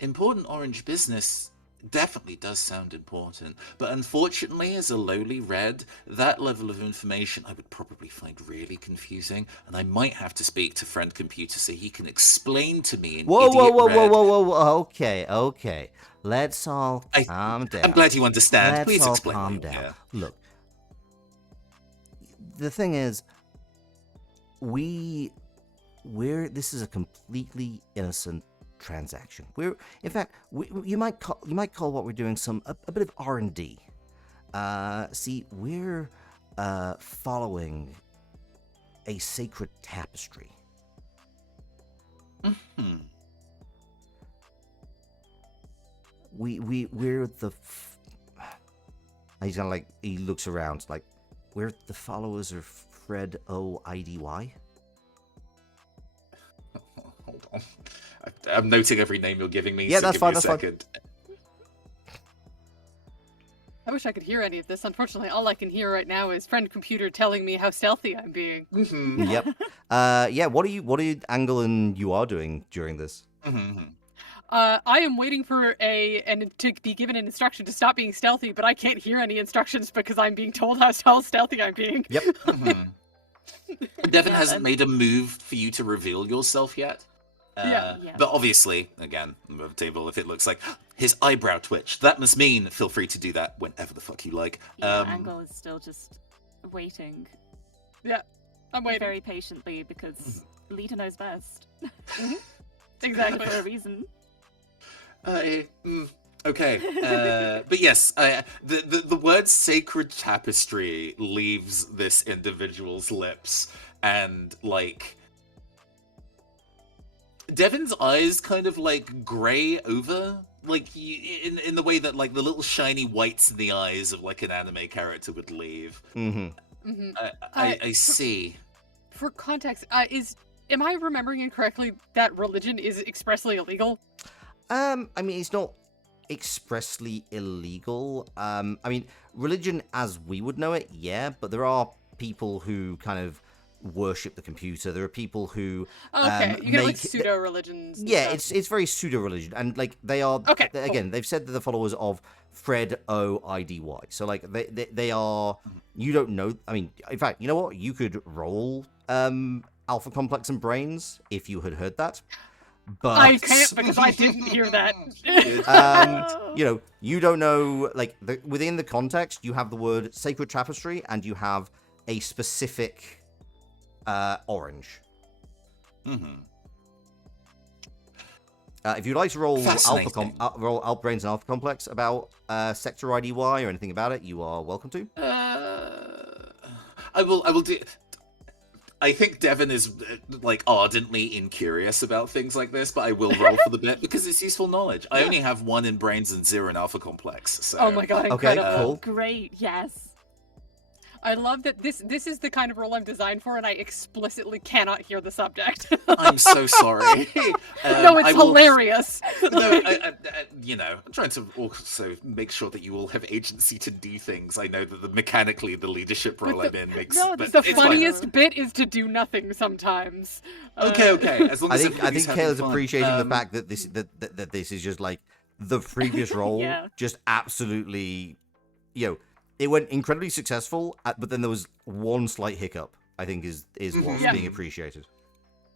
Important orange business definitely does sound important, but unfortunately, as a lowly red, that level of information I would probably find really confusing, and I might have to speak to Friend Computer so he can explain to me in Whoa. Okay. Let's all calm down. I'm glad you understand. Let's Please all explain. calm down. Yeah. Look, the thing is, this is a completely innocent transaction. In fact, you might call what we're doing a bit of R&D. See, we're following a sacred tapestry. Mm-hmm. We're the. He's kind of like, he looks around like, we're the followers of Fred Idy. Hold on. I'm noting every name you're giving me. Yeah, so that's give fine. me a That's fine. second. I wish I could hear any of this. Unfortunately, all I can hear right now is friend computer telling me how stealthy I'm being. Mm-hmm. Yep. Yeah. What are you, Angle, and you are doing during this? Mm-hmm. I am waiting for to be given an instruction to stop being stealthy, but I can't hear any instructions because I'm being told how stealthy I'm being. Yep. Mm-hmm. Devin hasn't made a move for you to reveal yourself yet. Yeah. But obviously, again, on the table, if it looks like his eyebrow twitch, that must mean feel free to do that whenever the fuck you like. Yeah, Angle is still just waiting. Yeah, I'm waiting. Very patiently because Lita knows best. Exactly. For a reason. Okay, but yes, the word sacred tapestry leaves this individual's lips, and like Devin's eyes kind of like grey over, like in the way that like the little shiny whites in the eyes of like an anime character would leave. I see. For context, am I remembering incorrectly that religion is expressly illegal? I mean, it's not expressly illegal. I mean, religion as we would know it, yeah, but there are people who kind of worship the computer. There are people who you get like pseudo religions. Yeah, it's very pseudo religion, and like they are again. They've said that the followers of Fred Idy. So like they are. You don't know. I mean, in fact, you know what? You could roll Alpha Complex and Brains if you had heard that. But I can't because I didn't hear that. You know, you don't know. Like within the context, you have the word sacred tapestry, and you have a specific orange. If you'd like to roll roll Brains and Alpha Complex about Sector IDY or anything about it, you are welcome to. I will do. I think Devin is like ardently incurious about things like this, but I will roll for the bit because it's useful knowledge. I only have 1 in Brains and 0 in Alpha Complex. So. Oh my god! Incredible. Okay, cool. Great. Yes. I love that this is the kind of role I'm designed for, and I explicitly cannot hear the subject. I'm so sorry. No, it's hilarious. No, you know, I'm trying to also make sure that you all have agency to do things. I know that mechanically the leadership role I'm in makes. The funniest bit is to do nothing sometimes. Okay. As long as I think Kayla's appreciating the fact that this is just like the previous role, just absolutely, you know. It went incredibly successful, but then there was one slight hiccup, I think is what's being appreciated.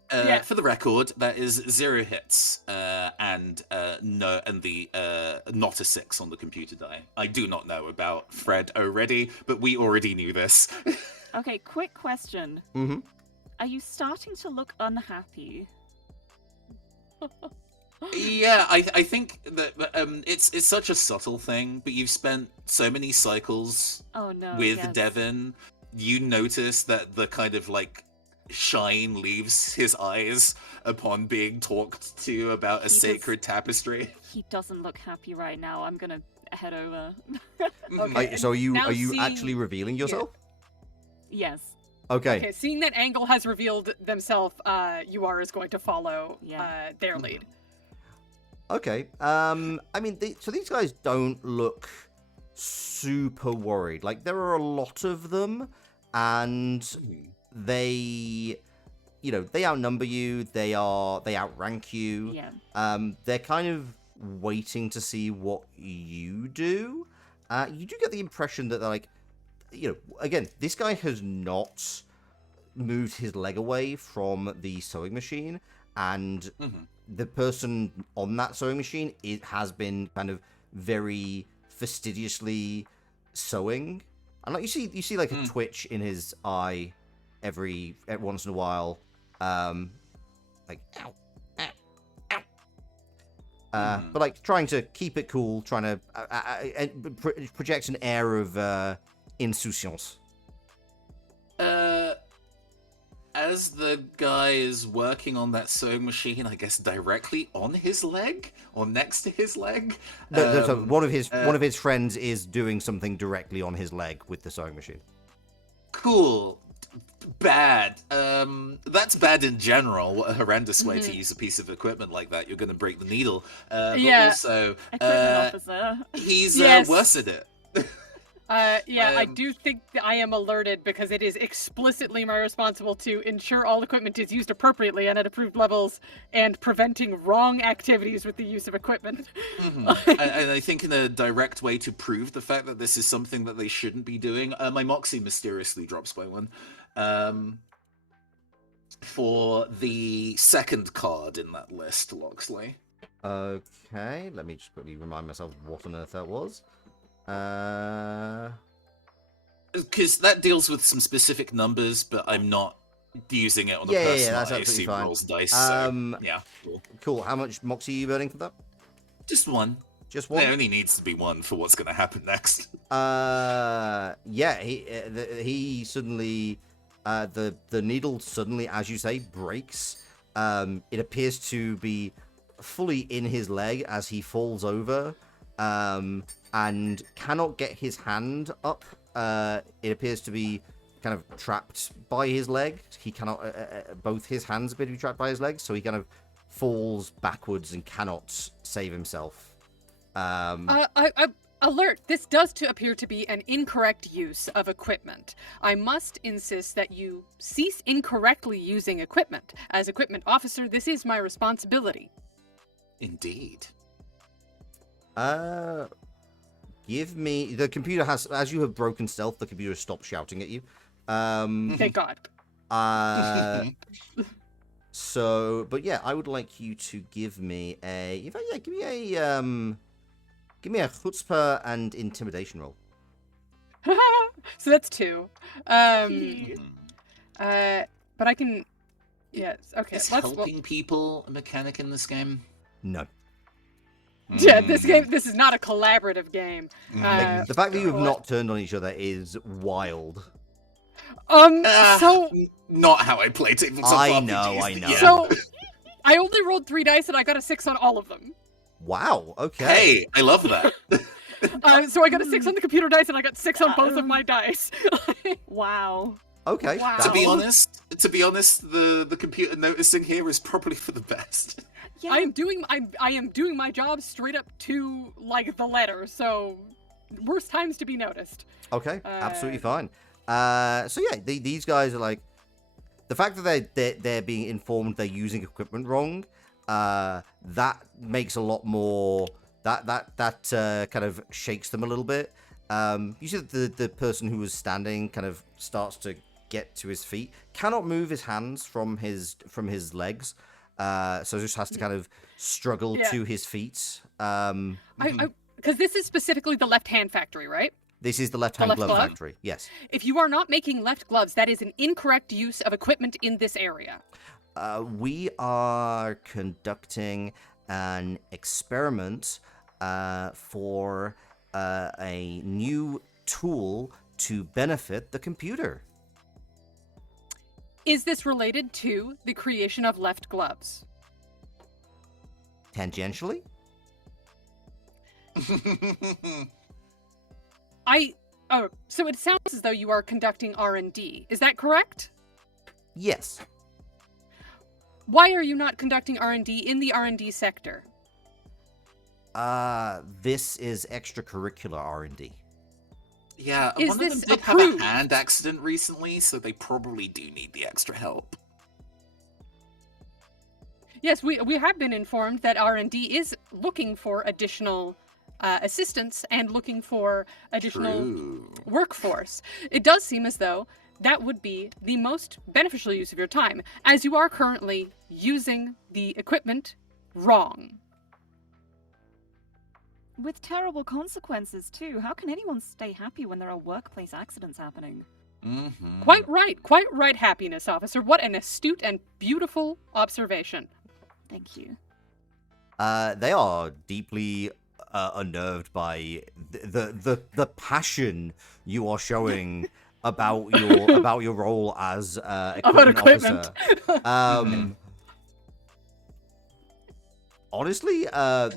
For the record, that is 0 hits, and not a 6 on the computer die. I do not know about Fred already, but we already knew this. Okay, quick question. Are you starting to look unhappy? Yeah, I think that it's such a subtle thing, but you've spent so many cycles with Devin. You notice that the kind of like shine leaves his eyes upon being talked to about a sacred tapestry. He doesn't look happy right now. I'm gonna head over. Okay. So are you actually revealing yourself? Yes. Okay. Seeing that Angle has revealed themselves, UR is going to follow their lead. Okay. I mean, so these guys don't look super worried. Like, there are a lot of them, and they, you know, they outnumber you. They outrank you. Yeah. They're kind of waiting to see what you do. You do get the impression that they're like, you know, again, this guy has not moved his leg away from the sewing machine, and the person on that sewing machine has been kind of very fastidiously sewing And like you see like a twitch in his eye every once in a while, like ow, ow, ow. But like trying to keep it cool, trying to project an air of insouciance. As the guy is working on that sewing machine, I guess directly on his leg or next to his leg. So one of his friends is doing something directly on his leg with the sewing machine. Cool. Bad. That's bad in general. What a horrendous way to use a piece of equipment like that. You're going to break the needle. But also, Equipment officer. he's Yes. worse at it. I do think that I am alerted because it is explicitly my responsible to ensure all equipment is used appropriately and at approved levels and preventing wrong activities with the use of equipment. And I think in a direct way to prove the fact that this is something that they shouldn't be doing, my Moxie mysteriously drops by one. For the second card in that list, Loxley. Okay, let me just quickly remind myself what on earth that was. Because that deals with some specific numbers, but I'm not using it on a person. Yeah, that's I absolutely assume fine. rolls dice. Yeah, cool. Cool. How much Moxie are you burning for that? Just one. Just one? It only needs to be one for what's going to happen next. Yeah, he suddenly, the needle suddenly, as you say, breaks. It appears to be fully in his leg as he falls over, and cannot get his hand up. It appears to be kind of trapped by his leg. He cannot, both his hands appear to be trapped by his legs, so he kind of falls backwards and cannot save himself. Alert! This does appear to be an incorrect use of equipment. I must insist that you cease incorrectly using equipment. As equipment officer, this is my responsibility. Indeed. Give me... The computer has... As you have broken stealth, the computer stopped shouting at you. Thank God. So... But yeah, I would like you to give me a... In fact, yeah, give me a... Give me a chutzpah and intimidation roll. So that's 2. But I can... Yes, okay. Is helping people a mechanic in this game? No. Yeah, this is not a collaborative game. The fact that you have not turned on each other is wild. So... Not how I play tabletop I RPGs. know. Yeah. So, I only rolled 3 dice and I got a 6 on all of them. Wow, okay. Hey, I love that. So I got a 6 on the computer dice and I got 6 on both of my dice. Wow. Okay. Wow. To be honest, the computer noticing here is probably for the best. Yeah. I am doing my job straight up to like the letter, so worst times to be noticed. Okay, absolutely fine. So yeah, these guys are like, the fact that they're being informed they're using equipment wrong, that makes a lot more, that kind of shakes them a little bit. You see that the person who was standing kind of starts to get to his feet, cannot move his hands from his legs, so just has to kind of struggle to his feet. Because this is specifically the left-hand factory, right? This is the left-hand left glove glove? factory, yes. If you are not making left gloves, that is an incorrect use of equipment in this area. We are conducting an experiment for a new tool to benefit the computer. Is this related to the creation of left gloves? Tangentially? So it sounds as though you are conducting R&D. Is that correct? Yes. Why are you not conducting R&D in the R&D sector? This is extracurricular R&D. Yeah, Is one of them this did have a approved? hand accident recently, so they probably do need the extra help. Yes, we have been informed that R&D is looking for additional assistance and looking for additional True. workforce. It does seem as though that would be the most beneficial use of your time, as you are currently using the equipment wrong. With terrible consequences, too. How can anyone stay happy when there are workplace accidents happening? Mm-hmm. Quite right, Happiness Officer. What an astute and beautiful observation. Thank you. They are deeply unnerved by the passion you are showing about your role as equipment officer. Honestly, I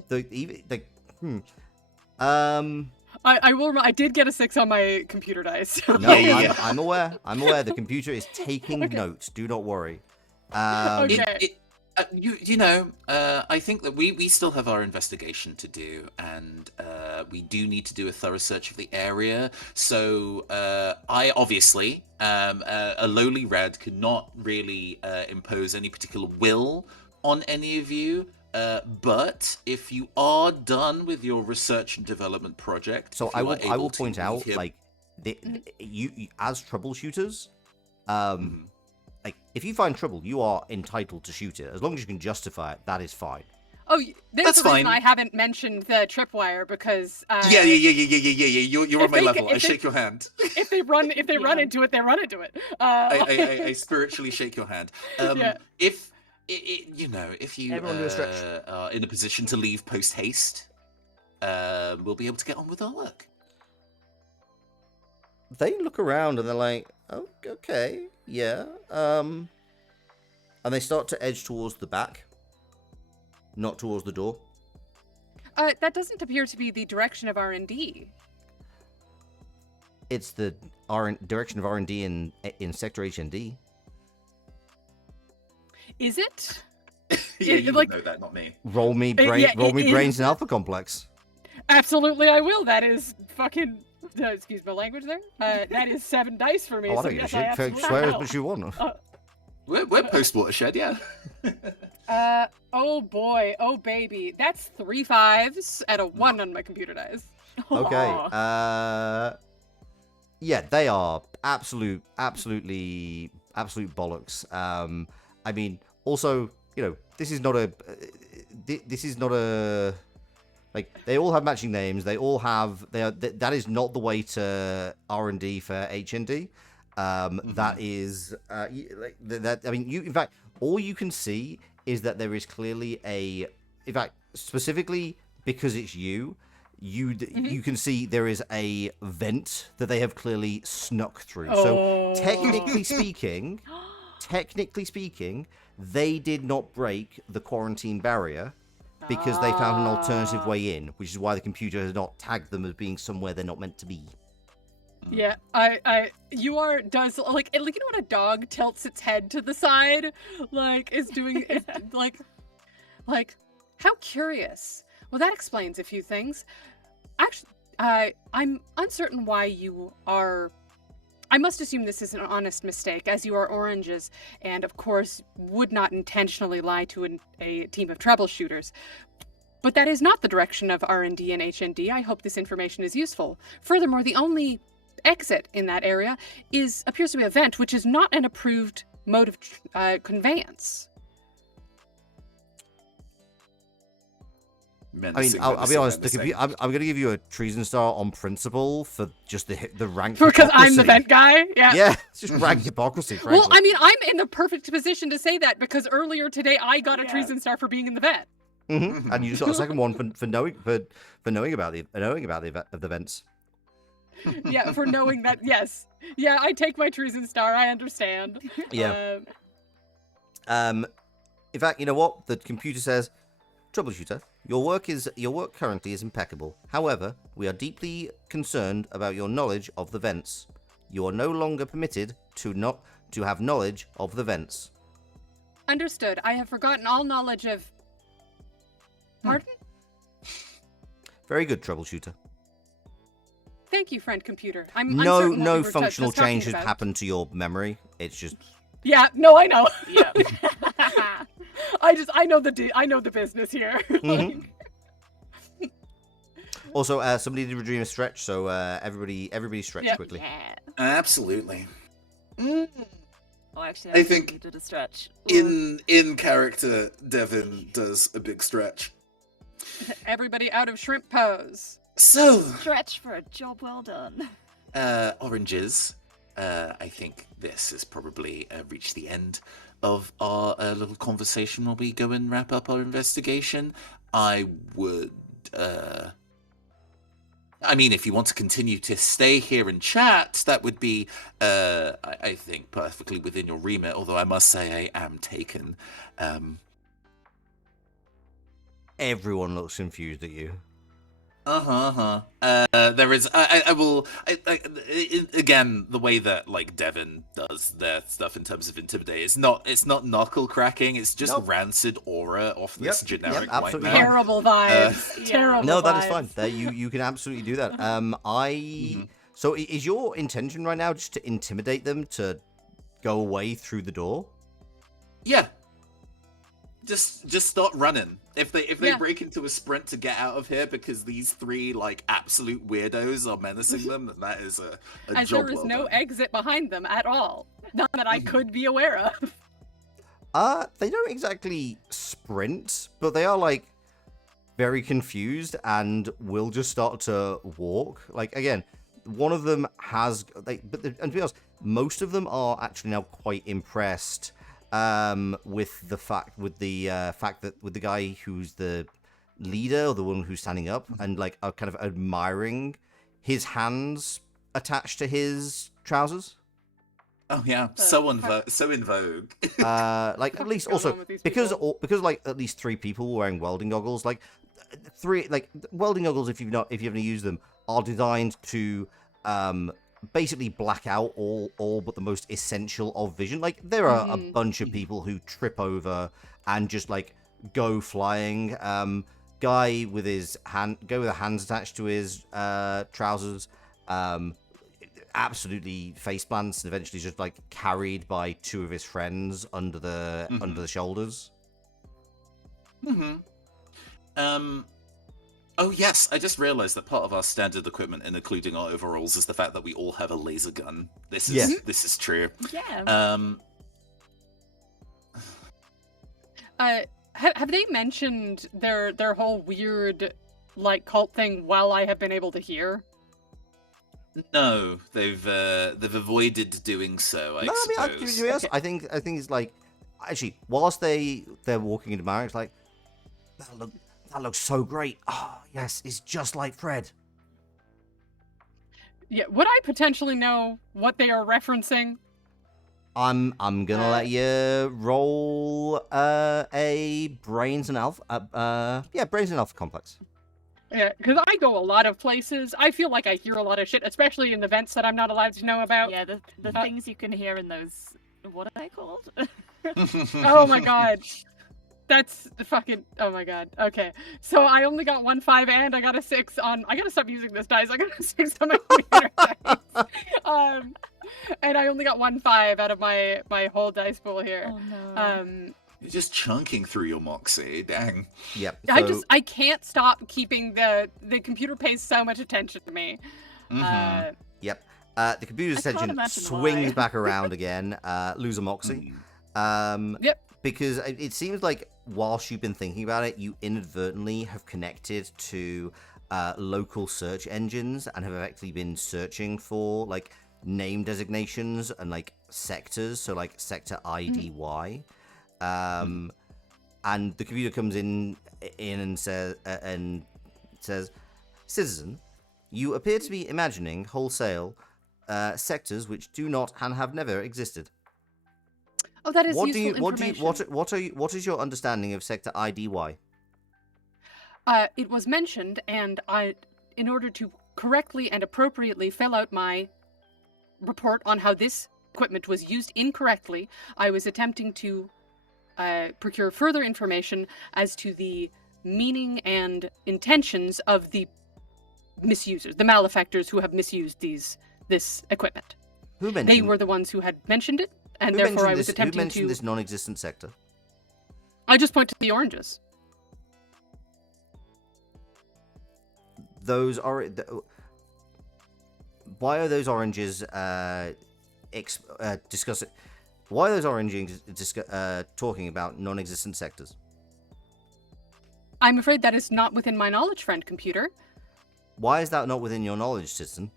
did get a 6 on my computer dice. No, Yeah. I'm aware. The computer is taking notes. Do not worry. Okay. I think that we still have our investigation to do, and we do need to do a thorough search of the area. So I obviously, a lowly red, could not really impose any particular will on any of you. But if you are done with your research and development project, So if I you are will able to point leave out, here- like, you as troubleshooters, like, if you find trouble, you are entitled to shoot it. As long as you can justify it, that is fine. Oh, there's That's the reason fine. I haven't mentioned the tripwire because Yeah. You're if on my they level. get- I if they- shake your hand. if they run into it, they run into it. I spiritually shake your hand. Yeah. If if you Everyone do a stretch. are in a position to leave post haste, we'll be able to get on with our work. They look around and they're like, "Oh, okay, yeah." And they start to edge towards the back, not towards the door. That doesn't appear to be the direction of R&D. It's the direction of R&D in Sector HND. Is it? Yeah, you like- would know that, not me. Roll me yeah, brains in Alpha Complex. Absolutely, I will. That is fucking. Excuse my language there. That is 7 dice for me. Oh, I so don't give a yes, I shit. absolutely Swear as will. much as you want. We're post watershed, yeah. Oh boy, oh baby. That's 3 5s and a 1 on my computer dice. Okay. Aw. Yeah, they are absolute bollocks. I mean, also, this is not a like, they all have matching names. That is not the way to R&D for HND. That is that. I mean, in fact, all you can see is that there is clearly in fact, specifically because it's you can see there is a vent that they have clearly snuck through. So technically speaking, they did not break the quarantine barrier because they found an alternative way in, which is why the computer has not tagged them as being somewhere they're not meant to be. Yeah, does like you know when a dog tilts its head to the side, like is doing it, like how curious. Well, that explains a few things. Actually, I'm uncertain why you are. I must assume this is an honest mistake, as you are oranges, and of course would not intentionally lie to a team of troubleshooters. But that is not the direction of R&D and HND. I hope this information is useful. Furthermore, the only exit in that area appears to be a vent, which is not an approved mode of conveyance. I mean, I'll be honest. I'm going to give you a treason star on principle for just the rank Because I'm the hypocrisy. vent guy? Yeah. Yeah, it's just rank hypocrisy, frankly. Well, I mean, I'm in the perfect position to say that because earlier today I got a treason star for being in the vent. Mm-hmm. And you just got a second one for knowing about the events. Yeah, for knowing that. Yes. Yeah, I take my treason star. I understand. Yeah. In fact, you know what? The computer says, troubleshooter, your work currently is impeccable. However, we are deeply concerned about your knowledge of the vents. You are no longer permitted to have knowledge of the vents. Understood. I have forgotten all knowledge of. Pardon? Very good, troubleshooter. Thank you, friend computer. I'm No uncertain what we were functional just talking change has about. happened to your memory. It's just Yeah, no, I know. Yeah. I know the business here. Mhm. Also, somebody did redeem a stretch, so everybody stretch Yeah. quickly. Yeah. Absolutely. Oh, actually, I think you did a stretch. Ooh. In character, Devin does a big stretch. Everybody out of shrimp pose. So, Stretch for a job well done. oranges. I think this has probably reached the end of our little conversation while we go and wrap up our investigation. I would. I mean, if you want to continue to stay here and chat, that would be, I think, perfectly within your remit. Although I must say, I am taken. Everyone looks confused at you. There is. I will. Again, the way that like Devon does their stuff in terms of intimidate, it's not knuckle cracking. It's just rancid aura off this generic white absolutely man. Terrible vibes. Terrible. No, that vibes. is fine. That you can absolutely do that. So is your intention right now just to intimidate them to go away through the door? Yeah. Just start running. If they break into a sprint to get out of here because these three like absolute weirdos are menacing them, then that is a As job there is well no done. exit behind them at all. None that I could be aware of. They don't exactly sprint, but they are like very confused and will just start to walk. Like again, one of them has and to be honest, most of them are actually now quite impressed with the fact that with the guy who's the leader or the one who's standing up and like are kind of admiring his hands attached to his trousers. Oh yeah, so in vogue. Like at least also because like at least three people were wearing welding goggles. Like welding goggles, if you haven't used them, are designed to basically black out all but the most essential of vision. Like there are a bunch of people who trip over and just like go flying. Guy with his hands attached to his trousers, absolutely face plants and eventually just like carried by two of his friends under the shoulders. Oh yes, I just realized that part of our standard equipment, including our overalls, is the fact that we all have a laser gun. This is true. Yeah. Have they mentioned their whole weird like cult thing while I have been able to hear? No, they've avoided doing so. I think it's like actually whilst they're walking into Marek, it's like that looks so great. Oh yes, it's just like Fred. Yeah, would I potentially know what they are referencing? I'm gonna let you roll a brains and alpha. Brains and alpha complex. Yeah, because I go a lot of places. I feel like I hear a lot of shit, especially in events that I'm not allowed to know about. Yeah, the things you can hear in those. What are they called? Oh my god. That's fucking. Oh my god. Okay. So I only got 1 5 and I got a 6 on. I gotta stop using this dice. I got a 6 on my computer dice. And I only got 1 5 out of my whole dice pool here. Oh no. You're just chunking through your moxie. Dang. Yep. I can't stop keeping the computer pays so much attention to me. Yep. The computer's attention swings back around again. Lose a moxie. Yep. Because it seems like whilst you've been thinking about it, you inadvertently have connected to local search engines and have actually been searching for like name designations and like sectors. So like sector IDY. And the computer comes in and says, "Citizen, you appear to be imagining wholesale sectors which do not and have never existed." Oh, that is useful information. What is your understanding of sector IDY? It was mentioned, and in order to correctly and appropriately fill out my report on how this equipment was used incorrectly, I was attempting to procure further information as to the meaning and intentions of the misusers, the malefactors who have misused this equipment. Who mentioned? They were the ones who had mentioned it, and therefore I was attempting to... Who mentioned this non-existent sector? I just point to the oranges. Those are... Why are those oranges discussing... Why are those oranges talking about non-existent sectors? I'm afraid that is not within my knowledge, friend computer. Why is that not within your knowledge, citizen?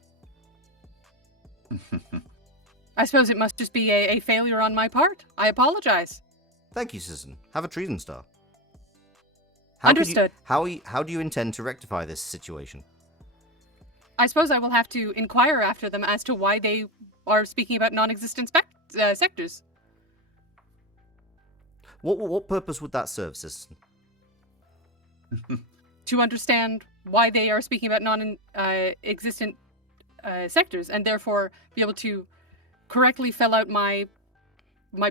I suppose it must just be a failure on my part. I apologize. Thank you, citizen. Have a treason star. Understood. How do you intend to rectify this situation? I suppose I will have to inquire after them as to why they are speaking about non-existent sectors. What purpose would that serve, citizen? To understand why they are speaking about non-existent sectors, and therefore be able to correctly fill out my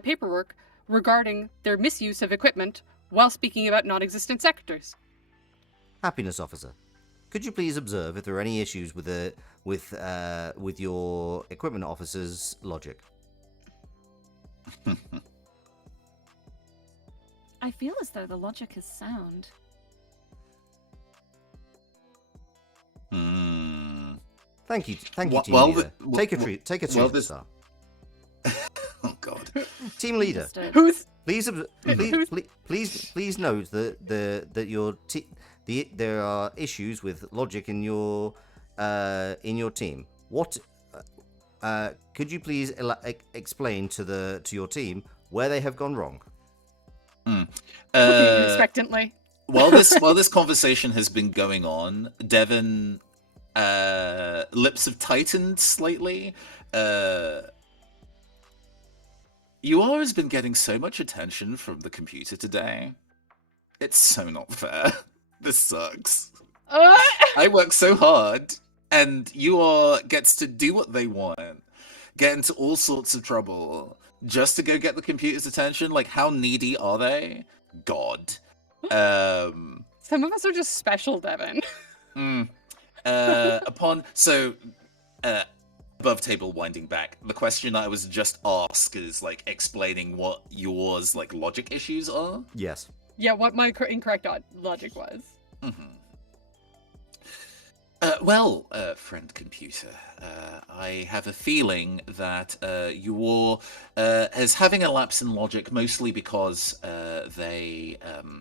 paperwork regarding their misuse of equipment while speaking about non-existent sectors. Happiness officer, could you please observe if there are any issues with your equipment officer's logic? I feel as though the logic is sound. Thank you, team leader. Take a treason star. Oh God. Team leader, Understood. Who's please note that there are issues with logic in your team. What could you please explain to your team where they have gone wrong? looking expectantly? While this conversation has been going on, Devon lips have tightened slightly. UR has been getting so much attention from the computer today. It's so not fair. This sucks. I work so hard, and UR gets to do what they want, get into all sorts of trouble, just to go get the computer's attention. Like, how needy are they? God. Some of us are just special, Devon. Above table winding back, the question I was just asked is like explaining what yours like logic issues are. Yes. Yeah, what my incorrect logic was. Friend computer, I have a feeling that you is having a lapse in logic mostly because they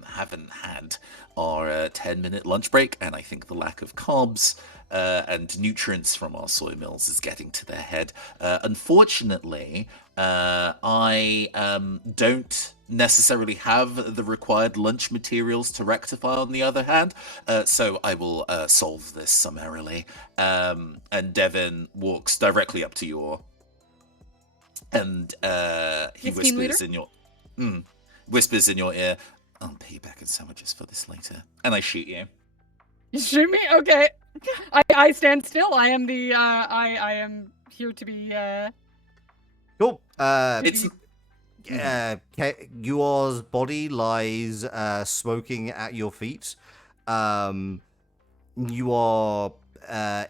haven't had our 10-minute lunch break, and I think the lack of carbs and nutrients from our soy mills is getting to their head. Unfortunately, I don't necessarily have the required lunch materials to rectify, on the other hand, so I will solve this summarily. And Devon walks directly up to you, and he whispers in your ear, "I'll pay you back in sandwiches for this later," and I shoot you. You shoot me? Okay. I stand still. I am the I am here to be Cool. It's Yuor's body lies smoking at your feet. Yuor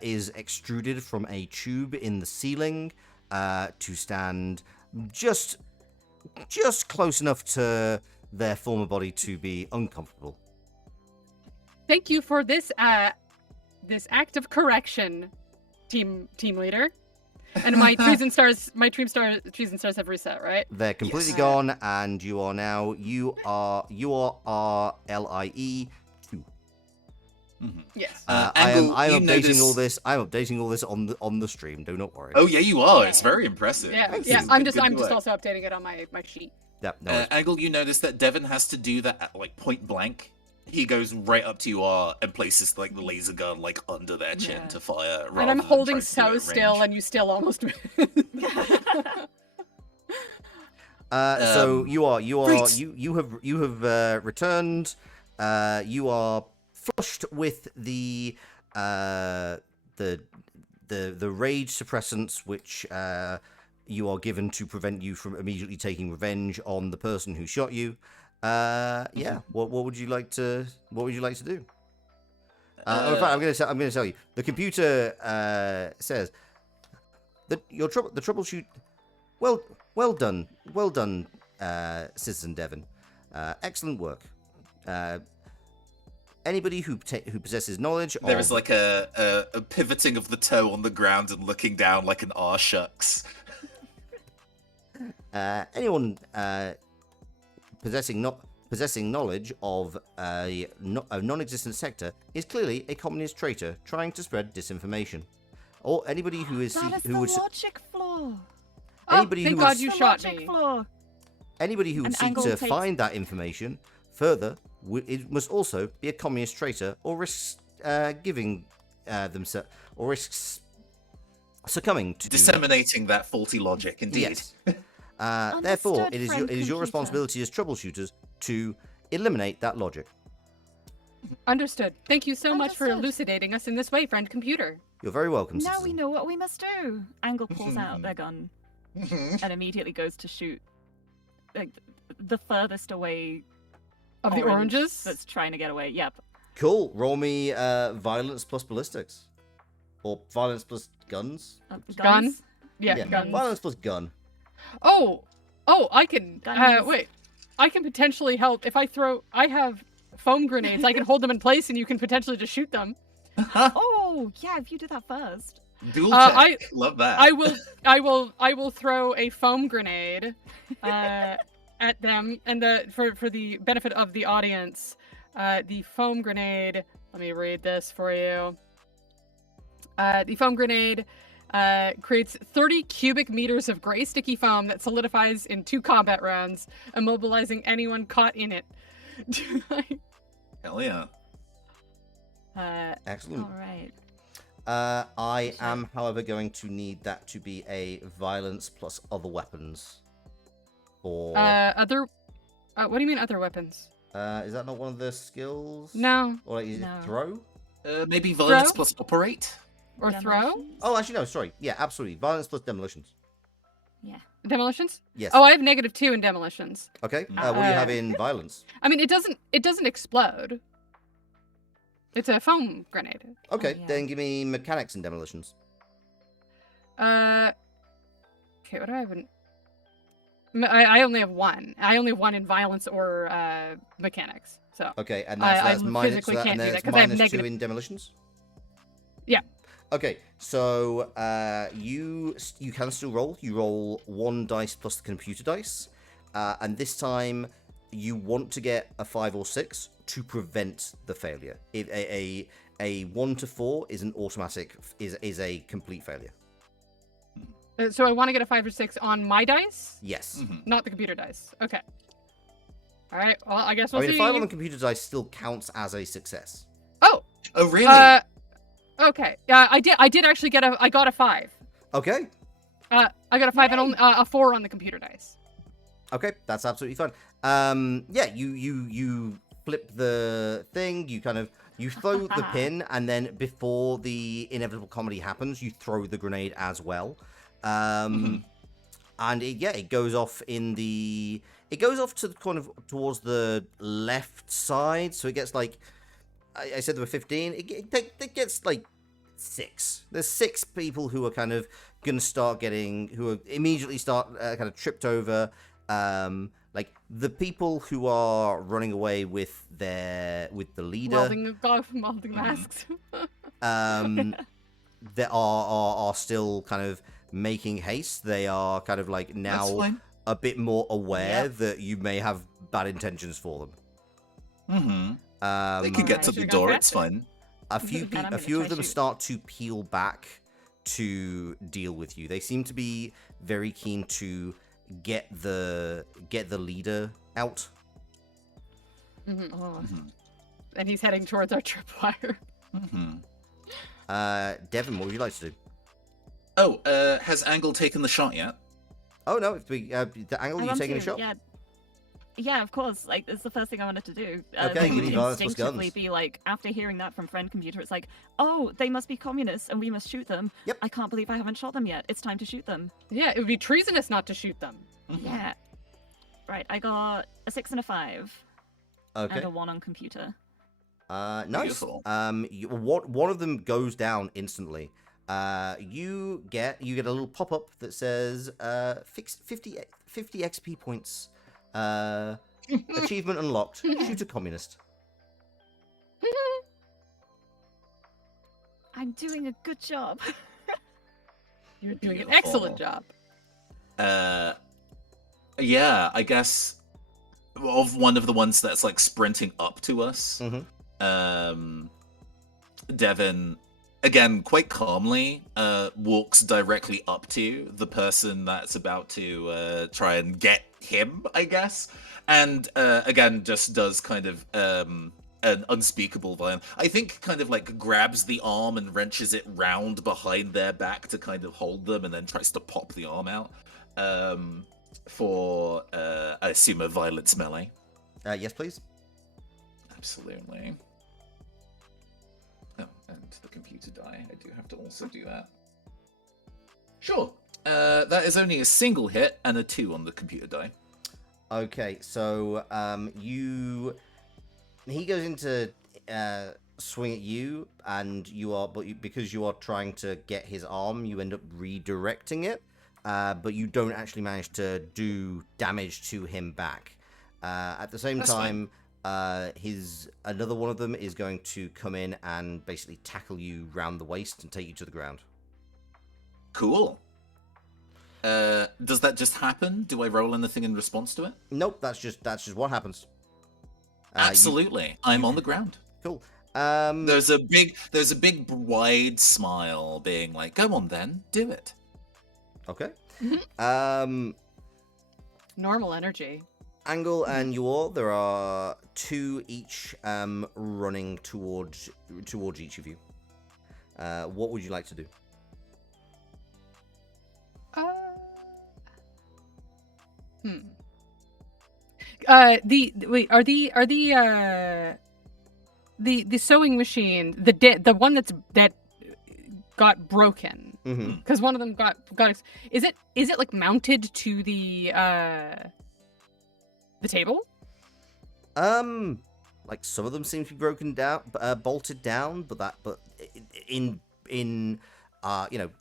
is extruded from a tube in the ceiling to stand just close enough to their former body to be uncomfortable. Thank you for this this act of correction, team leader. And my treason stars have reset, right? They're completely Yes. gone, and you are now URRLIE 2. Yes. I Angle, am you updating notice- all this. I'm updating all this on the stream. Do not worry. Oh yeah, you are. It's very impressive. Yeah, This yeah. is I'm good just work. also updating it on my sheet. Yeah, no worries. Angle, you notice that Devon has to do that at like point blank. He goes right up to you and places like the laser gun like under their chin Yeah. to fire. And rather I'm than holding try to do so it at still, range. and you still almost. So you Great. have returned. You are flushed with the rage suppressants, which you are given to prevent you from immediately taking revenge on the person who shot you. Yeah. What would you like to do? In fact, I'm going to tell you. The computer says that the troubleshoot. Well done, Citizen Devon. Excellent work. Anybody who possesses knowledge There of is like a pivoting of the toe on the ground and looking down like an "ah shucks." anyone possessing possessing knowledge of a non-existent sector is clearly a communist traitor trying to spread disinformation. Or anybody who is That is who the would logic flaw. anybody thank who God would you The shot logic me. flaw. anybody who would An seek angle to takes- find that information further it must also be a communist traitor or risks giving themselves or risks succumbing to Disseminating that faulty logic, indeed. Yes. Therefore, Understood, it is friend your computer. responsibility as troubleshooters to eliminate that logic. Understood. Thank you so much for Understood. elucidating us in this way, friend computer. You're very welcome, Now we citizen. know what we must do. Angle pulls out their gun Mhm. and immediately goes to shoot like, the furthest away Of the orange oranges? that's trying to get away. Yep. Cool. Roll me violence plus ballistics. Or violence plus guns. Gun? Guns? Yeah, guns. Violence plus gun. Oh, I can. Guns. Wait, I can potentially help if I throw. I have foam grenades. I can hold them in place, and you can potentially just shoot them. Oh, yeah, if you do that first. Dual I- tech. Love that. I will throw a foam grenade at them, and for the benefit of the audience, the foam grenade. Let me read this for you. The foam grenade creates 30 cubic meters of gray sticky foam that solidifies in 2 combat rounds, immobilizing anyone caught in it. Hell yeah. Excellent. All right. I am, however, going to need that to be a violence plus other weapons. Or Other. What do you mean other weapons? is that not one of the skills? No. Or is it No. throw? Maybe violence Throw? plus operate? Or throw? Demolitions? Oh, actually, no. Sorry. Yeah, absolutely. Violence plus demolitions. Yeah. Demolitions? Yes. Oh, I have -2 in demolitions. Okay. What do you have Uh, in violence? I mean, it doesn't explode. It's a foam grenade. Okay, yeah. then give me mechanics and demolitions. Okay, what do I have in... I only have 1. I only have 1 in violence or mechanics. So Okay, and I that's minus physically that, can't and do then that it's 'cause I have minus 2 negative- in demolitions? Yeah. Okay, so you can still roll. You roll 1 dice plus the computer dice, and this time you want to get a 5 or 6 to prevent the failure. If a 1 to 4 is an automatic is a complete failure. so I want to get a 5 or 6 on my dice, Yes. Mhm. not the computer dice. Okay. All right. Well, I guess I we'll mean, see. a 5 on the computer dice still counts as a success. Oh. Oh, really? Okay. I did actually get I got a 5. Okay. I got a 5 and only a 4 on the computer dice. Okay, that's absolutely fine. Yeah, you flip the thing, you throw the pin, and then before the inevitable comedy happens, you throw the grenade as well. And it goes off to kind of towards the left side, so it gets like I said there were 15. It gets like 6. There's 6 people who are kind of gonna who are immediately start kind of tripped over. Like the people who are running away with the leader, Welding masks. that are still kind of making haste. They are kind of like That's now fine. a bit more aware Yep. that you may have bad intentions for them. Mm-hmm. They could get to Alright. the Should've door, gone it's fine. A few And I'm a gonna few try of them shoot. start to peel back to deal with you. They seem to be very keen to get the leader out. Oh. And he's heading towards our tripwire. Mm-hmm. Devin, what would you like to do? Oh, has Angle taken the shot yet? Oh no, if the angle I you want taking a to, shot. Yeah. Yeah, of course. Like, it's the first thing I wanted to do. Okay, like, give me violence plus instinctively guns. be like, after hearing that from Friend Computer, it's like, oh, they must be communists and we must shoot them. Yep. I can't believe I haven't shot them yet. It's time to shoot them. Yeah, it would be treasonous not to shoot them. Mhm. Yeah. Right, I got a 6 and a 5. Okay. And a 1 on computer. Nice. Beautiful. One of them goes down instantly. You get a little pop up that says fix 50 XP points. Achievement unlocked. Shoot a communist. I'm doing a good job. You're doing an Beautiful. excellent job. Yeah, I guess of one of the ones that's like sprinting up to us. Devin, again, quite calmly, walks directly up to the person that's about to try and get him, I guess. And again, just does kind of an unspeakable violence. I think kind of like grabs the arm and wrenches it round behind their back to kind of hold them, and then tries to pop the arm out for, I assume, a violence melee. Yes, please. Absolutely. Oh, and the computer die. I do have to also do that. Sure. That is only a single hit and a 2 on the computer die. Okay, so he goes into swing at you, and because you are trying to get his arm, you end up redirecting it, but you don't actually manage to do damage to him back. At the same time, another one of them is going to come in and basically tackle you round the waist and take you to the ground. Cool. Does that just happen? Do I roll anything in response to it? Nope, that's just what happens. Absolutely. I'm on the ground. Cool. There's a big wide smile being like, go on then, do it. Okay. Normal energy. Angle and Yor, there are 2 each running towards each of you. What would you like to do? The sewing machine, the one that got broken, because one of them got is it like mounted to the table? Like some of them seem to be broken down, bolted down, but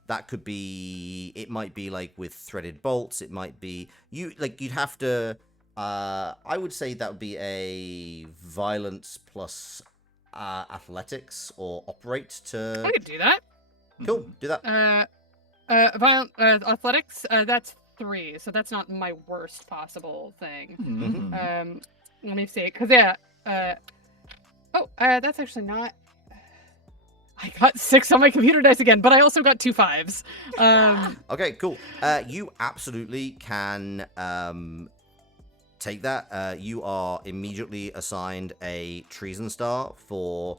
that could be, it might be like with threaded bolts, it might be, you'd have to, I would say that would be a violence plus athletics or operate to... I could do that. Cool, do that. Athletics, that's 3, so that's not my worst possible thing. Let me see, because that's actually not... I got 6 on my computer dice again, but I also got 2 5s. Okay, cool. You absolutely can take that. You are immediately assigned a treason star for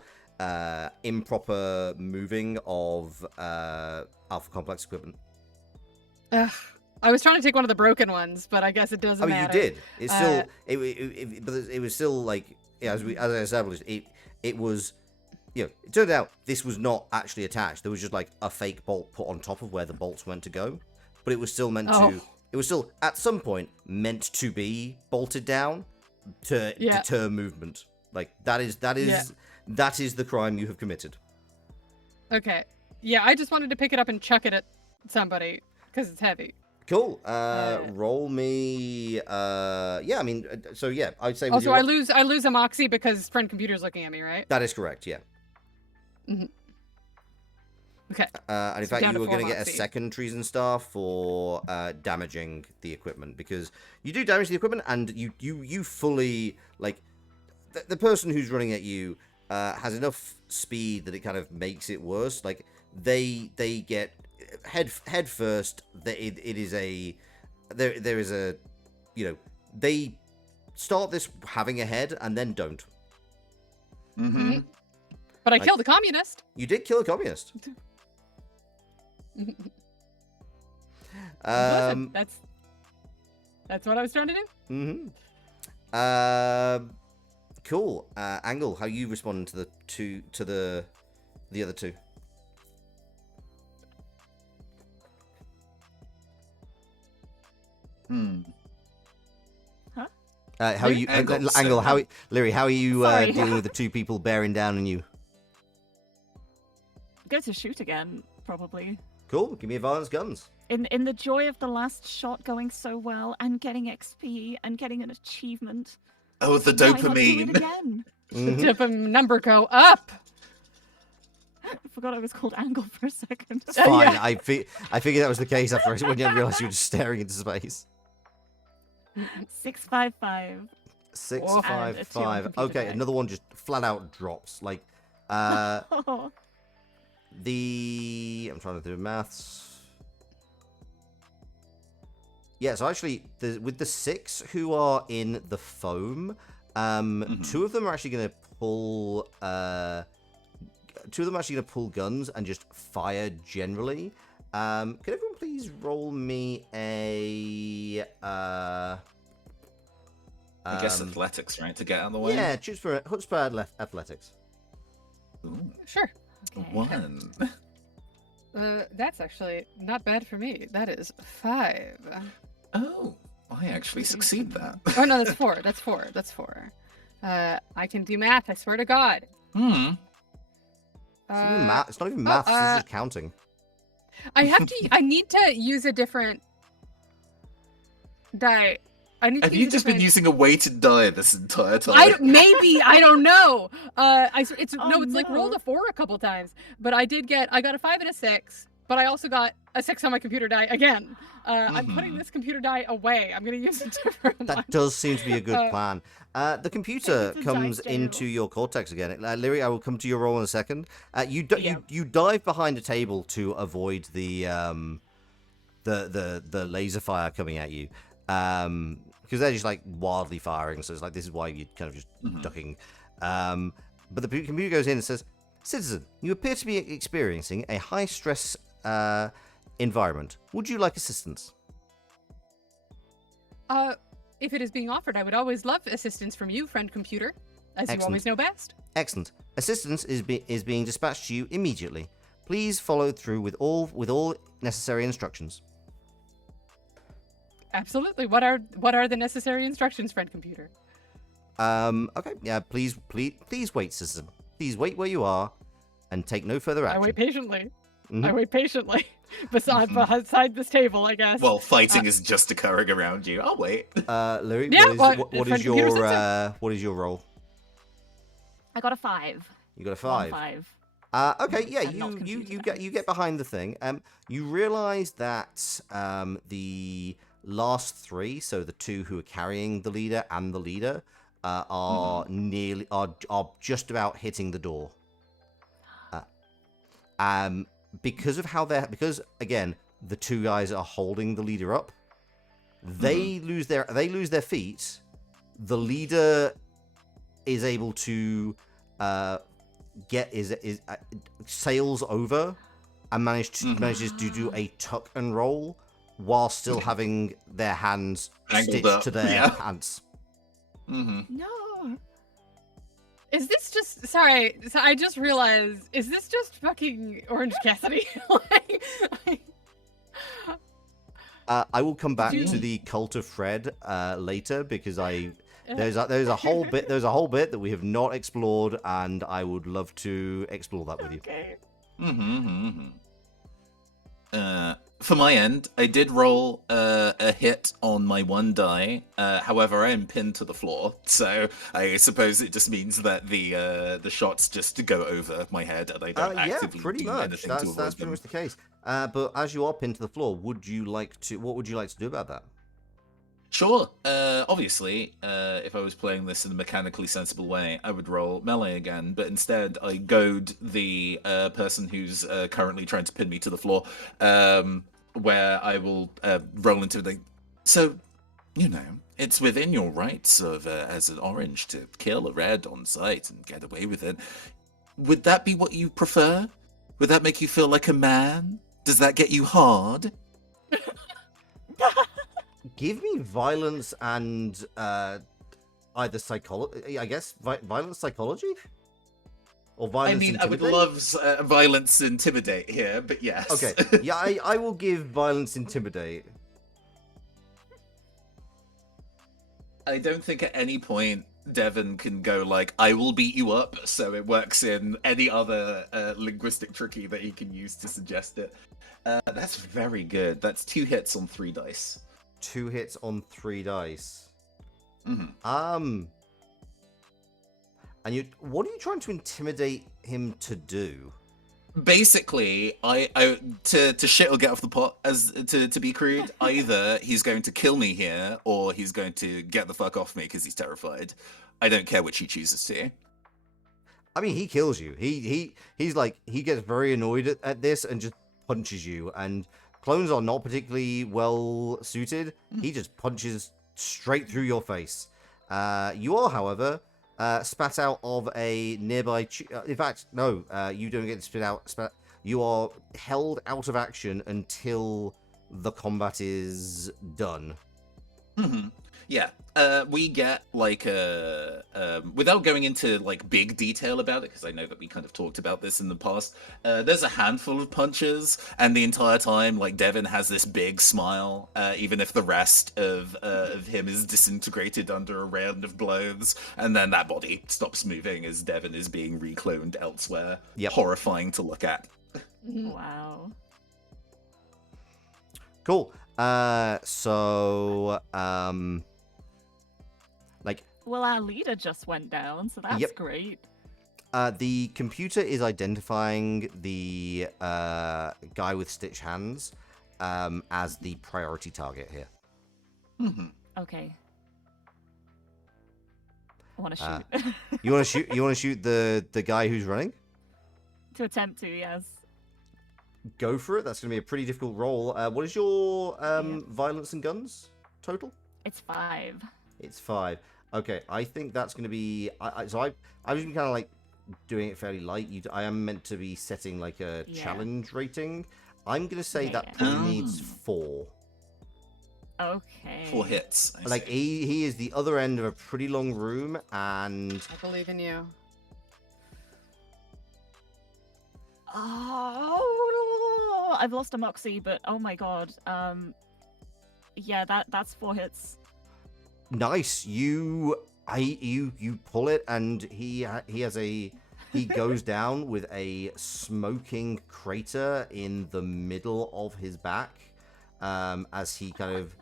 improper moving of Alpha Complex equipment. I was trying to take one of the broken ones, but I guess it doesn't matter. You did. It's still it was still like, yeah, as I established, it was. It turned out this was not actually attached. There was just like a fake bolt put on top of where the bolts went to go, but it was still meant to. It was still at some point meant to be bolted down to deter movement. Like that is the crime you have committed. Okay. Yeah, I just wanted to pick it up and chuck it at somebody because it's heavy. Cool. Roll me. I mean, so yeah, I'd say. Also, I lose a moxie because friend computer's looking at me, right? That is correct. Yeah. Mm-hmm. Okay. And in fact, you were going to get a second treason star for damaging the equipment, because you do damage the equipment, and you fully, like, the person who's running at you has enough speed that it kind of makes it worse. Like they get head first. It is a there is a, they start this having a head and then don't. Mm-hmm. But I killed a communist. You did kill a communist. Listen, that's what I was trying to do. Cool. Angle, how you responding to the other 2? Huh? How are you, Angle? Lyri? How are you dealing with the 2 people bearing down on you? Go to shoot again, probably. Cool. Give me a violence guns. In the joy of the last shot going so well and getting XP and getting an achievement. Oh, the Why not do dopamine! it again? The dopamine number go up. I forgot I was called Angle for a second. It's fine. I figured that was the case after when you realized you were just staring into space. 655. 6, Oh. 5, And a 2 on 5. computer Okay, die. another one just flat out drops. Like, the... I'm trying to do maths. Yeah, so actually, with the 6 who are in the foam, 2 of them are actually going to pull... 2 of them are actually going to pull guns and just fire generally. Can everyone please roll me a... I guess athletics, right, to get out of the way? Yeah, choose for Chutzpah athletics. Ooh, Sure. 1. That's actually not bad for me. That is 5. Oh, I actually succeed that. Oh no, that's 4. That's 4. That's 4. I can do math. I swear to God. Hmm. It's not even maths. This is just counting. I have to. I need to use a different die. I need Have to you use just been using a weighted die this entire time? Maybe I don't know. It's Oh, like no. rolled a 4 a couple times, but I got a 5 and a 6, but I also got a 6 on my computer die again. I'm putting this computer die away. I'm gonna use a different one. That does seem to be a good plan. The computer It's a comes dice jail. into your cortex again. Lyri, I will come to your roll in a second. You dive behind a table to avoid the laser fire coming at you. Because they're just like wildly firing, so it's like this is why you're kind of just ducking. But the computer goes in and says, "Citizen, you appear to be experiencing a high stress environment. Would you like assistance?" If it is being offered, I would always love assistance from you, friend computer, as Excellent. you always know best. Excellent. Assistance is being dispatched to you immediately. Please follow through with all necessary instructions. Absolutely. What are the necessary instructions, friend computer? Okay. Yeah. Please wait, citizen. Please wait where you are, and take no further action. I wait patiently. Mhm. I wait patiently. Beside this table, I guess. Well, fighting is just occurring around you. I'll wait. Lyri, Yeah, what is friend computer what is your role? I got a 5. You got a 1 5. 5. Okay, yeah, And not you computer get behind the thing. You realise that the last 3, so the 2 who are carrying the leader and the leader, are just about hitting the door. Because again, the 2 guys are holding the leader up. They lose their feet. The leader is able to sails over and manages to do a tuck and roll while still having their hands Angled stitched up, to their yeah. pants. Mm-hmm. No. Is this just sorry? So I just realized. Is this just fucking Orange Cassidy? I will come back you- to the cult of Fred later because there's a whole bit that we have not explored, and I would love to explore that with you. Okay. For my end, I did roll a hit on my 1 die. However, I am pinned to the floor, so I suppose it just means that the shots just go over my head, and I don't actively pretty do much. anything That's to avoid pretty them. much the case. But as you are pinned to the floor, what would you like to do about that? Sure. Obviously, if I was playing this in a mechanically sensible way, I would roll melee again, but instead I goad the person who's currently trying to pin me to the floor, where I will roll into the... So, it's within your rights of as an orange to kill a red on sight and get away with it. Would that be what you prefer? Would that make you feel like a man? Does that get you hard? Give me violence and either psychology. I guess violence psychology, or violence. I would intimidate? love violence intimidate here, but yes. Okay, yeah, I will give violence intimidate. I don't think at any point Devon can go like, I will beat you up, so it works in any other linguistic tricky that he can use to suggest it. That's very good. That's 2 hits on 3 dice. 2 hits on 3 dice. Mm-hmm. And what are you trying to intimidate him to do? Basically, I to shit or get off the pot, as to be crude. Either he's going to kill me here, or he's going to get the fuck off me because he's terrified. I don't care which he chooses to. I mean, he kills you. He's like, he gets very annoyed at this and just punches you. And clones are not particularly well suited. He just punches straight through your face. You are, however, spat out of a nearby. In fact, no, you don't get spit out. You are held out of action until the combat is done. Yeah, we get like without going into like big detail about it, because I know that we kind of talked about this in the past. There's a handful of punches, and the entire time, like Devin has this big smile, even if the rest of him is disintegrated under a round of blows, and then that body stops moving as Devin is being recloned elsewhere. Yep. Horrifying to look at. Wow. Cool. Well, our leader just went down, so that's Yep. great. The computer is identifying the guy with stitched hands as the priority target here. Okay. I want to shoot. You want to shoot? You want to shoot the guy who's running? To attempt to, yes. Go for it. That's going to be a pretty difficult roll. What is your violence and guns total? It's 5. It's 5. Okay, I think that's going to be. I was kind of like doing it fairly light. I am meant to be setting like a challenge rating. I'm going to say that probably needs 4. Okay. 4 hits. I Like see. he is the other end of a pretty long room, and I believe in you. Oh, I've lost a moxie, but oh my god. Yeah, that's 4 hits. nice. You pull it, and he goes down with a smoking crater in the middle of his back, as he kind of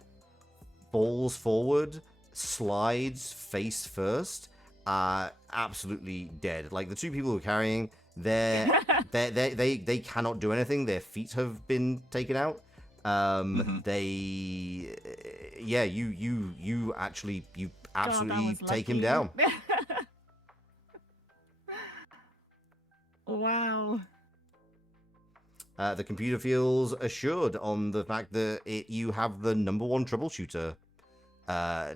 falls forward, slides face first, absolutely dead. Like the 2 people who are carrying, they cannot do anything. Their feet have been taken out. You absolutely take him down. Wow. The computer feels assured on the fact that you have the #1 troubleshooter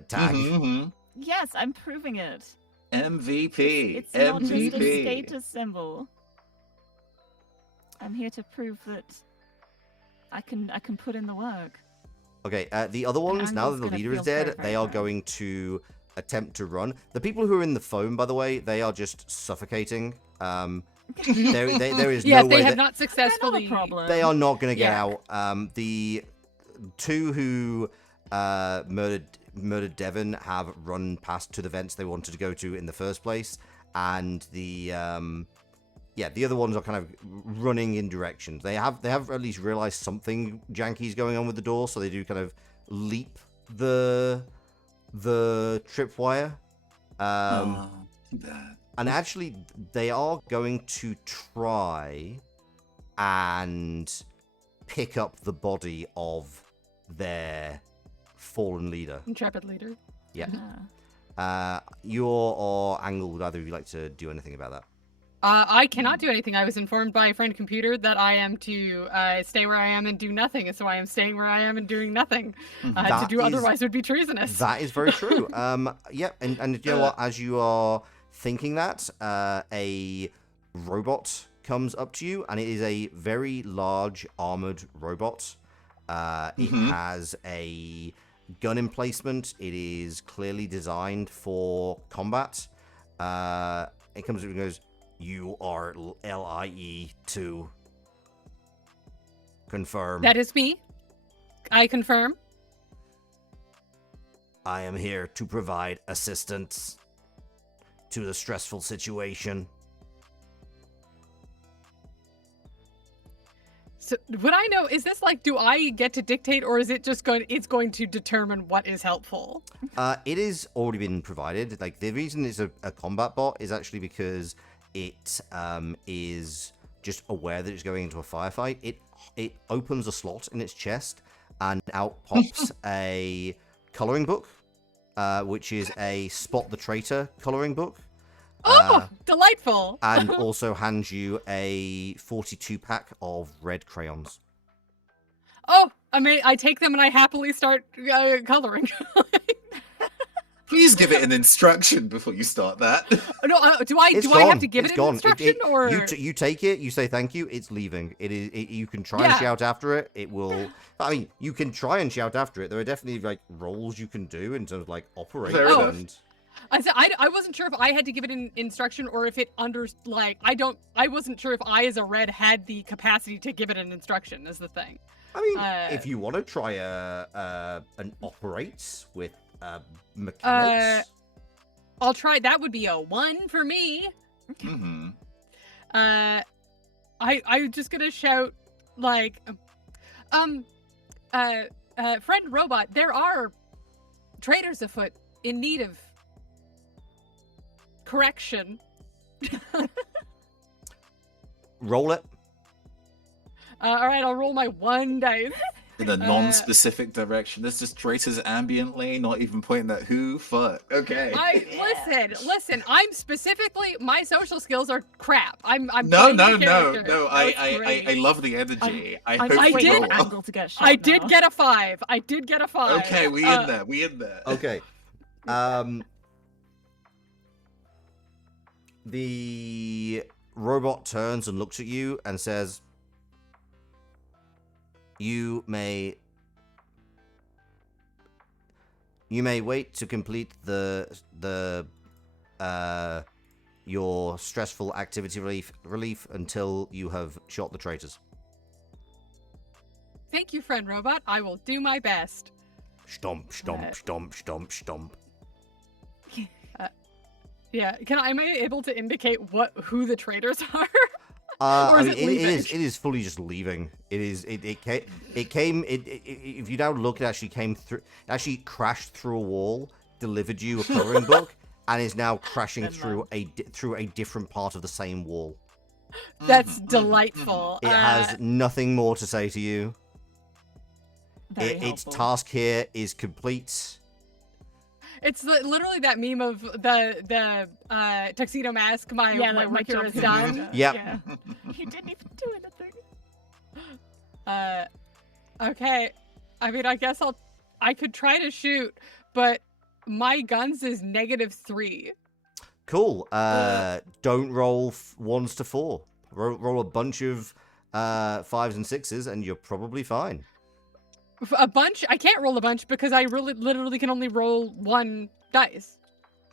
tag. Yes, I'm proving it. MVP. It's not just a MVP. status symbol. I'm here to prove that I can put in the work. Okay, the other ones, now that the gonna leader is feel very, dead, very they are bad. going to attempt to run. The people who are in the foam, by the way, they are just suffocating. There is Yes, no they way have that not They're not successfully. a problem. they are not going to get Yeah. out. The 2 who murdered Devon have run past to the vents they wanted to go to in the first place, and the other ones are kind of running in directions. They have at least realized something janky is going on with the door, so they do kind of leap the tripwire. Too bad. And actually, they are going to try and pick up the body of their fallen leader. Intrepid leader. Yeah. Ah. You or Angle, would either of you like to do anything about that? I cannot do anything. I was informed by a friend computer that I am to stay where I am and do nothing, and so I am staying where I am and doing nothing. To That do is- otherwise would be treasonous. That is very true. And you know what? As you are thinking that, a robot comes up to you, and it is a very large armored robot. It has a gun emplacement. It is clearly designed for combat. It comes up and goes, "You are LIE 2. Confirm. That is me. I confirm. I am here to provide assistance to the stressful situation." So would I know? Is this like? Do I get to dictate, or is it just going? It's going to determine what is helpful. It is already been provided. Like the reason it's a combat bot is actually because it is just aware that it's going into a firefight, it opens a slot in its chest, and out pops a coloring book, which is a Spot the Traitor coloring book. Oh, delightful! And also hands you a 42-pack of red crayons. Oh, I take them and I happily start coloring. Please give it an instruction before you start that. No, do I have to give it an instruction or you take it, you say thank you, it's leaving. You can try and shout after it. It will. I mean, you can try and shout after it. There are definitely like roles you can do in terms of like operate. I wasn't sure if I had to give it an instruction or if it I wasn't sure if I as a red had the capacity to give it an instruction is the thing. I mean, if you want to try an operates with mechanics, I'll try. That would be a 1 for me. Mm-hmm. I'm just gonna shout like, friend robot, there are traitors afoot in need of correction. roll it. All right, I'll roll my 1 dice. In a non-specific direction. This just traitors ambiently, not even pointing at who. Fuck. Okay. Listen. I'm specifically, my social skills are crap. I'm No. I I love the energy. I did Angle to get shot I did get a 5. Okay, we in there. Okay. The robot turns and looks at you and says, You may wait to complete your stressful activity relief until you have shot the traitors. Thank you, friend robot. I will do my best. Stomp, stomp, stomp, stomp, stomp. Yeah, am I able to indicate who the traitors are? Or is it is fully just leaving. It came. If you now look, it actually crashed through a wall, delivered you a coloring book, and is now crashing through a different part of the same wall. That's delightful. It has nothing more to say to you. Its task here is complete. It's literally that meme of the tuxedo mask. My work here is done. Yep. Yeah. You didn't even do anything. Okay. I mean, I guess I could try to shoot, but my guns is -3. Cool. Don't roll 1s to 4. Roll a bunch of 5s and 6s, and you're probably fine. A bunch? I can't roll a bunch because I literally can only roll 1 dice.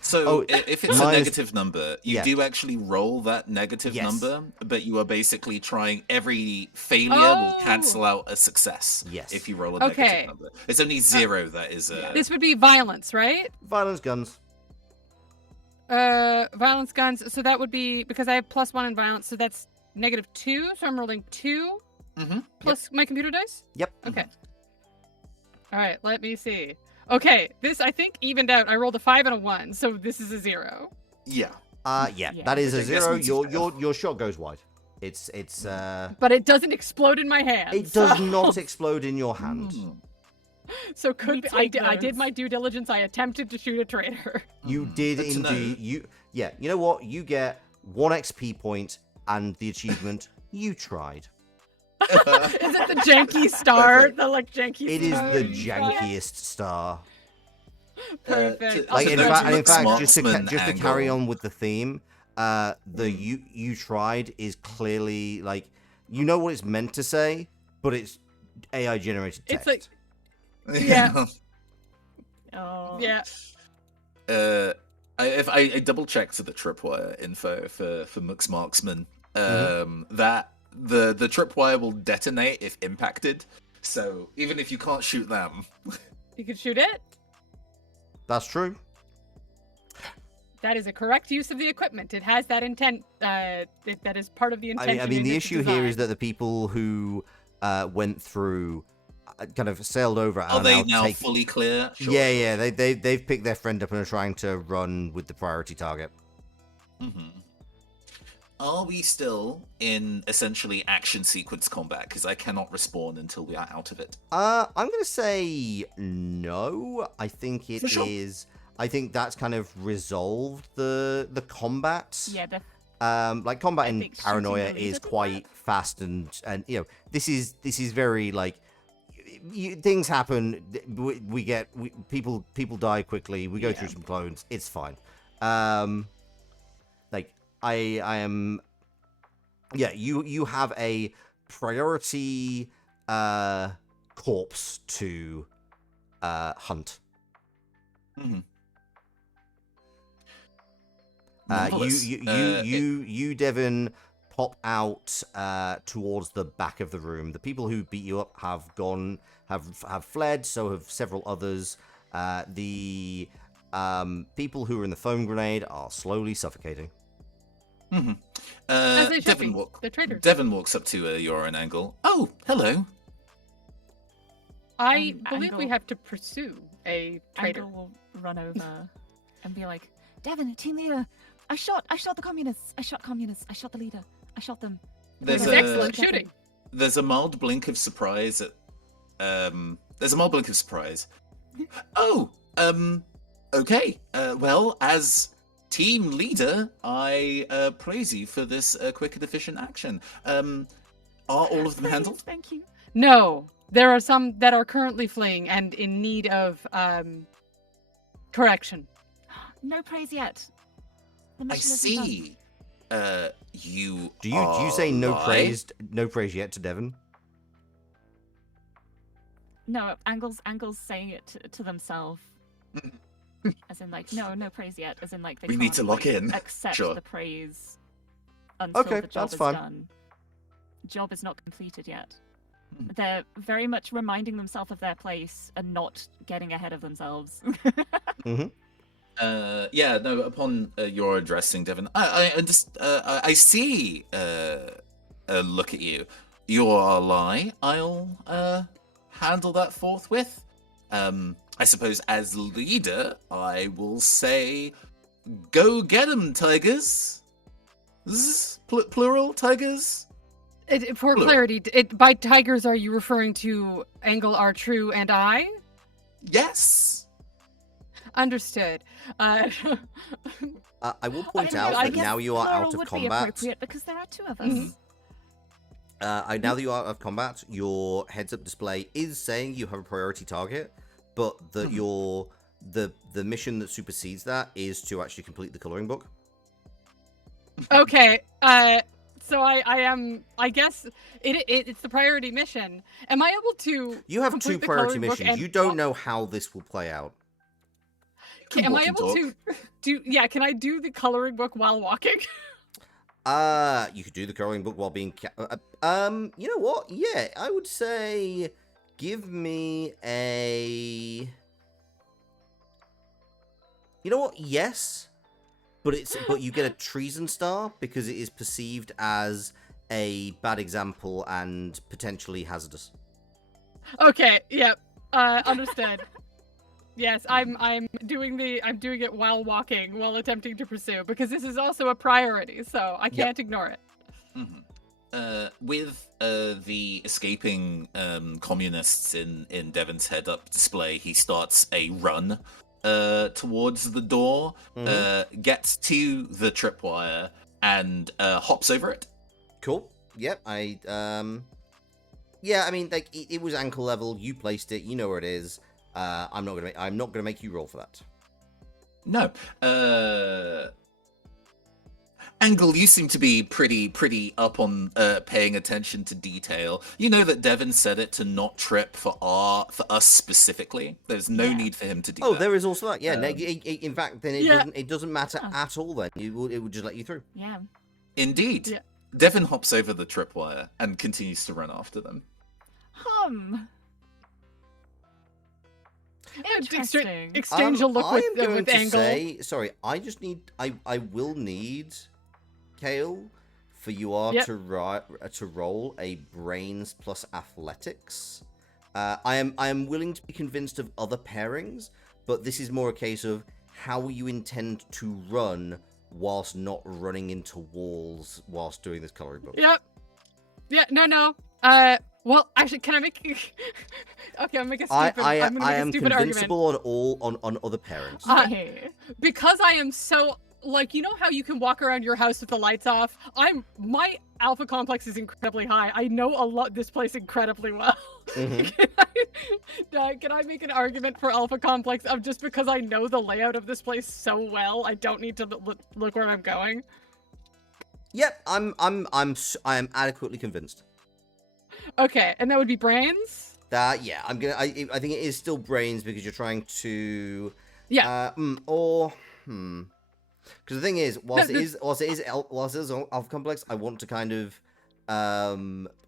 So if it's a negative number, you do actually roll that negative number, but you are basically trying every failure will cancel out a success. Yes. If you roll a negative number. It's only 0 that is a... This would be violence, right? Violence guns. Violence guns. So that would be, because I have +1 in violence, so that's -2, so I'm rolling 2 plus my computer dice? Yep. Okay. All right, let me see. Okay, this I think evened out. I rolled a 5 and a 1, so this is a 0. Yeah. That is a 0. Your shot goes wide. It's But it doesn't explode in my hand. It does not explode in your hand. So I did my due diligence. I attempted to shoot a traitor. You did indeed. You know what? You get 1 XP point and the achievement you tried. Is it the janky star? The janky It is star? the jankiest star. Perfect. In fact, just to carry on with the theme, the you tried is clearly you know what it's meant to say, but it's AI generated text. It's yeah. Oh. I double checked the tripwire info for Mux Marksman. That the tripwire will detonate if impacted. So even if you can't shoot them, you can shoot it. That's true. That is a correct use of the equipment. It has that intent. That is part of the intention. I mean, the issue here is that the people who went through kind of sailed over. Are they now fully clear? Sure. Yeah. They've picked their friend up and are trying to run with the priority target. are we still in essentially action sequence combat? Because I cannot respawn until we are out of it. I'm gonna say no. I think it For sure. is. I think that's kind of resolved the combat. Yeah, Like combat I in think shooting Paranoia the is leader did quite fast and you know this is very like things happen. People die quickly. We go through some clones. It's fine. Like I am. Yeah, you have a priority corpse to hunt. Mm-hmm. You, Devin, pop out towards the back of the room. The people who beat you up have gone, have fled. So have several others. The people who are in the foam grenade are slowly suffocating. Mm-hmm. As they should be. They're traitors. Devin walks up to Yoran Angle. Oh, hello. I believe we Angle- have to pursue a traitor. Angle will run over and be like, Devin, team leader, I shot the communists. I shot communists. I shot the leader. I shot them. There's It's a- excellent shooting. There's a mild blink of surprise at there's a mild blink of surprise. Oh, okay. Well, as team leader, I praise you for this quick and efficient action. Are all of them Please, handled? Thank you. No, there are some that are currently fleeing and in need of correction. No praise yet. The I mission isn't done. see. You Do you say lie? no praise yet to Devin? No, Angle's saying it to themselves. As in, like, no praise yet. As in, like, they We need can't, to lock like, in. accept Sure. the praise until Okay, the job that's is fine. done. Job is not completed yet. Mhm. They're very much reminding themselves of their place and not getting ahead of themselves. Yeah, no, upon your addressing Devon, I see a look at you. You're a lie. I'll handle that forthwith. I suppose as leader, I will say, go get 'em, tigers. Plural, tigers? For Blue. clarity, by tigers, are you referring to Angle, R. True, and I? Yes. Understood. I will point out I that guess now you are plural out of would be combat. appropriate because there are two of us. Mhm. Now that you are out of combat, your heads-up display is saying you have a priority target, but that the mission that supersedes that is to actually complete the coloring book. Okay. So I am. I guess it's the priority mission. Am I able to? You have complete two the priority coloring book missions. and You don't walk- know how this will play out. Am Walk I and able talk. to do? Yeah. Can I do the coloring book while walking? You could do the coloring book while being. You know what? Yeah, I would say, give me a. You know what? Yes, but you get a treason star because it is perceived as a bad example and potentially hazardous. Okay. Yep. Understood. Yes, I'm doing it while walking, while attempting to pursue, because this is also a priority, so I can't ignore it. Mhm. With the escaping communists in Devon's head-up display, he starts a run towards the door, gets to the tripwire, and hops over it. Cool. Yep. Yeah. I mean, like it was ankle level. You placed it. You know where it is. I'm not gonna make you roll for that. No. Angle, you seem to be pretty up on paying attention to detail. You know that Devon said it to not trip for us specifically. There's no need for him to do that. Oh, there is also that. Yeah. In fact, then it doesn't matter Oh. at all. Then it would just let you through. Yeah. Indeed. Yeah. Devon hops over the tripwire and continues to run after them. Interesting. Exchange a look I am going with to Angle. say, sorry, I just need, I will need, Kale, for you all Yep. to roll a brains plus athletics. I am willing to be convinced of other pairings, but this is more a case of how you intend to run whilst not running into walls whilst doing this coloring book. Yep. Yeah. No. Well, actually, can I make? Okay, I'm making a stupid. I I'm gonna make am a stupid argument. convincible on other parents. Because I am so like, you know how you can walk around your house with the lights off? My alpha complex is incredibly high. I know this place incredibly well. Mm-hmm. Can I make an argument for alpha complex of just because I know the layout of this place so well, I don't need to look where I'm going? Yep, I am adequately convinced. Okay, and that would be brains? Yeah, I think it is still brains because you're trying to Yeah. Because the thing is, whilst it is alpha complex, I want to kind of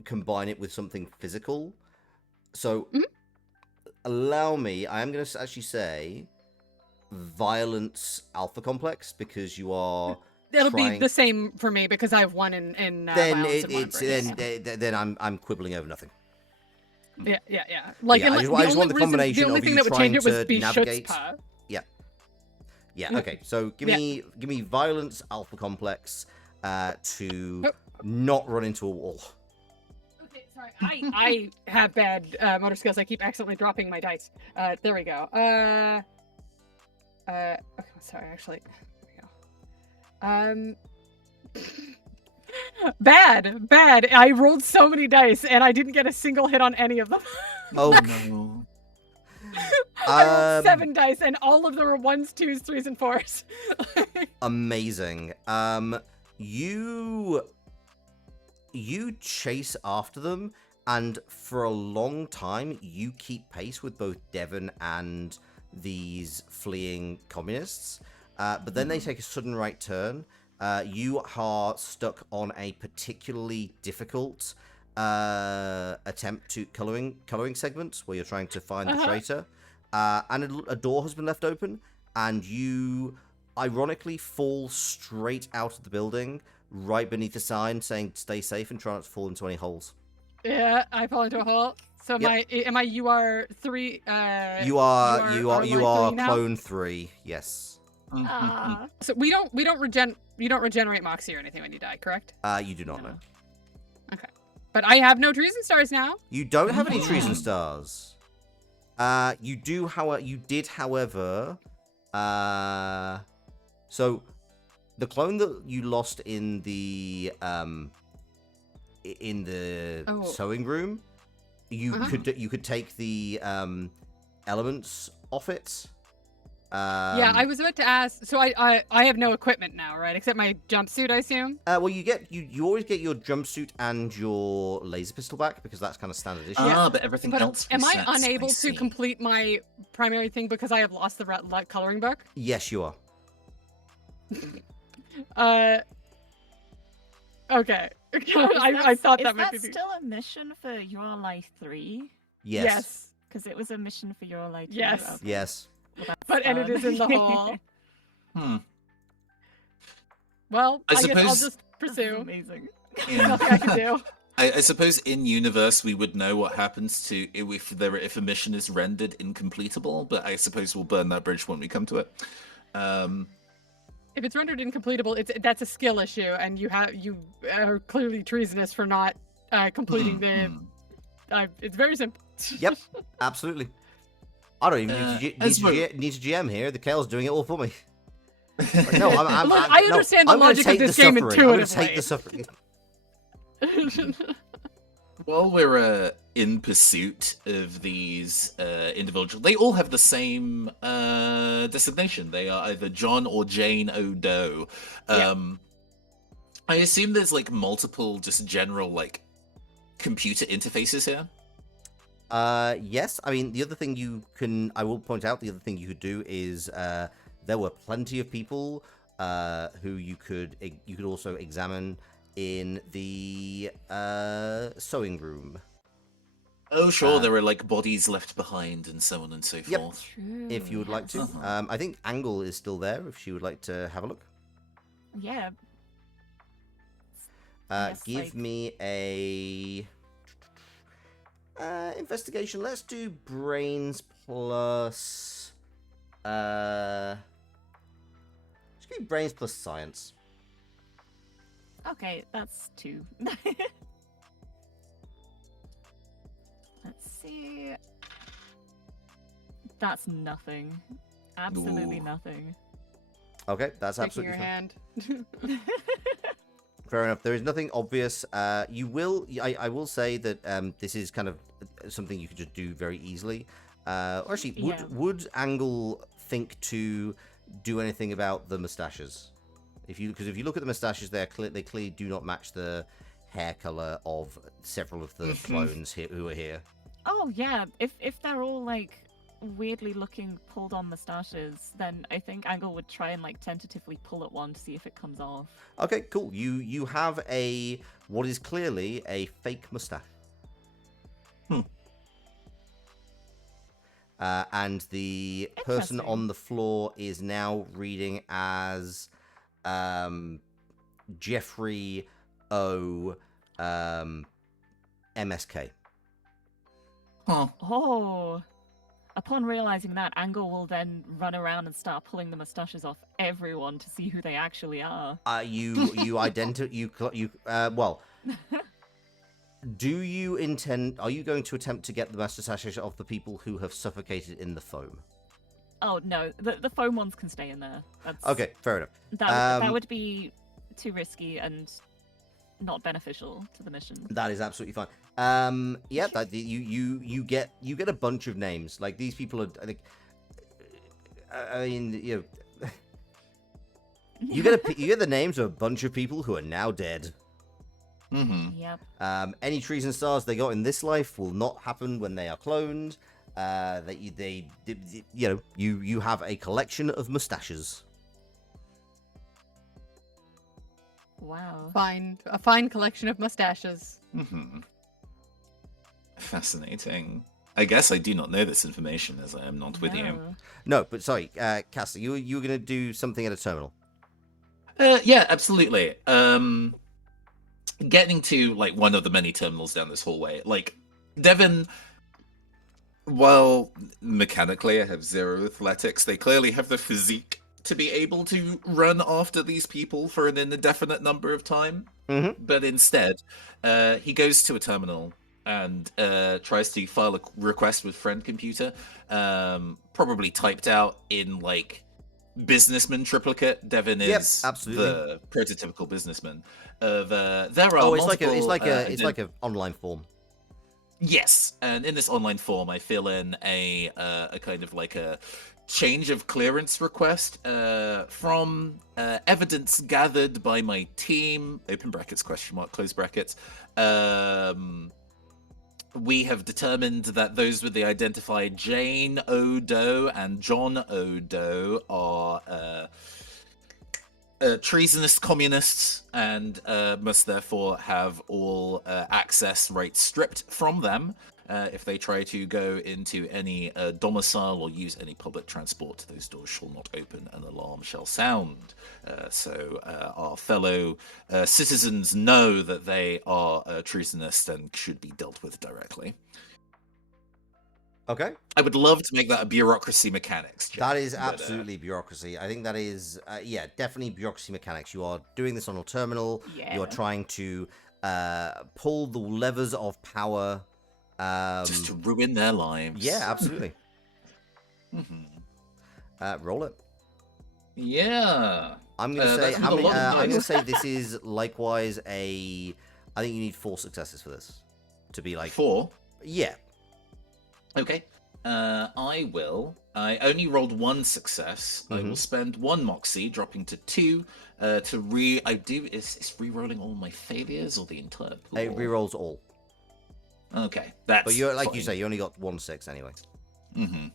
combine it with something physical. So allow me. I am going to actually say violence alpha complex because you are. It'll be the same for me because I have one in then violence and one then I'm quibbling over nothing. Yeah. Like, yeah, I just want the combination the only of thing you that would trying change it to would be navigate. Schutzpah. Yeah. Okay. So give me violence alpha complex to not run into a wall. Okay, sorry. I have bad motor skills. I keep accidentally dropping my dice. There we go. Okay, sorry. Actually, there we go. Bad. I rolled so many dice and I didn't get a single hit on any of them. Oh no. I rolled 7 dice and all of them were 1s, 2s, 3s, and 4s. Amazing. You chase after them, and for a long time you keep pace with both Devon and these fleeing communists. But then they take a sudden right turn. You are stuck on a particularly difficult attempt to coloring segment where you're trying to find the traitor. And a door has been left open, and you ironically fall straight out of the building, right beneath a sign saying "Stay safe and try not to fall into any holes." Yeah, I fall into a hole. So am I UR3? You are three now? clone 3. Yes. So you don't regenerate Moxie or anything when you die, correct? You do not know. Okay, but I have no trees and stars now. You don't have any trees and stars. You did, however. So the clone that you lost in the sewing room, you could take the elements off it. Yeah, I was about to ask. So I have no equipment now, right? Except my jumpsuit, I assume. Well, you always get your jumpsuit and your laser pistol back because that's kind of standard issue. But everything else. Am I unable to complete my primary thing because I have lost the coloring book? Yes, you are. Okay. I thought that might be. Is that still a mission for Your Life 3? Yes. Because it was a mission for Your Life 2. Yes. Okay. Yes. But and it is in the hall. Well, I guess I'll just pursue. Amazing. There's nothing I can do. I suppose in universe we would know what happens to if a mission is rendered incompletable, but I suppose we'll burn that bridge when we come to it. If it's rendered incompletable, that's a skill issue, and you are clearly treasonous for not completing the. It's very simple. Yep, absolutely. I don't even need to GM here. The Kale's doing it all for me. No, I understand the logic of this game intuitively. I'm going to take the suffering. While we're in pursuit of these individuals, they all have the same designation. They are either John or Jane O'Doe. I assume there's like multiple just general like computer interfaces here. Yes. I mean, the other thing I will point out, the other thing you could do is there were plenty of people who you could also examine in the sewing room. Oh, sure. There were like bodies left behind and so on and so forth. True. If you would like to. I think Angle is still there if she would like to have a look. Yeah. Give me a investigation. Let's do brains plus. Just Just be brains plus science. Okay, that's 2. Let's see. That's nothing. Absolutely Ooh. nothing. Okay, that's Sticking absolutely your fine. hand. Fair enough. There is nothing obvious. You will. I will say that this is kind of something you could just do very easily. Or actually, Yeah. would Angle think to do anything about the mustaches? Because if you look at the mustaches, they clearly do not match the hair color of several of the clones here who are here. Oh yeah, if they're all like weirdly looking pulled on mustaches, then I think Angle would try and like tentatively pull at one to see if it comes off. Okay, cool. You have what is clearly a fake mustache. And the person Interesting. on the floor is now reading as Jeffrey O. MSK. Huh. Oh. Upon realizing that, Angle will then run around and start pulling the mustaches off everyone to see who they actually are. Well, do you intend? Are you going to attempt to get the mustaches of the people who have suffocated in the foam? Oh no, the foam ones can stay in there. That's, Okay, fair enough. That would be too risky and not beneficial to the mission. That is absolutely fine. Yeah, you get a bunch of names. Like these people are, I think. I mean, you know, you get the names of a bunch of people who are now dead. Mm-hmm. Yep. Any trees and stars they got in this life will not happen when they are cloned. You have a collection of mustaches. Wow. A fine collection of mustaches. Mm-hmm. Fascinating. I guess I do not know this information as I am not with you. No. No, but sorry, Cass, you were going to do something at a terminal. Yeah, absolutely. Getting to like one of the many terminals down this hallway, like Devin. While mechanically I have 0 athletics, they clearly have the physique to be able to run after these people for an indefinite number of time. Mm-hmm. But instead, he goes to a terminal and tries to file a request with friend computer, probably typed out in like businessman triplicate. Devin is absolutely the prototypical businessman. There are it's multiple, like an online form. Yes, and in this online form, I fill in a kind of like a change of clearance request from evidence gathered by my team. Open brackets, question mark, close brackets. We have determined that those with the identified Jane Odo and John Odo are treasonous communists and must therefore have all access rights stripped from them if they try to go into any domicile or use any public transport. Those doors shall not open, an alarm shall sound. So our fellow citizens know that they are treasonous and should be dealt with directly. Okay. I would love to make that a bureaucracy mechanics check, That is but, absolutely bureaucracy. I think that is, definitely bureaucracy mechanics. You are doing this on a terminal. Yeah. You are trying to pull the levers of power. just to ruin their lives. Yeah, absolutely. Mm-hmm. Roll it. Yeah. I'm gonna say that's how not a many. lot of I'm gonna dice. say this is likewise a. I think you need 4 successes for this to be like 4. Yeah. Okay. I will. I only rolled 1 success. I will spend 1 moxie, dropping to 2. Is re-rolling all my failures or the entire pool? It rerolls all. Okay, that's. But you're like fine. you say, you only got 1 6 anyway. Mm-hmm.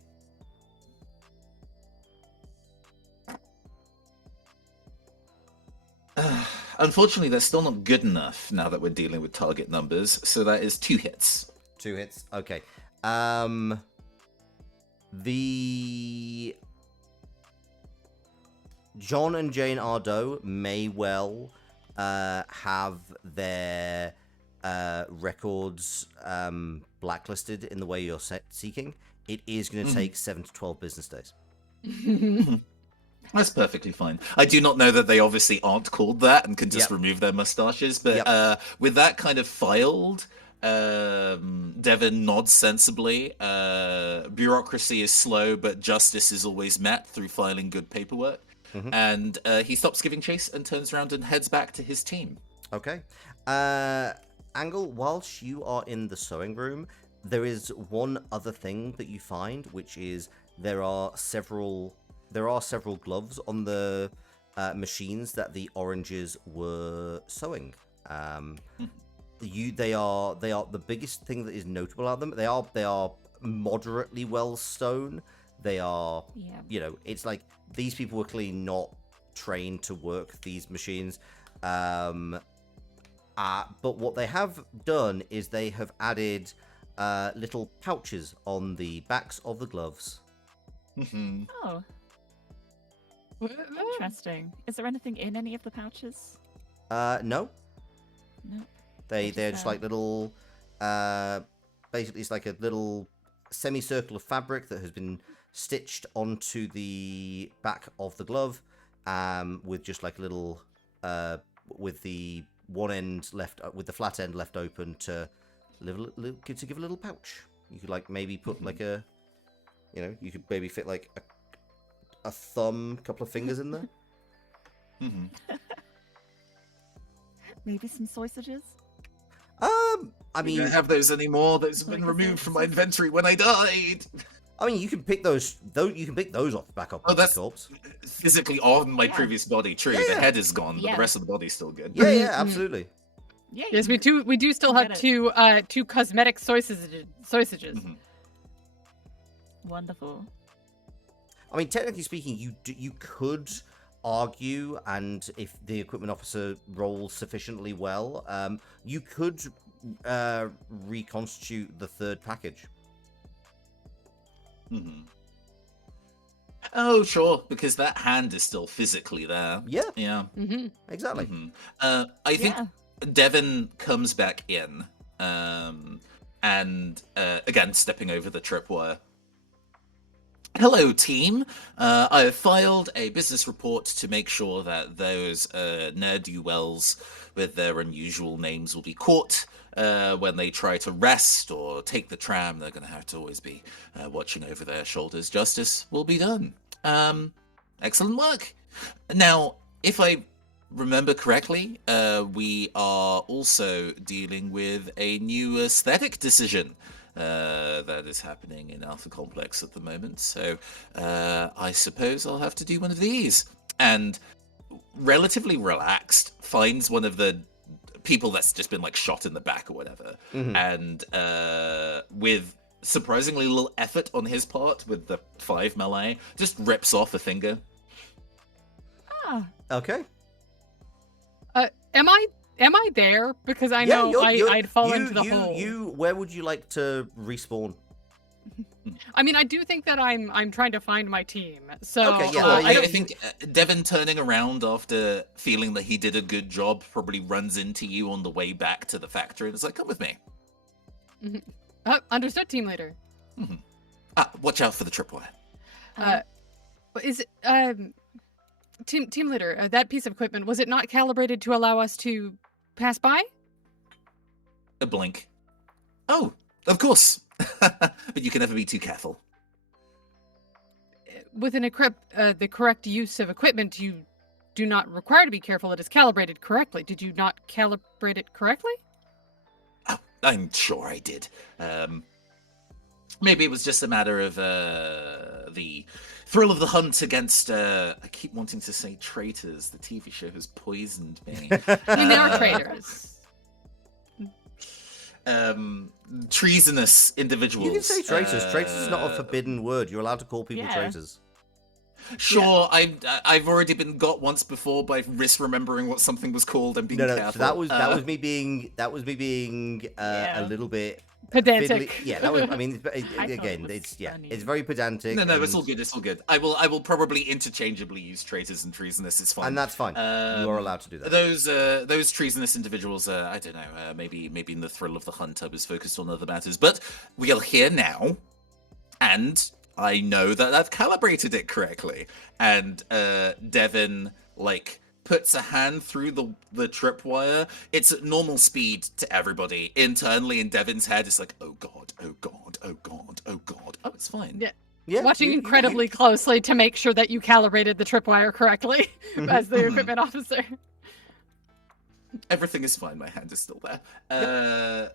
Unfortunately, that's still not good enough now that we're dealing with target numbers. So that is 2 hits. 2 hits. Okay. The John and Jane Ardo may well have their records blacklisted in the way you're seeking. It is going to take 7 to 12 business days. That's perfectly fine. I do not know that they obviously aren't called that and can just remove their mustaches, but with that kind of filed, Devon nods sensibly. Bureaucracy is slow, but justice is always met through filing good paperwork. And he stops giving chase and turns around and heads back to his team. Okay. Angle, whilst you are in the sewing room, there is one other thing that you find, which is there are several gloves on the machines that the oranges were sewing. They are the biggest thing that is notable about them. They are moderately well sewn. They are, it's like these people were clearly not trained to work these machines. But what they have done is they have added little pouches on the backs of the gloves. Oh. Interesting. Is there anything in any of the pouches? No. No. They're just like little, basically it's like a little semicircle of fabric that has been stitched onto the back of the glove, with just like a little, with the one end left, with the flat end left open to give a little pouch. You could like maybe put like a, you could maybe fit like a thumb, couple of fingers in there. Maybe some sausages? I mean, I don't have those anymore. Those have been removed from my inventory when I died. I mean, you can pick those. You can pick those off the back of the corpse. Physically on my previous body. True, Yeah. the head is gone, but Yeah. the rest of the body's still good. Yeah, absolutely. Yeah. Yes, we do still have Get two cosmetic sausages. Wonderful. I mean, technically speaking, you could argue, and if the equipment officer rolls sufficiently well, you could reconstitute the third package. Oh, sure, because that hand is still physically there. Yeah, Yeah. exactly. I think Devon comes back in, and again, stepping over the tripwire. Hello, team. I have filed a business report to make sure that those ne'er-do-wells with their unusual names will be caught when they try to rest or take the tram. They're going to have to always be watching over their shoulders. Justice will be done. Excellent work. Now, if I remember correctly, we are also dealing with a new aesthetic decision that is happening in Alpha Complex at the moment. So I suppose I'll have to do one of these. And relatively relaxed, finds one of the people that's just been like shot in the back or whatever, and with surprisingly little effort on his part with the 5 melee, just rips off a finger. Okay. Am I there? Because I know I'd fall into the hole. Where would you like to respawn? I mean, I do think that I'm trying to find my team. So Okay, yeah, I think Devon turning around after feeling that he did a good job probably runs into you on the way back to the factory and is like, come with me. Understood, team leader. Watch out for the tripwire. Is it, team leader, that piece of equipment, was it not calibrated to allow us to pass by? A blink. Oh, of course. But you can never be too careful. With the correct use of equipment, you do not require to be careful. It is calibrated correctly. Did you not calibrate it correctly? Oh, I'm sure I did. Maybe it was just a matter of the thrill of the hunt against, I keep wanting to say traitors. The TV show has poisoned me. I mean, they are traitors. Treasonous individuals. You can say traitors. Traitors is not a forbidden word. You're allowed to call people traitors. Sure, I've already been got once before by misremembering what something was called and being careful. So that was me being a little bit pedantic. Fiddly. Yeah, that was. I mean, again, it's very pedantic. No, it's all good. It's all good. I will probably interchangeably use traitors and treasonous. It's fine, and that's fine. You are allowed to do that. Those treasonous individuals. I don't know. Maybe in the thrill of the hunt, I was focused on other matters. But we are here now, and I know that I've calibrated it correctly. And Devin, like, puts a hand through the tripwire. It's at normal speed to everybody. Internally in Devin's head, it's like, oh god, oh god, oh god, oh god. Oh, it's fine. Yeah. Yeah, Watching you- incredibly closely to make sure that you calibrated the tripwire correctly as the equipment officer. Everything is fine. My hand is still there.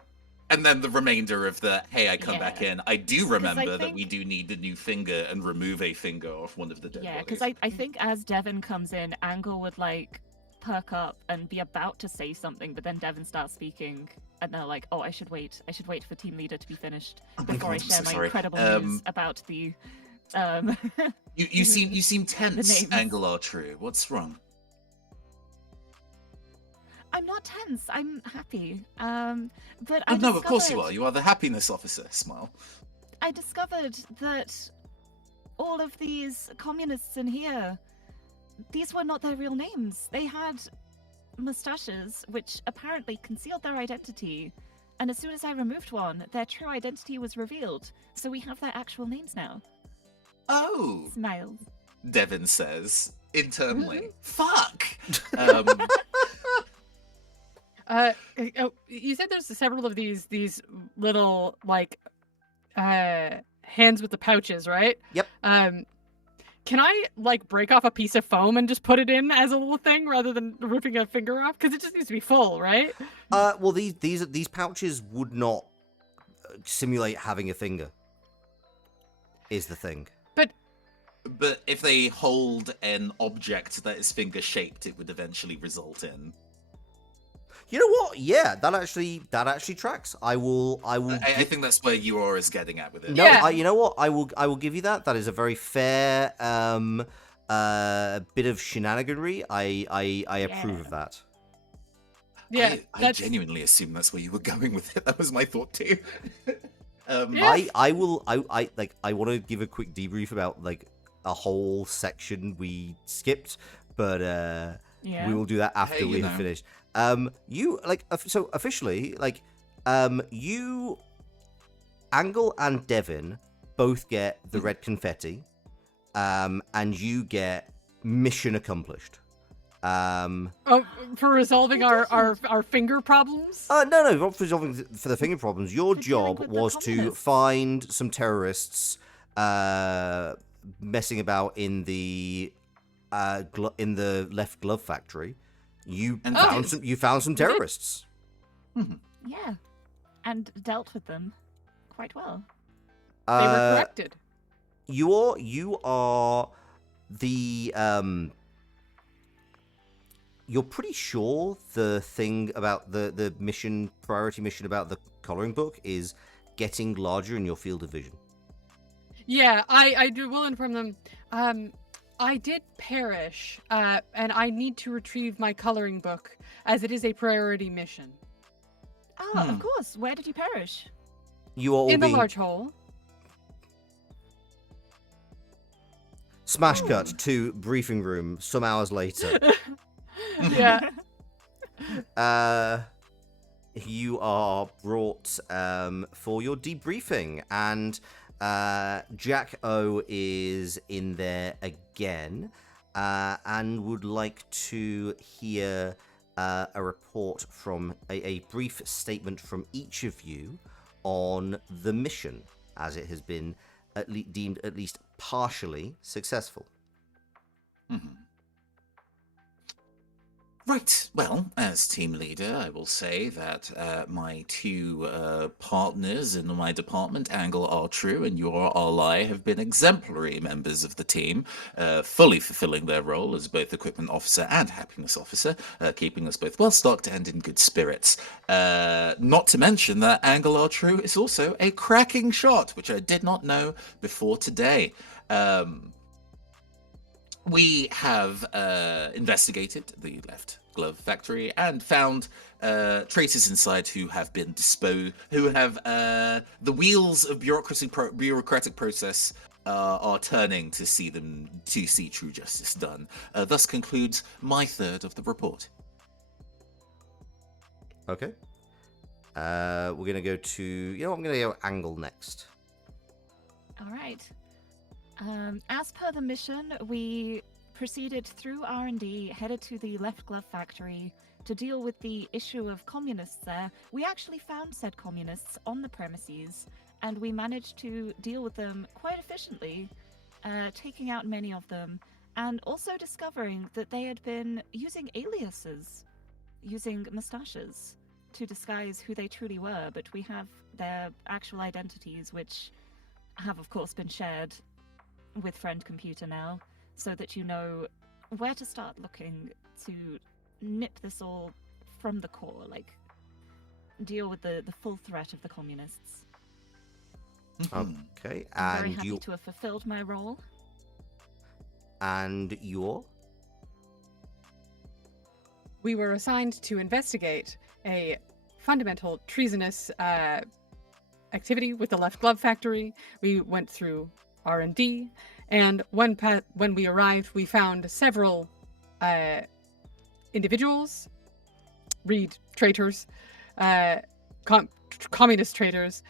And then the remainder of the, hey, I come back in. I do remember that we do need a new finger and remove a finger off one of the dead bodies. because I think as Devin comes in, Angle would like perk up and be about to say something, but then Devin starts speaking, and they're like, "Oh, I should wait for team leader to be finished before I share my incredible news about the." You seem tense, names. Angle are true. What's wrong? I'm not tense. I'm happy. But Oh, no, of course you are. You are the happiness officer. Smile. I discovered that all of these communists in here, these were not their real names. They had mustaches, which apparently concealed their identity. And as soon as I removed one, their true identity was revealed. So we have their actual names now. Oh, Smiles. Devin says internally. Fuck. You said there's several of these little like hands with the pouches, right? Yep. Can I like break off a piece of foam and just put it in as a little thing rather than ripping a finger off? Because it just needs to be full, right? Well, these pouches would not simulate having a finger. Is the thing. But if they hold an object that is finger shaped, it would eventually result in. You know what? Yeah, that actually tracks. I I think that's where Eeyore is getting at with it. No, Yeah. you know what? I will give you that. That is a very fair bit of shenaniganry. I approve of that. Yeah, I genuinely assume that's where you were going with it. That was my thought too. Yeah. I want to give a quick debrief about like a whole section we skipped, but we will do that after we have finished. You like so officially like you, Angle and Devin both get the red confetti, and you get mission accomplished. For resolving our finger problems. No, not for resolving for the finger problems. Your For dealing job with the was to communists. find some terrorists messing about in the left glove factory. You found some terrorists. Yeah. And dealt with them quite well. They were corrected. You are the you're pretty sure the thing about the priority mission about the coloring book is getting larger in your field of vision. Yeah, I will inform them. I did perish, and I need to retrieve my coloring book, as it is a priority mission. Oh, of course. Where did you perish? You are all In the being large hole. smash cut to briefing room some hours later. Yeah. You are brought for your debriefing, and Jack O is in there again, and would like to hear a report from a brief statement from each of you on the mission, as it has been deemed at least partially successful. Right. Well, as team leader, I will say that my two partners in my department, Angle R True and Your Ally, have been exemplary members of the team, fully fulfilling their role as both equipment officer and happiness officer, keeping us both well stocked and in good spirits. Not to mention that Angle R True is also a cracking shot, which I did not know before today. We have investigated the left glove factory and found traitors inside who have been the wheels of bureaucratic process are turning to see true justice done. Thus concludes my third of the report. Okay. We're gonna go to I'm gonna go Angle next. All right. As per the mission, we proceeded through R&D, headed to the Left Glove factory to deal with the issue of communists there. We actually found said communists on the premises, and we managed to deal with them quite efficiently, taking out many of them, and also discovering that they had been using aliases, using mustaches to disguise who they truly were, but we have their actual identities, which have of course been shared with Friend Computer now, so that you know where to start looking to nip this all from the core, like deal with the full threat of the communists. Okay, I'm very and happy you to have fulfilled my role. and you're We were assigned to investigate a fundamental treasonous activity with the Left Glove factory. We went through R&D, and when we arrived, we found several individuals, read traitors, communist traitors,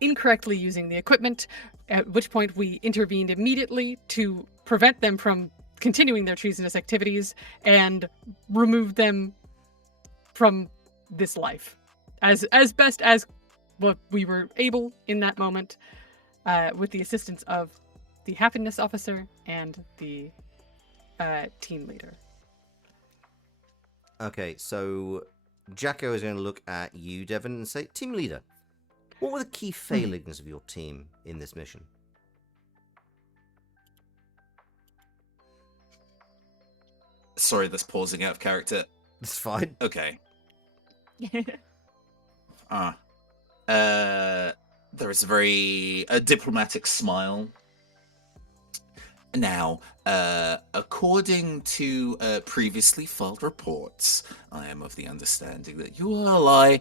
incorrectly using the equipment, at which point we intervened immediately to prevent them from continuing their treasonous activities and removed them from this life as best as what we were able in that moment, with the assistance of the happiness officer and the team leader. okay. So Jacko is going to look at you, Devon, and say, "Team leader, what were the key failings of your team in this mission?" Sorry, this pausing out of character. It's fine. Okay. There is a very diplomatic smile. Now, according to previously filed reports, I am of the understanding that your ally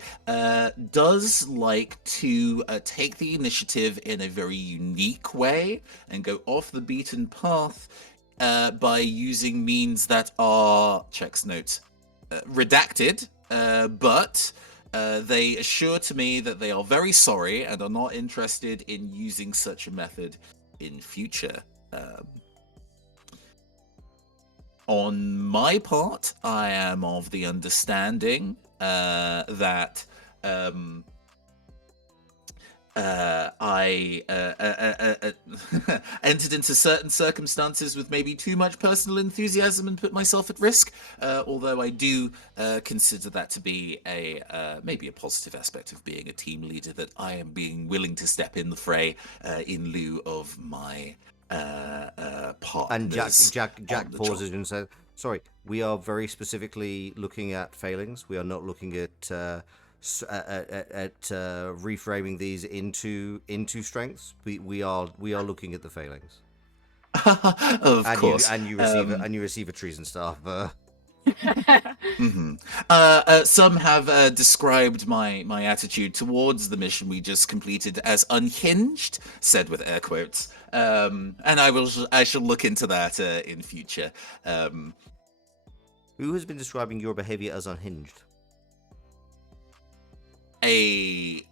does like to take the initiative in a very unique way and go off the beaten path by using means that are, checks notes, redacted, but they assure to me that they are very sorry and are not interested in using such a method in future. On my part, I am of the understanding that I entered into certain circumstances with maybe too much personal enthusiasm and put myself at risk, although I do consider that to be maybe a positive aspect of being a team leader, that I am being willing to step in the fray in lieu of my partners. And Jack on the pauses job. and says, "Sorry, we are very specifically looking at failings. We are not looking at reframing these into strengths. We are looking at the failings." Of course. You receive a treason staff. Some have described my attitude towards the mission we just completed as unhinged, said with air quotes. And I shall look into that in future. Who has been describing your behavior as unhinged? A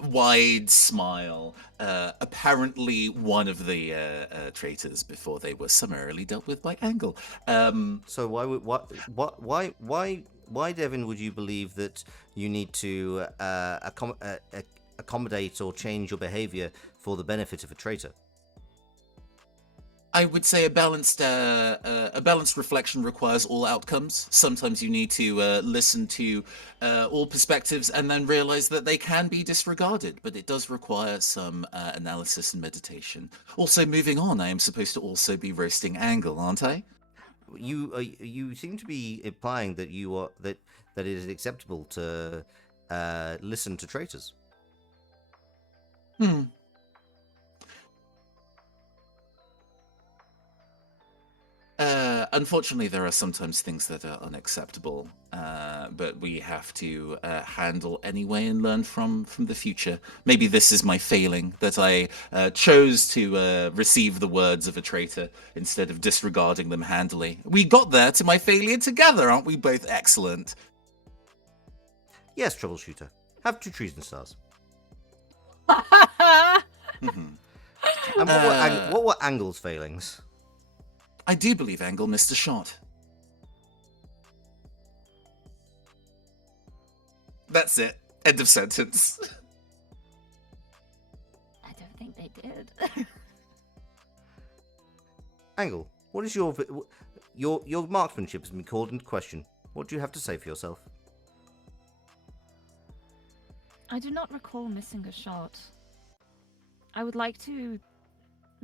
wide smile. Apparently, one of the traitors before they were summarily dealt with by Angle. So why, Devin, would you believe that you need to accommodate or change your behavior for the benefit of a traitor? I would say a balanced reflection requires all outcomes. Sometimes you need to listen to all perspectives and then realize that they can be disregarded, but it does require some analysis and meditation. Also, moving on, I am supposed to also be roasting Angle, aren't I? You seem to be implying that that it is acceptable to listen to traitors. Unfortunately, there are sometimes things that are unacceptable, but we have to handle anyway and learn from the future. Maybe this is my failing, that I chose to receive the words of a traitor instead of disregarding them handily. We got there to my failure together, aren't we both excellent? Yes, troubleshooter. Have 2 treason stars. And what were Angle's failings? I do believe Angle missed a shot. That's it. End of sentence. I don't think they did. Angle, what is your marksmanship has been called into question. What do you have to say for yourself? I do not recall missing a shot. I would like to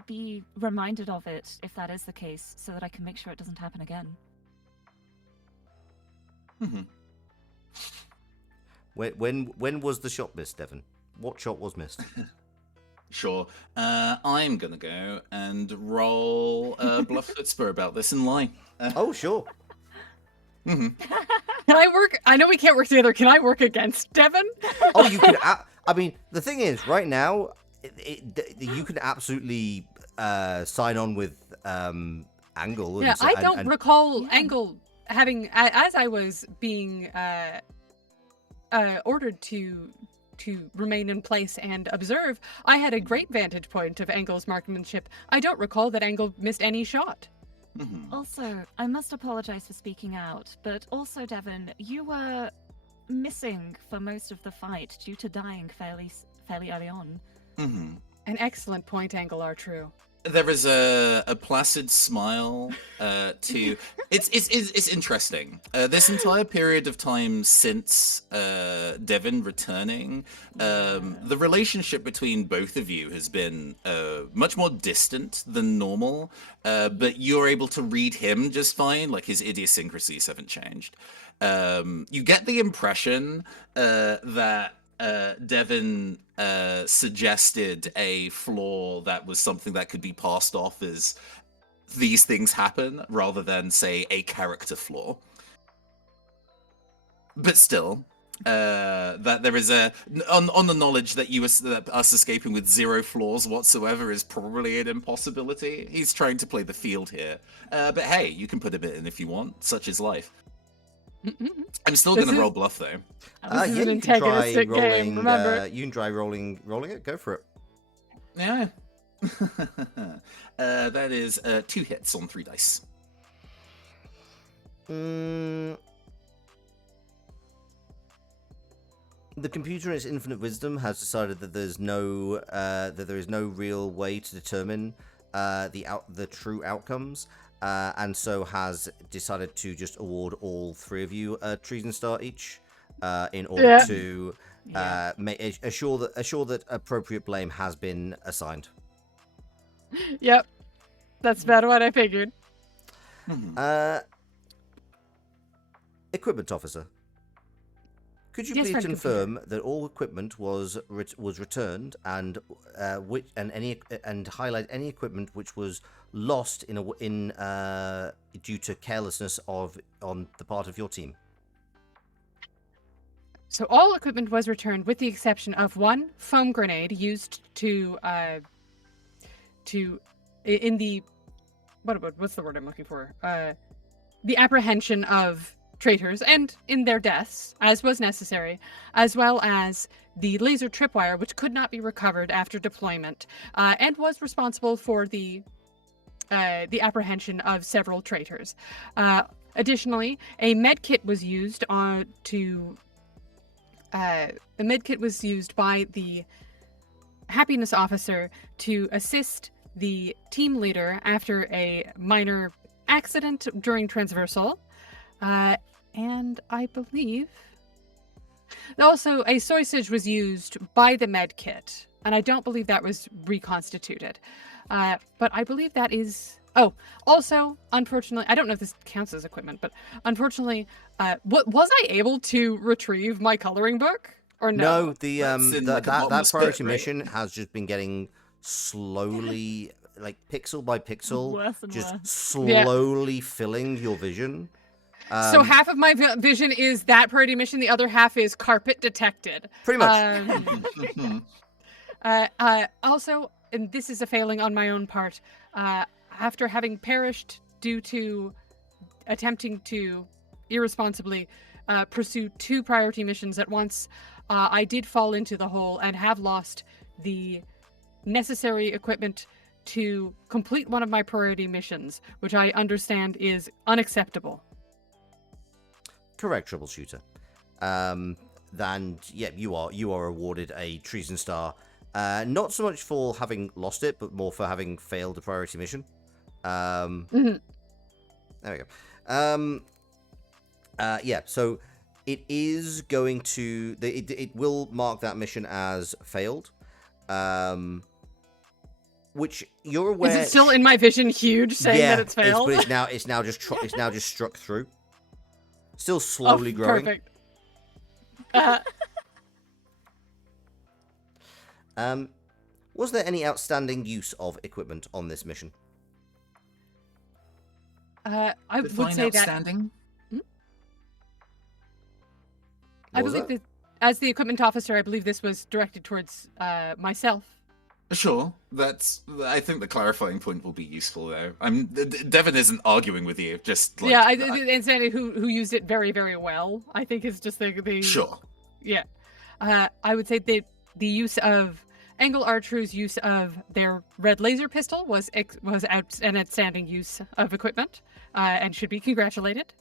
be reminded of it if that is the case, so that I can make sure it doesn't happen again. Mhm. When was the shot missed, Devon? What shot was missed? Sure. I'm gonna go and roll bluff Chutzpah about this and lie. Oh, sure. Mhm. Can I work? I know we can't work together. Can I work against Devon? Oh, you can. I mean, the thing is, right now, you can absolutely sign on with Angle. Yeah, I don't recall Yeah. Angle having, as I was being ordered to remain in place and observe, I had a great vantage point of Angle's marksmanship. I don't recall that Angle missed any shot. Mhm. Also, I must apologize for speaking out, but also, Devon, you were missing for most of the fight due to dying fairly early on. Mhm. An excellent point, Angle, are true. There is a placid smile to it's interesting. This entire period of time since Devon returning, the relationship between both of you has been much more distant than normal, but you're able to read him just fine. Like, his idiosyncrasies haven't changed. You get the impression that Devon suggested a flaw that was something that could be passed off as these things happen, rather than, say, a character flaw. But still, that there is on the knowledge that that us escaping with 0 flaws whatsoever is probably an impossibility. He's trying to play the field here. But hey, you can put a bit in if you want. Such is life. I'm still going to roll bluff, though. This is Yeah, an you can try antagonistic game, rolling. remember? You can try rolling it. Go for it. Yeah. That is 2 hits on 3 dice. The computer in its infinite wisdom has decided that there is no real way to determine the true outcomes, and so has decided to just award all 3 of you a treason star each, in order to assure that appropriate blame has been assigned. Yep. That's about what I figured. Equipment officer, could you Yes, please friend confirm that all equipment was returned, and highlight any equipment which was lost due to carelessness on the part of your team? So all equipment was returned with the exception of 1 foam grenade used in the what's the word I'm looking for? The apprehension of traitors and in their deaths, as was necessary, as well as the laser tripwire, which could not be recovered after deployment, and was responsible for the apprehension of several traitors. Additionally, a med kit was used by the happiness officer to assist the team leader after a minor accident during transversal. And I believe also a sausage was used by the med kit, and I don't believe that was reconstituted. But I believe that is. Oh, also, unfortunately, I don't know if this counts as equipment, but unfortunately, was I able to retrieve my coloring book or no? No, that priority mission has just been getting slowly, like pixel by pixel, Worse and just worse. slowly filling your vision. So half of my vision is that priority mission, the other half is carpet detected. Pretty much. Also, and this is a failing on my own part, after having perished due to attempting to irresponsibly pursue 2 priority missions at once, I did fall into the hole and have lost the necessary equipment to complete one of my priority missions, which I understand is unacceptable. Correct, troubleshooter. Then yeah, you are awarded a treason star. Not so much for having lost it, but more for having failed a priority mission. There we go. Yeah, so it is going to it will mark that mission as failed. Which you're aware. Is it still in my vision huge saying that it's failed? But it's now just struck through. Still slowly growing. Perfect. Was there any outstanding use of equipment on this mission? I would Define say outstanding? I Was believe that? that as the equipment officer, I believe this was directed towards myself. Sure, I think the clarifying point will be useful there. Devin isn't arguing with you, just like... Yeah, and saying who used it very, very well, I think is just the Sure. Yeah. I would say that the use of Angle Archer's use of their red laser pistol was an outstanding use of equipment, and should be congratulated.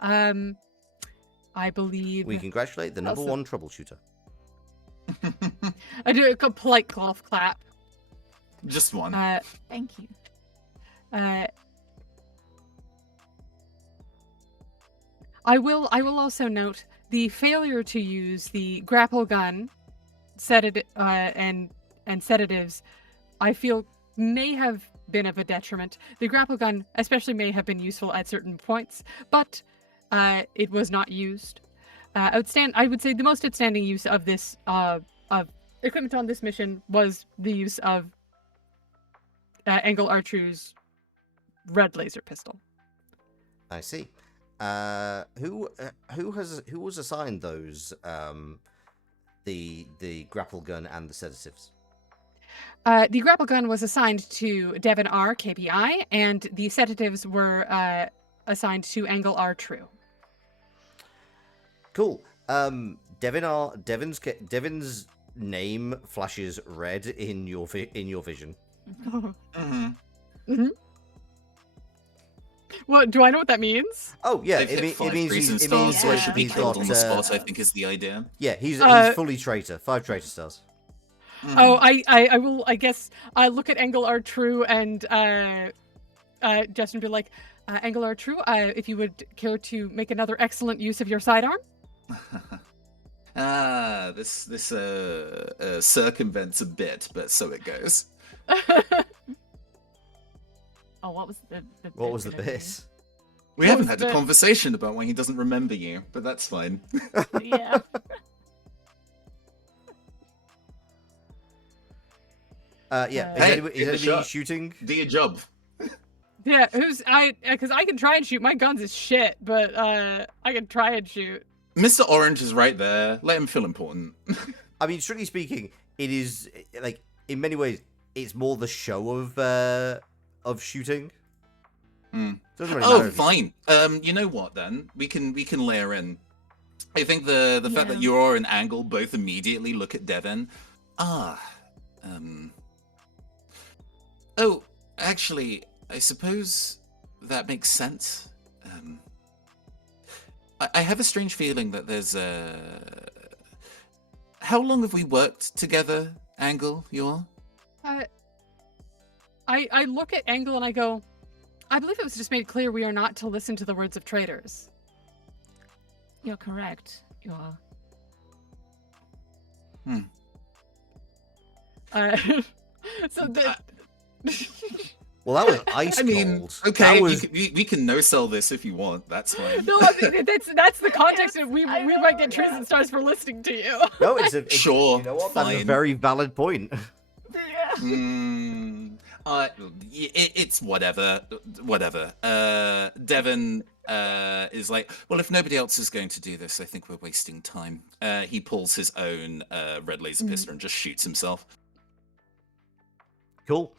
I believe We congratulate the number Also- one troubleshooter. I do a polite golf clap. Just one. Thank you. I will also note the failure to use the grapple gun and sedatives. I feel may have been of a detriment. The grapple gun especially may have been useful at certain points, but it was not used. I would say the most outstanding use of this of equipment on this mission was the use of Angle Archer's red laser pistol. I see. Who was assigned those the grapple gun and the sedatives? The grapple gun was assigned to Devin R. KPI, and the sedatives were assigned to Angle R. True. Cool. Devin's name flashes red in your vision. Mm-hmm. Well, do I know what that means? Oh yeah, They've hit it 5 means treason it stars, means so I should be he's killed got on the spot, I think is the idea. yeah, he's fully traitor. 5 traitor stars. Mhm. Oh, I will. I guess I look at Angle R. True and Justin be like, Angle R. True, if you would care to make another excellent use of your sidearm. This circumvents a bit, but so it goes. Oh, what was the What was the gonna bit? We What haven't was had the- a conversation about why he doesn't remember you, but that's fine. be? Yeah. Yeah. Hey, Is anybody give it a shot. shooting? Do your job. Yeah, because I can try and shoot. My guns is shit, but I can try and shoot. Mr. Orange is right there. Let him feel important. I mean, strictly speaking, it is like in many ways it's more the show of shooting. Doesn't really matter Oh, if fine. You know what then? We can layer in. I think the fact that Yeah. you're and Angle both immediately look at Devin. Oh, actually, I suppose that makes sense. I have a strange feeling that there's a. How long have we worked together, Angle? You are? I look at Angle and I go, I believe it was just made clear we are not to listen to the words of traitors. You're correct. You are. So the. Well, that was ice I mean, cold. okay, That was... we can no-sell this if you want. That's fine. No, I mean, that's the context of we might get treason stars for listening to you. No, it's Sure, You know what? That's a fine. very valid point. It's whatever. Devin is like, well, if nobody else is going to do this, I think we're wasting time. He pulls his own red laser pistol and just shoots himself. Cool.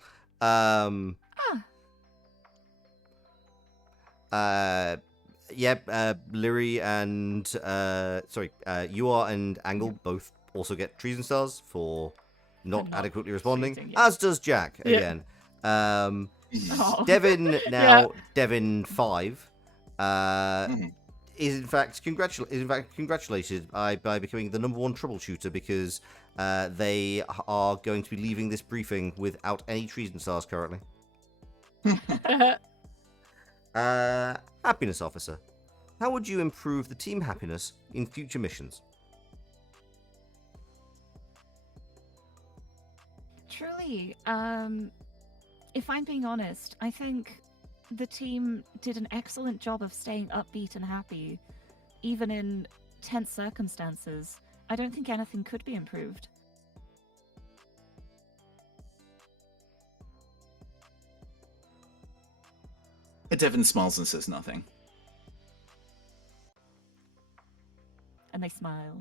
Lyri and you are and Angle both also get treason stars for not For not adequately responding, shooting, yeah. as does Jack Yeah. again. Oh. Devin Yeah. Devin 5 is in fact congratulated by becoming the #1 troubleshooter because they are going to be leaving this briefing without any treason stars currently. Happiness officer, how would you improve the team happiness in future missions? Truly, if I'm being honest, I think the team did an excellent job of staying upbeat and happy, even in tense circumstances. I don't think anything could be improved. Devin smiles and says nothing. And they smile.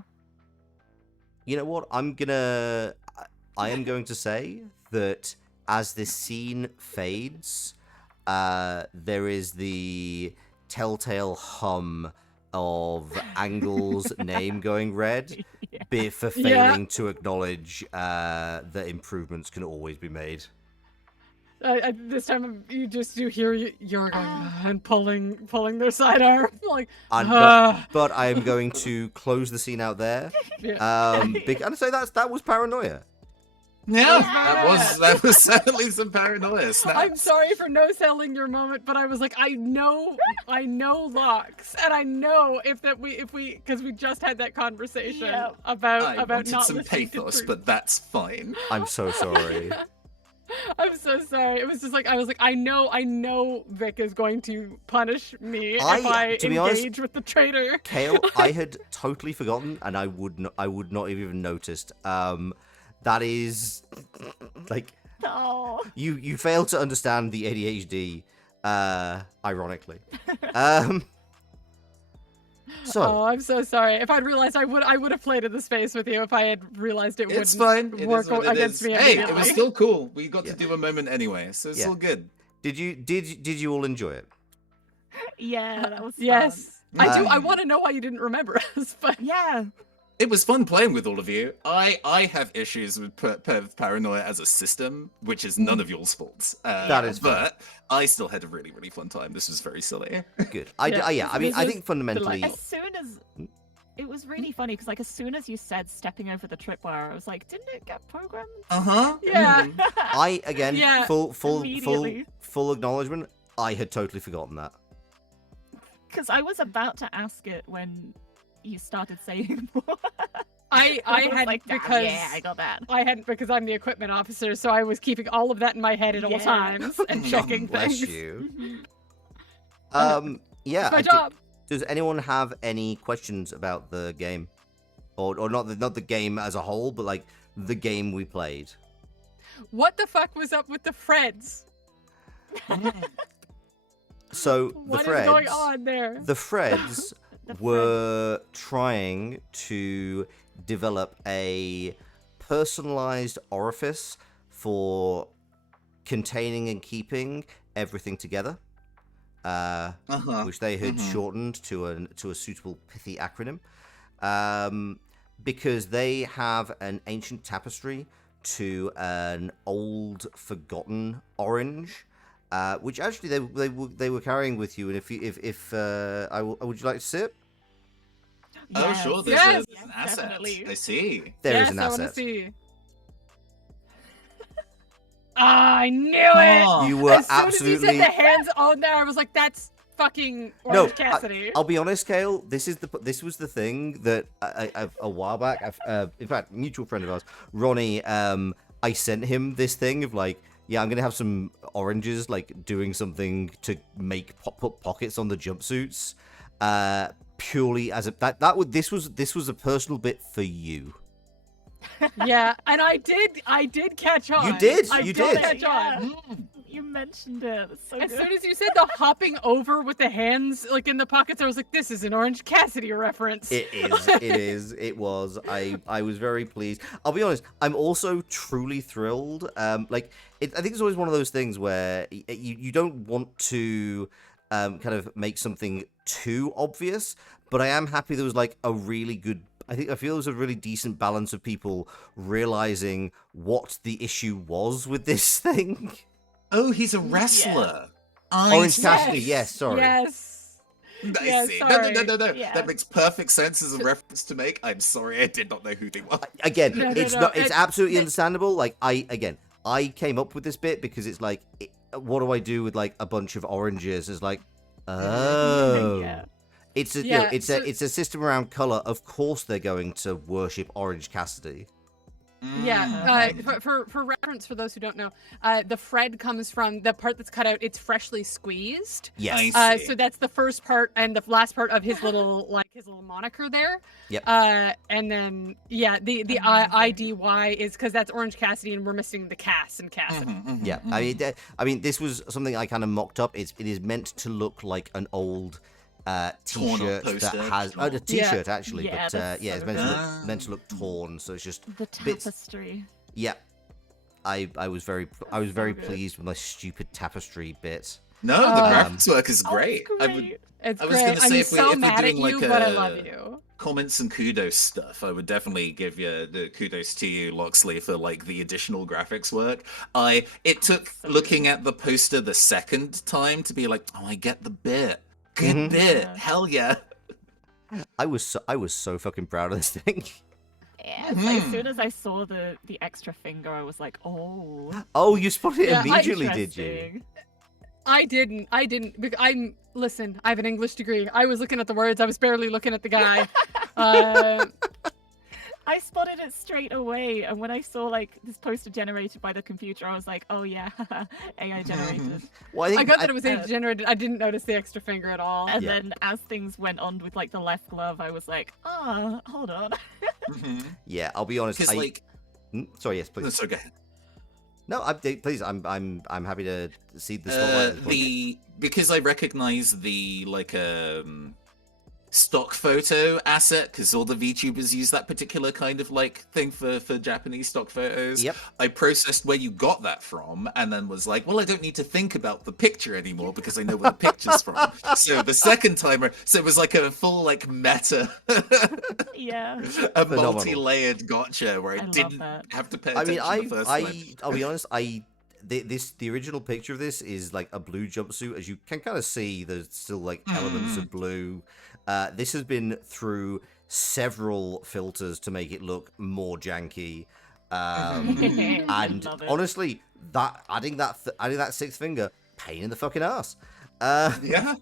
You know what? I am going to say that as this scene fades, there is the telltale hum of Angle's name going red for failing to acknowledge that improvements can always be made. This time you hear you're going and pulling their sidearm like. But I am going to close the scene out there. And say that was paranoia. Yeah, that was certainly some paranoia. Snaps. I'm sorry for no selling your moment, but I was like, I know Locks, and I know if we because we just had that conversation about not some listening pathos, to but that's fine. I'm so sorry. I'm so sorry. It was just like I was like, I know Vic is going to punish me if I to be engage honest, with the traitor. Kale, I had totally forgotten, and I would not have even noticed. That is like No. you failed to understand the ADHD, ironically. So Oh, I'm so sorry. If I'd realized, I would have played in the space with you if I had realized it It's wouldn't fine. It work is what it against is. me. Hey, it immediately. was still cool. We got to do a moment anyway, so it's all good. did you all enjoy it? Yeah, that was Yes, I do. I Um, want to know why you didn't remember us, but fun. Yeah. It was fun playing with all of you. I have issues with paranoia as a system, which is none of y'all's faults. That is fair. but I still had a really, really fun time. This was very silly. Good. Yeah, I mean, this I was think fundamentally, As soon as it was really funny because like as soon as you said stepping over the tripwire, I was like, didn't it get programmed? Uh-huh. yeah. I again Yeah, full immediately. acknowledgement. I had totally forgotten that. Because I was about to ask it when you started saying more. I was had like, "Damn, because yeah, I got that. I hadn't because I'm the equipment officer, so I was keeping all of that in my head at all Yeah. times and checking Bless things. you. Mhm. Yeah. It's my job. Does anyone have any questions about the game, or not the game as a whole, but like the game we played? What the fuck was up with the Freds? So What is going on there? the Freds were trying to develop a personalized orifice for containing and keeping everything together, which they had shortened to a suitable pithy acronym, because they have an ancient tapestry to an old forgotten orange. Which actually they were carrying with you, and would you like to see it? Oh, sure. This Yes. is an asset. Definitely. I see. There is yes, an I want to asset. see. I knew it. Oh. You were As soon as you absolutely. said the hands on there, I was like, "That's fucking Orange Cassidy." I'll be honest, Kale. This was the thing that a while back. In fact, mutual friend of ours, Ronnie. I sent him this thing of like, yeah, I'm gonna have some oranges like doing something to make put pockets on the jumpsuits. Purely as this was a personal bit for you. Yeah, and I did catch on. You did, I you did did. catch on. You mentioned it. It's so As good. soon as you said the hopping over with the hands like in the pockets, I was like, "This is an Orange Cassidy reference." It is. It was. I was very pleased. I'll be honest. I'm also truly thrilled. I think it's always one of those things where you don't want to kind of make something too obvious, but I am happy there was like a really good. I feel there was a really decent balance of people realizing what the issue was with this thing. Oh, he's a wrestler. I Orange see. Cassidy, yes, sorry. Yes. I Yeah, see. sorry. No. Yeah. That makes perfect sense as a reference to make. I'm sorry, I did not know who they were. Again, No, it's no, not. It's absolutely but- understandable. Like I came up with this bit because it's like, what do I do with like a bunch of oranges? It's like, oh, Yeah. it's a Yeah, it's so- a system around color. Of course, they're going to worship Orange Cassidy. Yeah, for reference, for those who don't know, the Fred comes from the part that's cut out. It's freshly squeezed. Yes. I see. So that's the first part and the last part of his little moniker there. Yep. And then the Amazing. IDY is because that's Orange Cassidy and we're missing the Cass and Cassidy. Yeah. I mean, this was something I kind of mocked up. It is meant to look like an old T-shirt that poster. has a T-shirt actually, Yeah, but that's it's so meant to look torn. So it's just The bits. tapestry. Yeah. I was very so good. pleased with my stupid tapestry bit. No, the graphics work is Oh, great. it's great. It's I was great. gonna say I'm if so we're mad at doing, you, like, but I a- love you. Comments and kudos stuff. I would definitely give you the kudos to you, Loxley, for like the additional graphics work. It took looking at the poster the second time to be like, oh, I get the bit. Good bit. Yeah. Hell yeah. I was so fucking proud of this thing. Yeah, it's like, as soon as I saw the extra finger, I was like, oh. Oh, you spotted it Yeah, immediately, did you? interesting. I didn't. Listen, I have an English degree. I was looking at the words. I was barely looking at the guy. I spotted it straight away, and when I saw like this poster generated by the computer, I was like, oh yeah, AI generated. Well, I got that it was age generated. I didn't notice the extra finger at all. And Yeah. then as things went on with like the left glove, I was like, ah, hold on. Yeah, I'll be honest. Because like, Sorry, yes, please. so go ahead. No, please. I'm happy to see the spotlight. at this point. Because I recognize the like stock photo asset, because all the VTubers use that particular kind of like thing for Japanese stock photos. Yep. I processed where you got that from, and then was like, well, I don't need to think about the picture anymore because I know where the picture's from. So the second timer, so it was like a full like meta, Yeah. a Phenomenal. multi-layered gotcha where I it love didn't that. have to pay I attention mean, the first time. I'll be honest. The original picture of this is like a blue jumpsuit. As you can kind of see, there's still like elements of blue. This has been through several filters to make it look more janky. And Love it. honestly, adding that sixth finger, pain in the fucking ass. Yeah.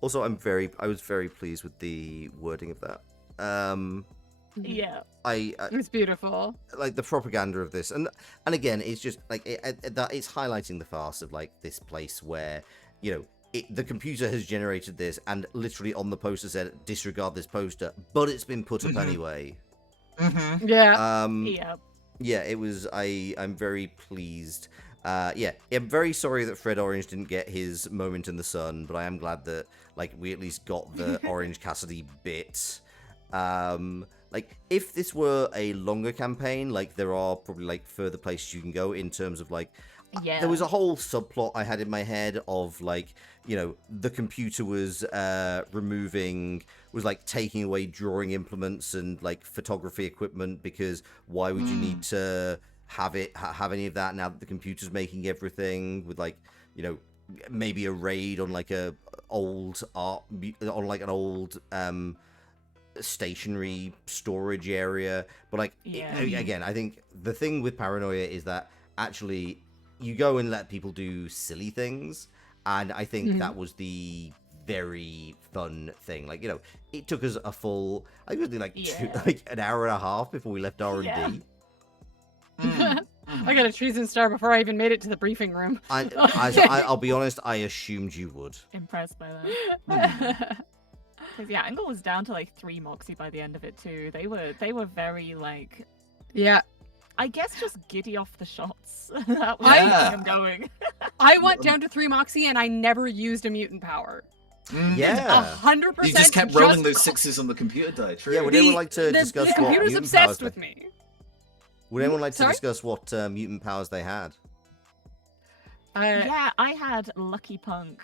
Also, I was very pleased with the wording of that. Yeah. It's beautiful. Like the propaganda of this, and again, it's just like it's highlighting the farce of like this place where, you know, the computer has generated this, and literally on the poster said disregard this poster, but it's been put up anyway. Yeah. Yeah. It was. I'm very pleased. I'm very sorry that Fred Orange didn't get his moment in the sun, but I am glad that like we at least got the Orange Cassidy bit. Like if this were a longer campaign, like there are probably like further places you can go in terms of like Yeah. there was a whole subplot I had in my head of like, you know, the computer was like taking away drawing implements and like photography equipment, because why would you need to have any of that now that the computer's making everything, with like, you know, maybe a raid on like an old stationary storage area. But like again, I think the thing with Paranoia is that actually you go and let people do silly things, and I think that was the very fun thing. Like, you know, it took us a full, I think it was like an hour and a half before we left R&D. Yeah. I got a treason star before I even made it to the briefing room. I'll be honest, I assumed you would. Impressed by that. Because yeah, Angle was down to like 3 Moxie by the end of it too. They were very like, Yeah. I guess just giddy off the shots. That was Yeah. keeping him going. I went down to 3 Moxie and I never used a mutant power. Yeah. 100%. You just kept rolling those 6s on the computer die, true. Yeah, would anyone like to discuss the what computer's mutant obsessed powers with they... me. Would anyone like to Sorry? discuss what mutant powers they had? Yeah, I had Lucky Punk.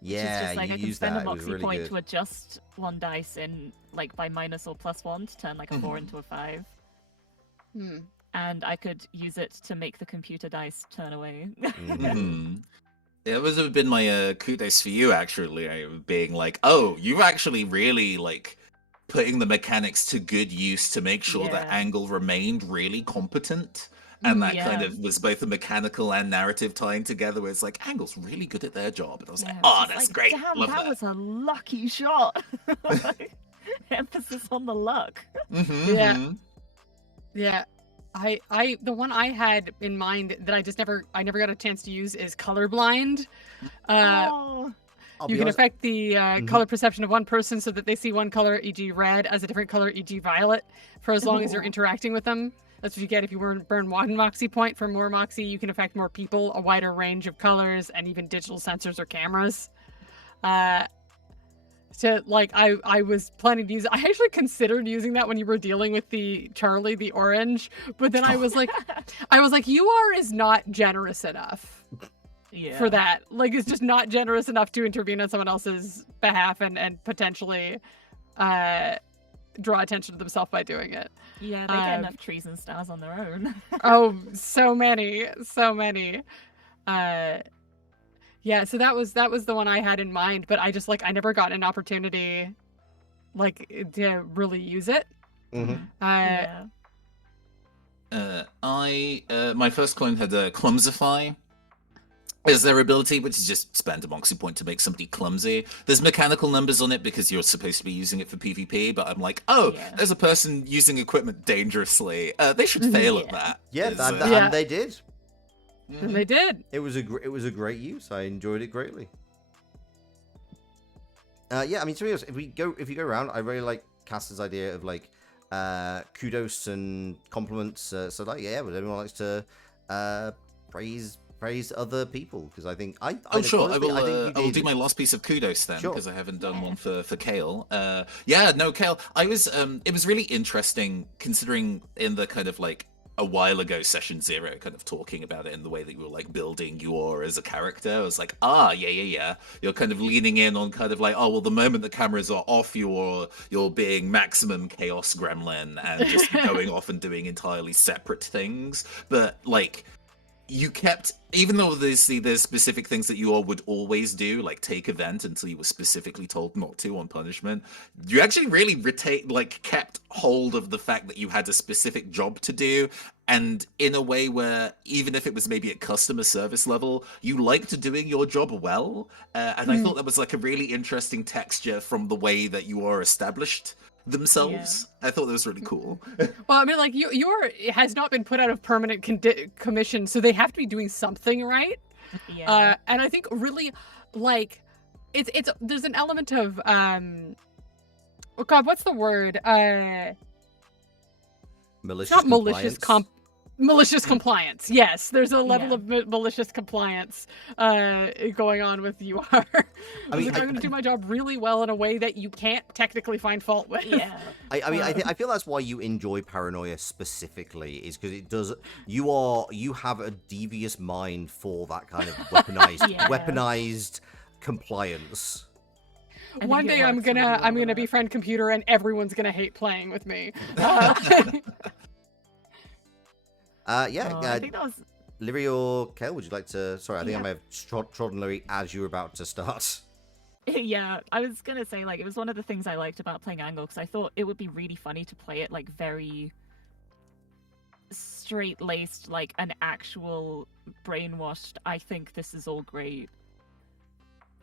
Which is Yeah, just like you I can used spend that. a It was Moxie really point good. to adjust one dice in like by -1 or +1 to turn like a 4 into a 5. Hmm. and I could use it to make the computer dice turn away. Mhm. Yeah, it would have been my kudos for you actually, being like, oh, you've actually really like putting the mechanics to good use to make sure that Yeah. Angle remained really competent. And that kind Yeah. of was both a mechanical and narrative tying together where it's like Angle's really good at their job. And I was Yeah, like, it's oh, just that's like, great. damn, Love that that. was a lucky shot. Like, emphasis on the luck. Mhm, Yeah. mhm. Yeah. The one I had in mind that I never got a chance to use is colorblind. Oh, I'll You be can honest, affect the color perception of one person so that they see one color, e.g. red, as a different color, e.g. violet, for as long as you're Ooh. interacting with them. That's what you get if you burn one Moxie point. For more Moxie, you can affect more people, a wider range of colors, and even digital sensors or cameras. So, like, I was planning to use it. I actually considered using that when you were dealing with the Charlie, the orange, but then I was like, UR is not generous enough yeah. for that. Like, it's just not generous enough to intervene on someone else's behalf and potentially draw attention to themselves by doing it. Yeah, they get enough trees and stars on their own. Oh, so many. Yeah, so that was the one I had in mind, but I just I never got an opportunity to really use it. Mhm. Yeah. My first clone had a Clumsify as their ability, which is just spend a Moxie point to make somebody clumsy. There's mechanical numbers on it because you're supposed to be using it for PvP, but I'm like, oh, Yeah. there's a person using equipment dangerously. They should fail at Yeah. that. Yeah, Is, and they did. And they did. It was a great use. I enjoyed it greatly. Yeah, I mean, to be honest, if you go around, I really like Cass's idea of like kudos and compliments. So like, yeah, but everyone likes to praise other people because I think I Oh sure, I honestly, I think you will do did- my last piece of kudos then Sure. because I haven't done Yeah. one for Kale. Yeah, no, Kale. I was it was really interesting considering in the kind of like a while ago session 0 kind of talking about it in the way that you were like building your as a character. I was like, yeah. You're kind of leaning in on kind of like, oh well, the moment the cameras are off, you're being maximum chaos gremlin and just going off and doing entirely separate things. But like you kept, even though there's specific things that you all would always do, like take event until you were specifically told not to on punishment, you actually really kept hold of the fact that you had a specific job to do, and in a way where even if it was maybe at customer service level, you liked doing your job well, and I thought that was like a really interesting texture from the way that you are established themselves. I thought that was really cool. Well, I mean, like your has not been put out of permanent commission, so they have to be doing something right. Yeah. And I think really, like, it's there's an element of oh God, what's the word? malicious It's not malicious compliance. malicious compliance. Yes, there's a level Yeah. of malicious compliance going on with UR. I mean, I'm going to do my job really well in a way that you can't technically find fault with. Yeah. I mean, I feel that's why you enjoy Paranoia specifically, is because it does. You have a devious mind for that kind of weaponized Yeah. weaponized compliance. I think One it day I'm works really gonna well. befriend computer and everyone's gonna hate playing with me. Yeah, Oh, I think that was Livy or Kel, would you like to? Sorry, I think I may have trodden Livy as you were about to start. yeah, I was gonna say like it was one of the things I liked about playing Angle because I thought it would be really funny to play it like very straight-laced, like an actual brainwashed. I think this is all great,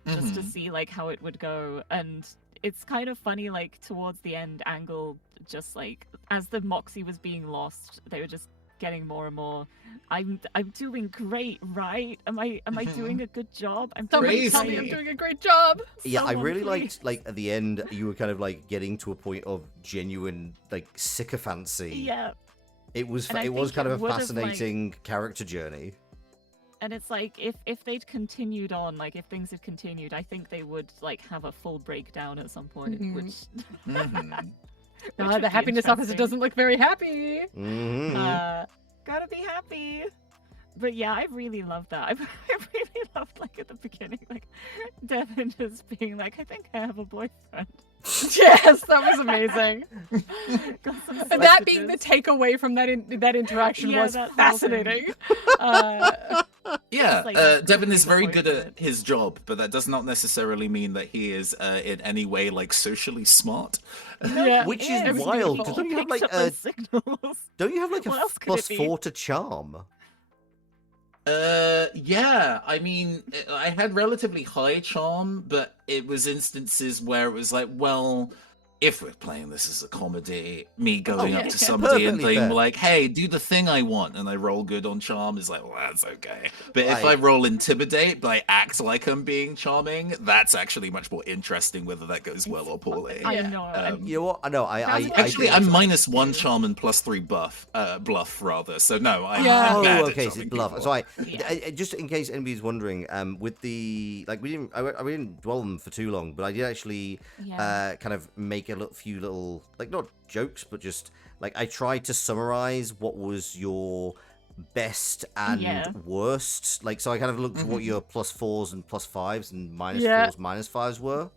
just to see like how it would go. And it's kind of funny, like towards the end, Angle just like as the Moxie was being lost, they were just getting more and more. I'm doing great, right? Am I doing a good job? I'm Somebody doing tell me I'm great. doing a great job. Yeah, I Someone really please. liked, like, at the end, you were kind of, like, getting to a point of genuine, like, sycophancy. Yeah, It was And I it was think kind it of a would've, fascinating character journey. and it's like if they'd continued on, like if things had continued, I think they would like have a full breakdown at some point, Mhm. which Mhm. which would The be happiness officer interesting. doesn't look very happy. Mm-hmm. Gotta be happy. But yeah, I really loved that. I really loved like at the beginning, like Devin just being like, I think I have a boyfriend. Yes, that was amazing. Got some And that being the sausages. takeaway from that interaction Yeah, was that whole fascinating. Yeah, like, Devin is the very point good of at it. his job, but that does not necessarily mean that he is in any way like socially smart. Yeah, Which It is was wild, beautiful. because don't you have Picked like up a those signals. don't you have like a What else could it be? +4 to charm? Yeah, I mean, I had relatively high charm, but it was instances where it was like, well, if we're playing this as a comedy, me going up yeah. to somebody and Perfectly being fair. like, hey, do the thing I want, and I roll good on charm is like, well, that's okay. But if I Like- roll intimidate, but I act like I'm being charming, that's actually much more interesting, whether that goes well or poorly. I Yeah. know. and You know what? I know. Actually, I I'm do- -1 charm and +3 bluff rather. So no, I'm Yeah. bad Oh, at okay, so charming it's bluff. people. So Yeah. just in case anybody's wondering, with the like, we didn't dwell on them for too long, but I did actually Yeah. kind of make a few little, like, not jokes, but just like, I tried to summarize what was your best and Yeah. worst. Like, so I kind of looked at what your +4s and +5s and -4s, Yeah. -5s were.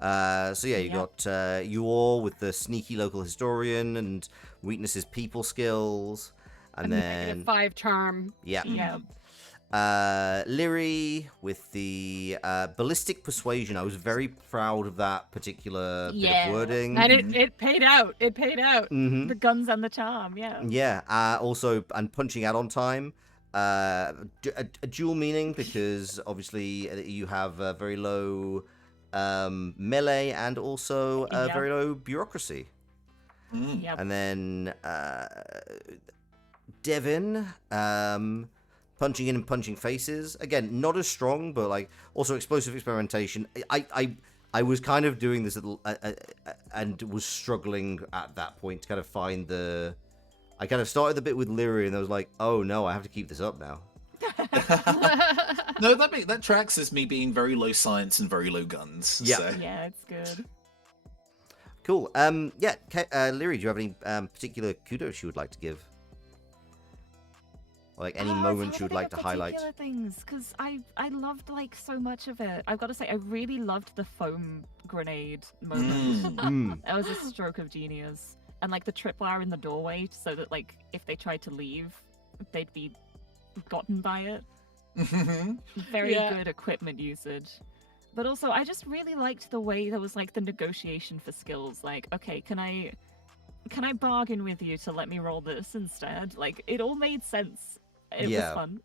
So yeah, you Yep. got you all with the sneaky local historian and weaknesses people skills, and then -5 charm. yeah, Yeah. Lyri with the ballistic persuasion. I was very proud of that particular bit Yeah. of wording. And it paid out. It paid out. Mhm. The guns and the charm. Yeah. Yeah, also, and punching out on time. A dual meaning, because obviously you have very low melee and also Yeah. very low bureaucracy. Yep. And then Devin, punching in and punching faces. Again, not as strong, but like also explosive experimentation. I was kind of doing this and was struggling at that point to kind of find the. I kind of started the bit with Lyri, and I was like, oh no, I have to keep this up now. No, that tracks as me being very low science and very low guns. Yeah. So. Yeah, it's good. Cool. Yeah, Lyri, do you have any particular kudos you would like to give? Or, like, any moments you would like to highlight? Particular things, because I loved like so much of it. I've got to say, I really loved the foam grenade moment. That was a stroke of genius. And like the tripwire in the doorway, so that like if they tried to leave, they'd be gotten by it. Very Yeah. good equipment usage. But also, I just really liked the way there was like the negotiation for skills. Like, okay, can I bargain with you to let me roll this instead? Like, it all made sense. It Yeah. was fun.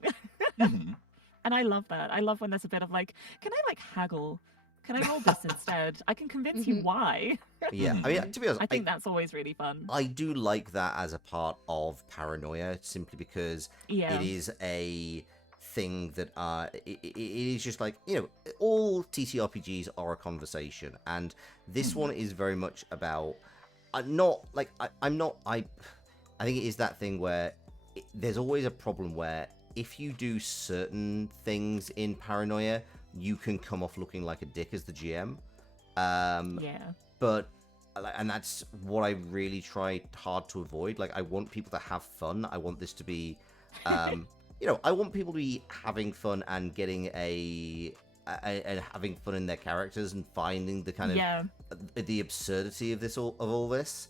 Mhm. And I love that. I love when there's a bit of like, can I like haggle? Can I roll this instead? I can convince you why. Yeah, I mean, to be honest, I think that's always really fun. I do like that as a part of Paranoia, simply because Yeah. it is a thing that it is just like, you know, all TTRPGs are a conversation, and this one is very much about not like I think it is that thing where there's always a problem where if you do certain things in Paranoia, you can come off looking like a dick as the GM. Yeah. But and that's what I really try hard to avoid. Like, I want people to have fun. I want this to be you know, I want people to be having fun and getting and having fun in their characters and finding the kind of Yeah. the absurdity of all this,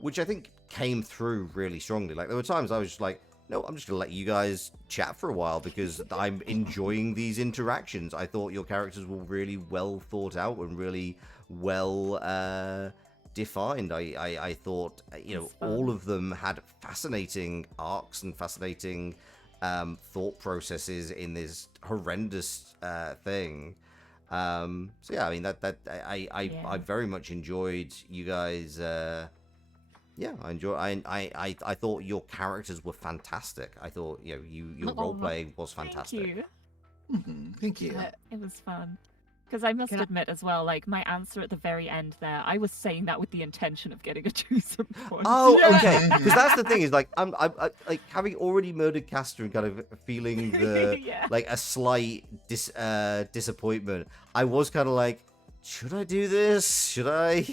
which I think came through really strongly. Like, there were times I was just like, no, I'm just gonna let you guys chat for a while because I'm enjoying these interactions. I thought your characters were really well thought out and really well defined. I thought, you know, That's fun. all of them had fascinating arcs and fascinating thought processes in this horrendous thing. So yeah, I mean, I very much enjoyed you guys. Yeah, I thought your characters were fantastic. I thought, you know, your role playing was fantastic. Thank you. Thank you. It was fun. Because I must Can I- admit as well, like my answer at the very end there, I was saying that with the intention of getting a twosome point. Oh, okay. Because that's the thing is, like, I'm like, having already murdered Castor and kind of feeling the Yeah. like a slight disappointment. I was kind of like, should I do this? Should I?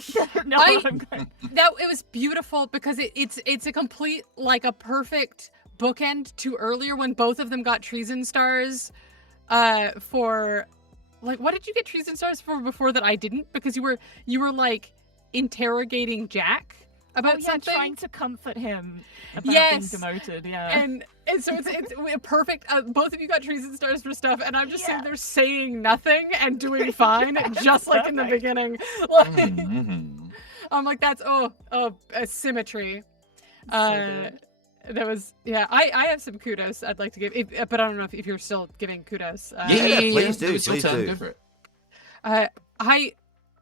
No, I'm going. That it was beautiful because it's a complete, like, a perfect bookend to earlier when both of them got treason stars for like, what did you get treason stars for before that I didn't? Because you were like interrogating Jack about something, trying to comfort him about being demoted. Yeah, and so it's perfect. Both of you got treason stars for stuff, and I'm just sitting there saying nothing and doing fine, just like in the beginning. Like, I'm like, that's a symmetry. That was I have some kudos I'd like to give, but I don't know if you're still giving kudos. Please do. Go for it.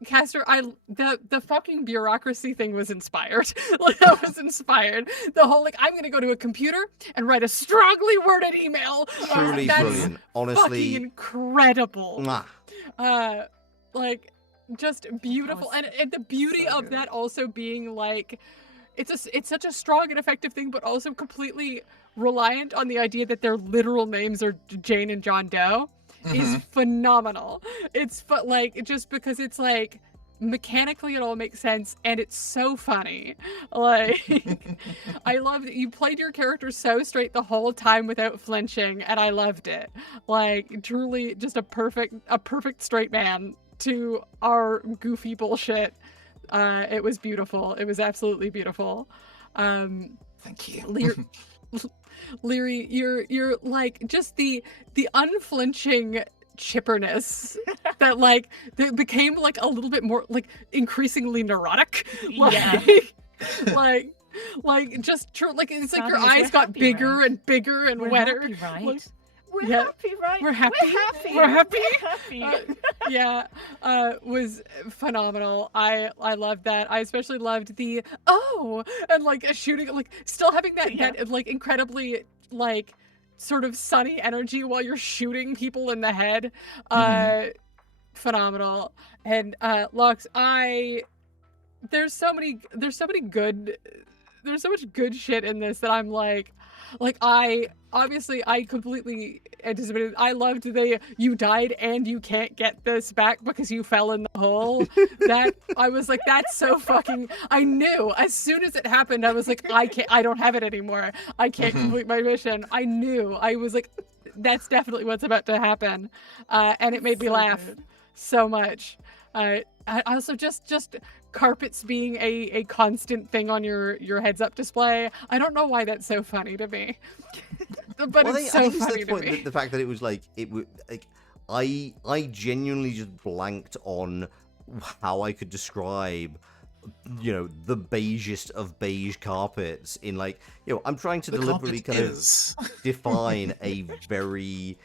Caster, the fucking bureaucracy thing was inspired. Like, I was inspired. The whole, like, I'm gonna go to a computer and write a strongly worded email. Truly brilliant. Honestly, fucking incredible. Mwah. Like, just beautiful, and the beauty of that also being like, it's such a strong and effective thing, but also completely reliant on the idea that their literal names are Jane and John Doe. Is phenomenal. It's like, just because it's like mechanically it all makes sense, and it's so funny. Like, I love that you played your character so straight the whole time without flinching, and I loved it. Like, truly just a perfect straight man to our goofy bullshit. It was beautiful. It was absolutely beautiful. Thank you. Leary, you're like, just the unflinching chipperness that, like, that became like a little bit more like increasingly neurotic. Like, like just true. Like, it's like your eyes got bigger and bigger and wetter. Happy, right? Like, We're happy, right? We're happy. We're happy. Was phenomenal. I loved that. I especially loved the and like a shooting, like still having that like incredibly like sort of sunny energy while you're shooting people in the head. Phenomenal. And Lux, there's so much good shit in this that I'm like I completely anticipated. I loved you died and you can't get this back because you fell in the hole. That, I was like, that's so fucking, I knew as soon as it happened, I was like, I don't have it anymore. I can't complete my mission. I knew. I was like, that's definitely what's about to happen. And it made me laugh so much. I also just carpets being a constant thing on your heads up display. I don't know why that's so funny to me, but it's so funny to me. The fact that it was like, it was like, I genuinely just blanked on how I could describe, you know, the beigest of beige carpets in, like, you know, I'm trying to deliberately kind of define a very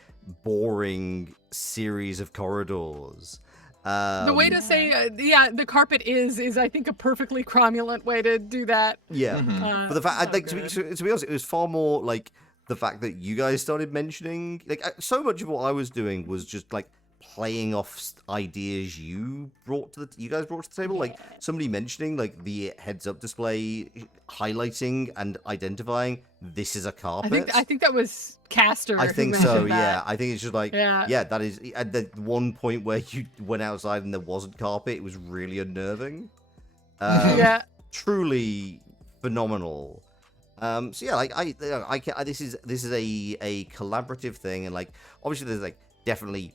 boring series of corridors. The way to say, the carpet is I think a perfectly cromulent way to do that. Yeah, but the fact, like, to be honest, it was far more like the fact that you guys started mentioning, like, so much of what I was doing was just like playing off ideas you guys brought to the table, like somebody mentioning like the heads-up display, highlighting and identifying this is a carpet. I think that was Caster. I think so. Yeah, I think it's just like yeah, that is at the one point where you went outside and there wasn't carpet. It was really unnerving. Truly phenomenal. So yeah, like this is a collaborative thing, and like obviously there's like definitely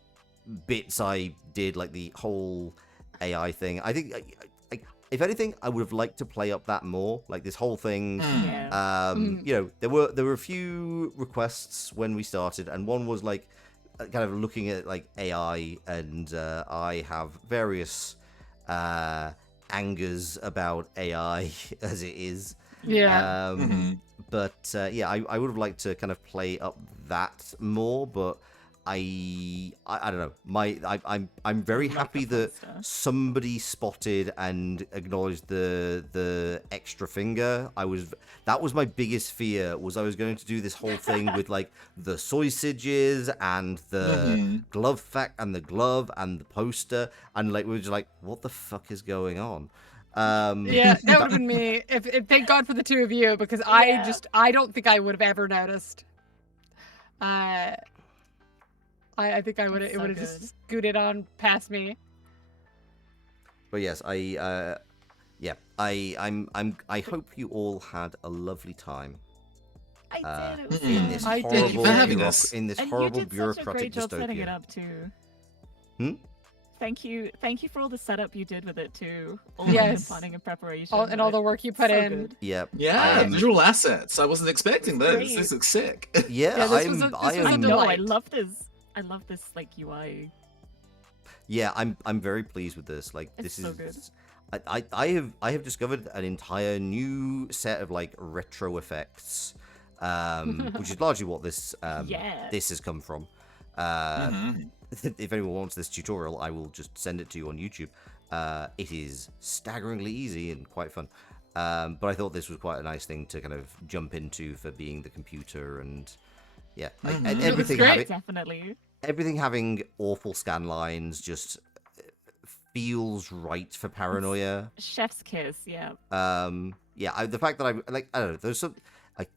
bits I did, like the whole AI thing. I think if anything, I would have liked to play up that more, like this whole thing. You know, there were a few requests when we started, and one was like kind of looking at like AI, and I have various angers about AI as it is. But yeah, I would have liked to kind of play up that more, but I don't know. I'm very happy that somebody spotted and acknowledged the extra finger. That was my biggest fear, was I was going to do this whole thing with like the sausages and the glove fact and the glove and the poster, and like we were just like, what the fuck is going on? Yeah, that would have been me. If thank God for the two of you, because I don't think I would have ever noticed. I think it would have just scooted on past me. But yes, I hope you all had a lovely time. I did. In this I horrible did. in this horrible bureaucratic Setting dystopia. it up too. Thank you for all the setup you did with it too. All Yes. the planning and preparation. And all the work you put So in. good. Yeah. Yeah, visual assets. I wasn't expecting It's those. great. This looks sick. Yeah, this was a I know. I delight. love this. I love this like UI. Yeah, I'm very pleased with this. Like, It's this so is. I have discovered an entire new set of like retro effects, which is largely what this Yeah. this has come from. If anyone wants this tutorial, I will just send it to you on YouTube. It is staggeringly easy and quite fun. But I thought this was quite a nice thing to kind of jump into for being the computer, and yeah, and everything great. having Definitely. everything having awful scan lines just feels right for Paranoia. Chef's kiss. Yeah. Yeah, the fact that I don't know, there's some like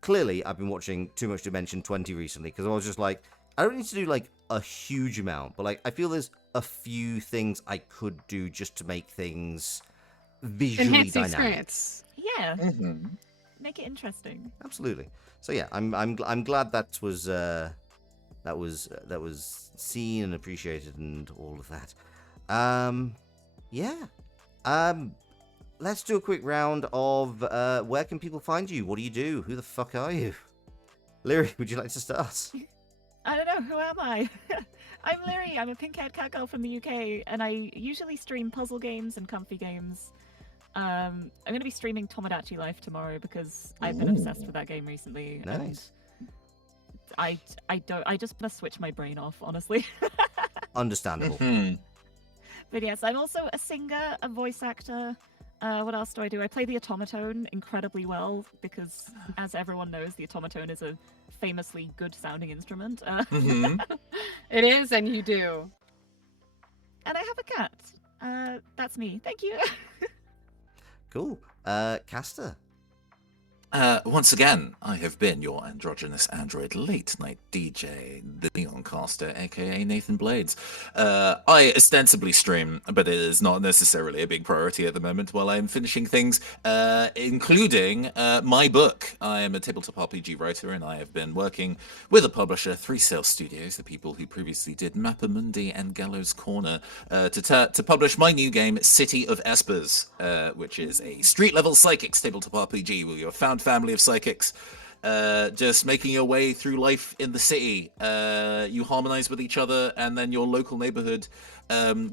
clearly I've been watching Too Much Dimension 20 recently because I was just like, I don't need to do like a huge amount, but like I feel there's a few things I could do just to make things visually Enhance the dynamic. experience. Yeah. Mhm. Make it interesting. Absolutely. So yeah, I'm glad that was seen and appreciated and all of that. Yeah. Let's do a quick round of where can people find you? What do you do? Who the fuck are you? Lyri, would you like to start? I don't know, who am I? I'm Lyri, I'm a pink-haired cat girl from the UK, and I usually stream puzzle games and comfy games. I'm going to be streaming Tomodachi Life tomorrow because I've been obsessed with that game recently. Nice. And I just want to switch my brain off, honestly. Understandable. Mhm. But yes, I'm also a singer, a voice actor. What else do? I play the automaton incredibly well because, as everyone knows, the automaton is a famously good-sounding instrument. Mhm. It is, and you do. And I have a cat. That's me. Thank you. Cool. Caster. Once again, I have been your androgynous android late night DJ, the Neon Caster, aka Nathan Blades. I ostensibly stream, but it is not necessarily a big priority at the moment while I'm finishing things, including my book. I am a tabletop RPG writer, and I have been working with a publisher, 3 Sail Studios, the people who previously did Mappamundi and Gallows Corner, to publish my new game, City of Espers, which is a street-level psychics tabletop RPG where you're found family of psychics, just making your way through life in the city. You harmonize with each other, and then your local neighborhood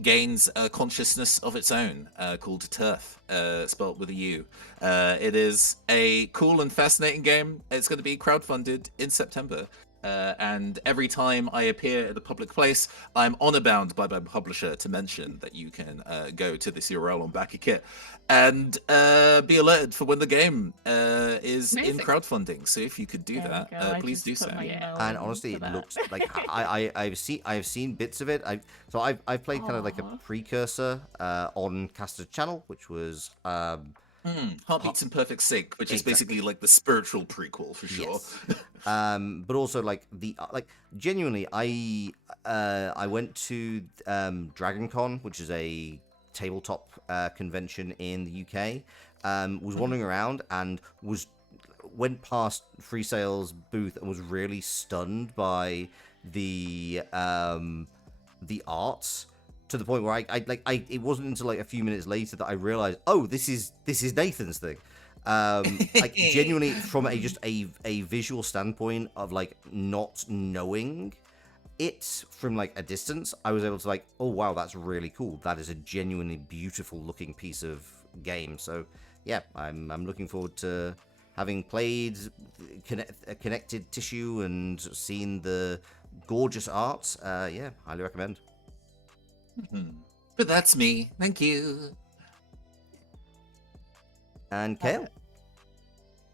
gains a consciousness of its own, called Turf, spelt with a U. It is a cool and fascinating game. It's going to be crowdfunded in September. And every time I appear at a public place, I'm honor bound by my publisher to mention that you can go to this URL on BackerKit and be alerted for when the game is Amazing. in crowdfunding. So if you could do There we that, go, I please just do put so. my email And in honestly, for it that. looks like I've seen bits of it. I've played kind of like a Aw. precursor on Caster's channel, which was Heartbeats in Perfect Sync, which is Exactly. basically like the spiritual prequel for sure. Yes. But also like genuinely, I went to DragonCon, which is a tabletop convention in the UK. Was wandering around and went past Free Sale's booth and was really stunned by the arts, to the point where I it wasn't until like a few minutes later that I realized, oh, this is Nathan's thing. Like genuinely from a visual standpoint of like not knowing it from like a distance, I was able to like, oh wow, that's really cool. That is a genuinely beautiful looking piece of game. So yeah, I'm looking forward to having played Connected Tissue and seen the gorgeous art. Yeah, highly recommend. But that's me. Thank you. And Kale.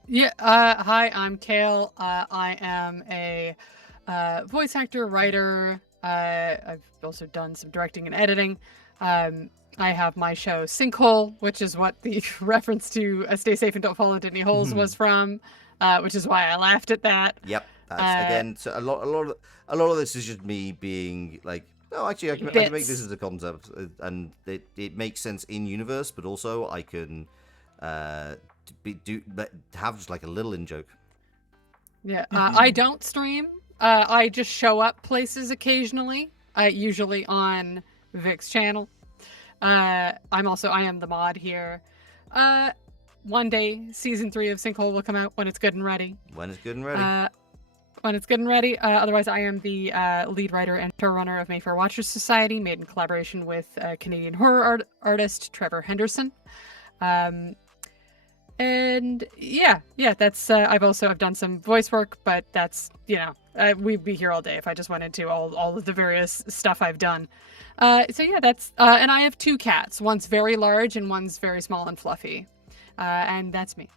Yeah. Hi, I'm Kale. I am a voice actor, writer. I've also done some directing and editing. I have my show Sinkhole, which is what the reference to "Stay safe and don't fall into any holes" was from, which is why I laughed at that. Yep. That's, again, so a lot of this is just me being like, no, actually, I can make Bits. this as a concept, and it makes sense in universe, but also I can have just like a little in joke. Yeah. I don't stream. I just show up places occasionally. usually on Vic's channel. I am the mod here. One day, season 3 of Sinkhole will come out when it's good and ready. When it's good and ready. Otherwise, I am the lead writer and showrunner of Mayfair Watchers Society, made in collaboration with Canadian horror artist Trevor Henderson. And yeah, that's. I've done some voice work, but that's, we'd be here all day if I just went into all of the various stuff I've done. So yeah, that's. And I have 2 cats. One's very large and one's very small and fluffy. And that's me.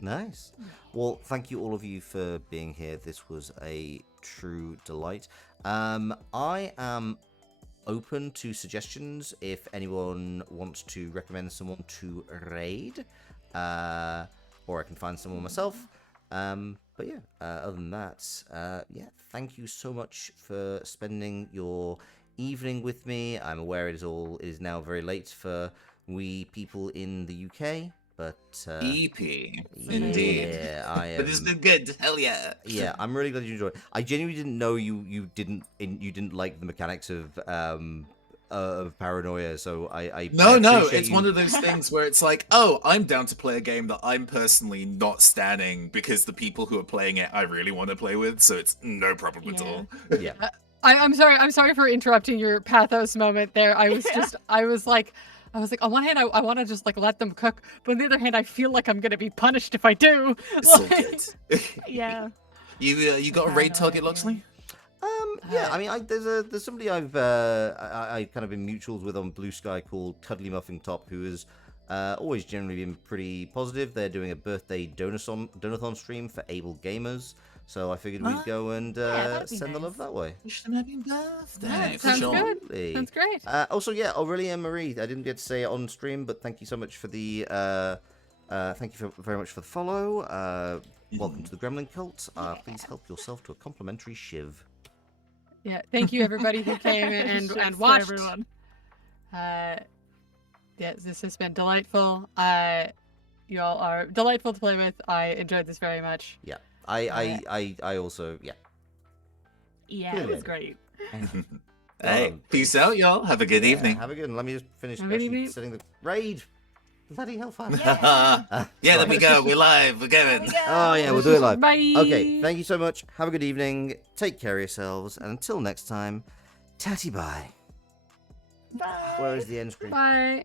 Nice. Well, thank you all of you for being here. This was a true delight. I am open to suggestions if anyone wants to recommend someone to raid, or I can find someone myself. But yeah, other than that, thank you so much for spending your evening with me. I'm aware it is now very late for we people in the UK. But EP, indeed. Yeah, I am. But it's been good. Hell yeah. Yeah, I'm really glad you enjoyed it. I genuinely didn't know you didn't like the mechanics of Paranoia, so I No, appreciate it's you. one of those things where it's like, oh, I'm down to play a game that I'm personally not standing because the people who are playing it I really want to play with, so it's no problem at all. Yeah. I'm sorry for interrupting your pathos moment there. I was like, on one hand, I want to just let them cook, but on the other hand, I feel like I'm gonna be punished if I do. It's all good. Yeah. You got a raid target, Loxley? Yeah, I mean, there's somebody I've kind of been mutuals with on Blue Sky called Cuddly Muffin Top, who has always generally been pretty positive. They're doing a birthday donathon stream for able gamers, so I figured we'd go and send the love that way. Wish them happy birthday. Yeah, for sounds sure. good. Sounds great. Also, yeah, Aurelia and Marie, I didn't get to say it on stream, but thank you so much for the very much for the follow. Welcome to the Gremlin Cult. Please help yourself to a complimentary shiv. Yeah, thank you everybody who came and Shifts for watched. everyone. Yeah, this has been delightful. You all are delightful to play with. I enjoyed this very much. Yeah, I also, yeah. Yeah, it was great. Hey, peace out, y'all. Have a good evening. Have a good one. Let me just finish Have a good evening. setting the raid. Bloody hellfire. Yeah, there we go. We're live. We're going. Oh, yeah, we'll do it live. Bye. Okay, thank you so much. Have a good evening. Take care of yourselves. And until next time, tatty bye. Bye. Where is the end screen? Bye.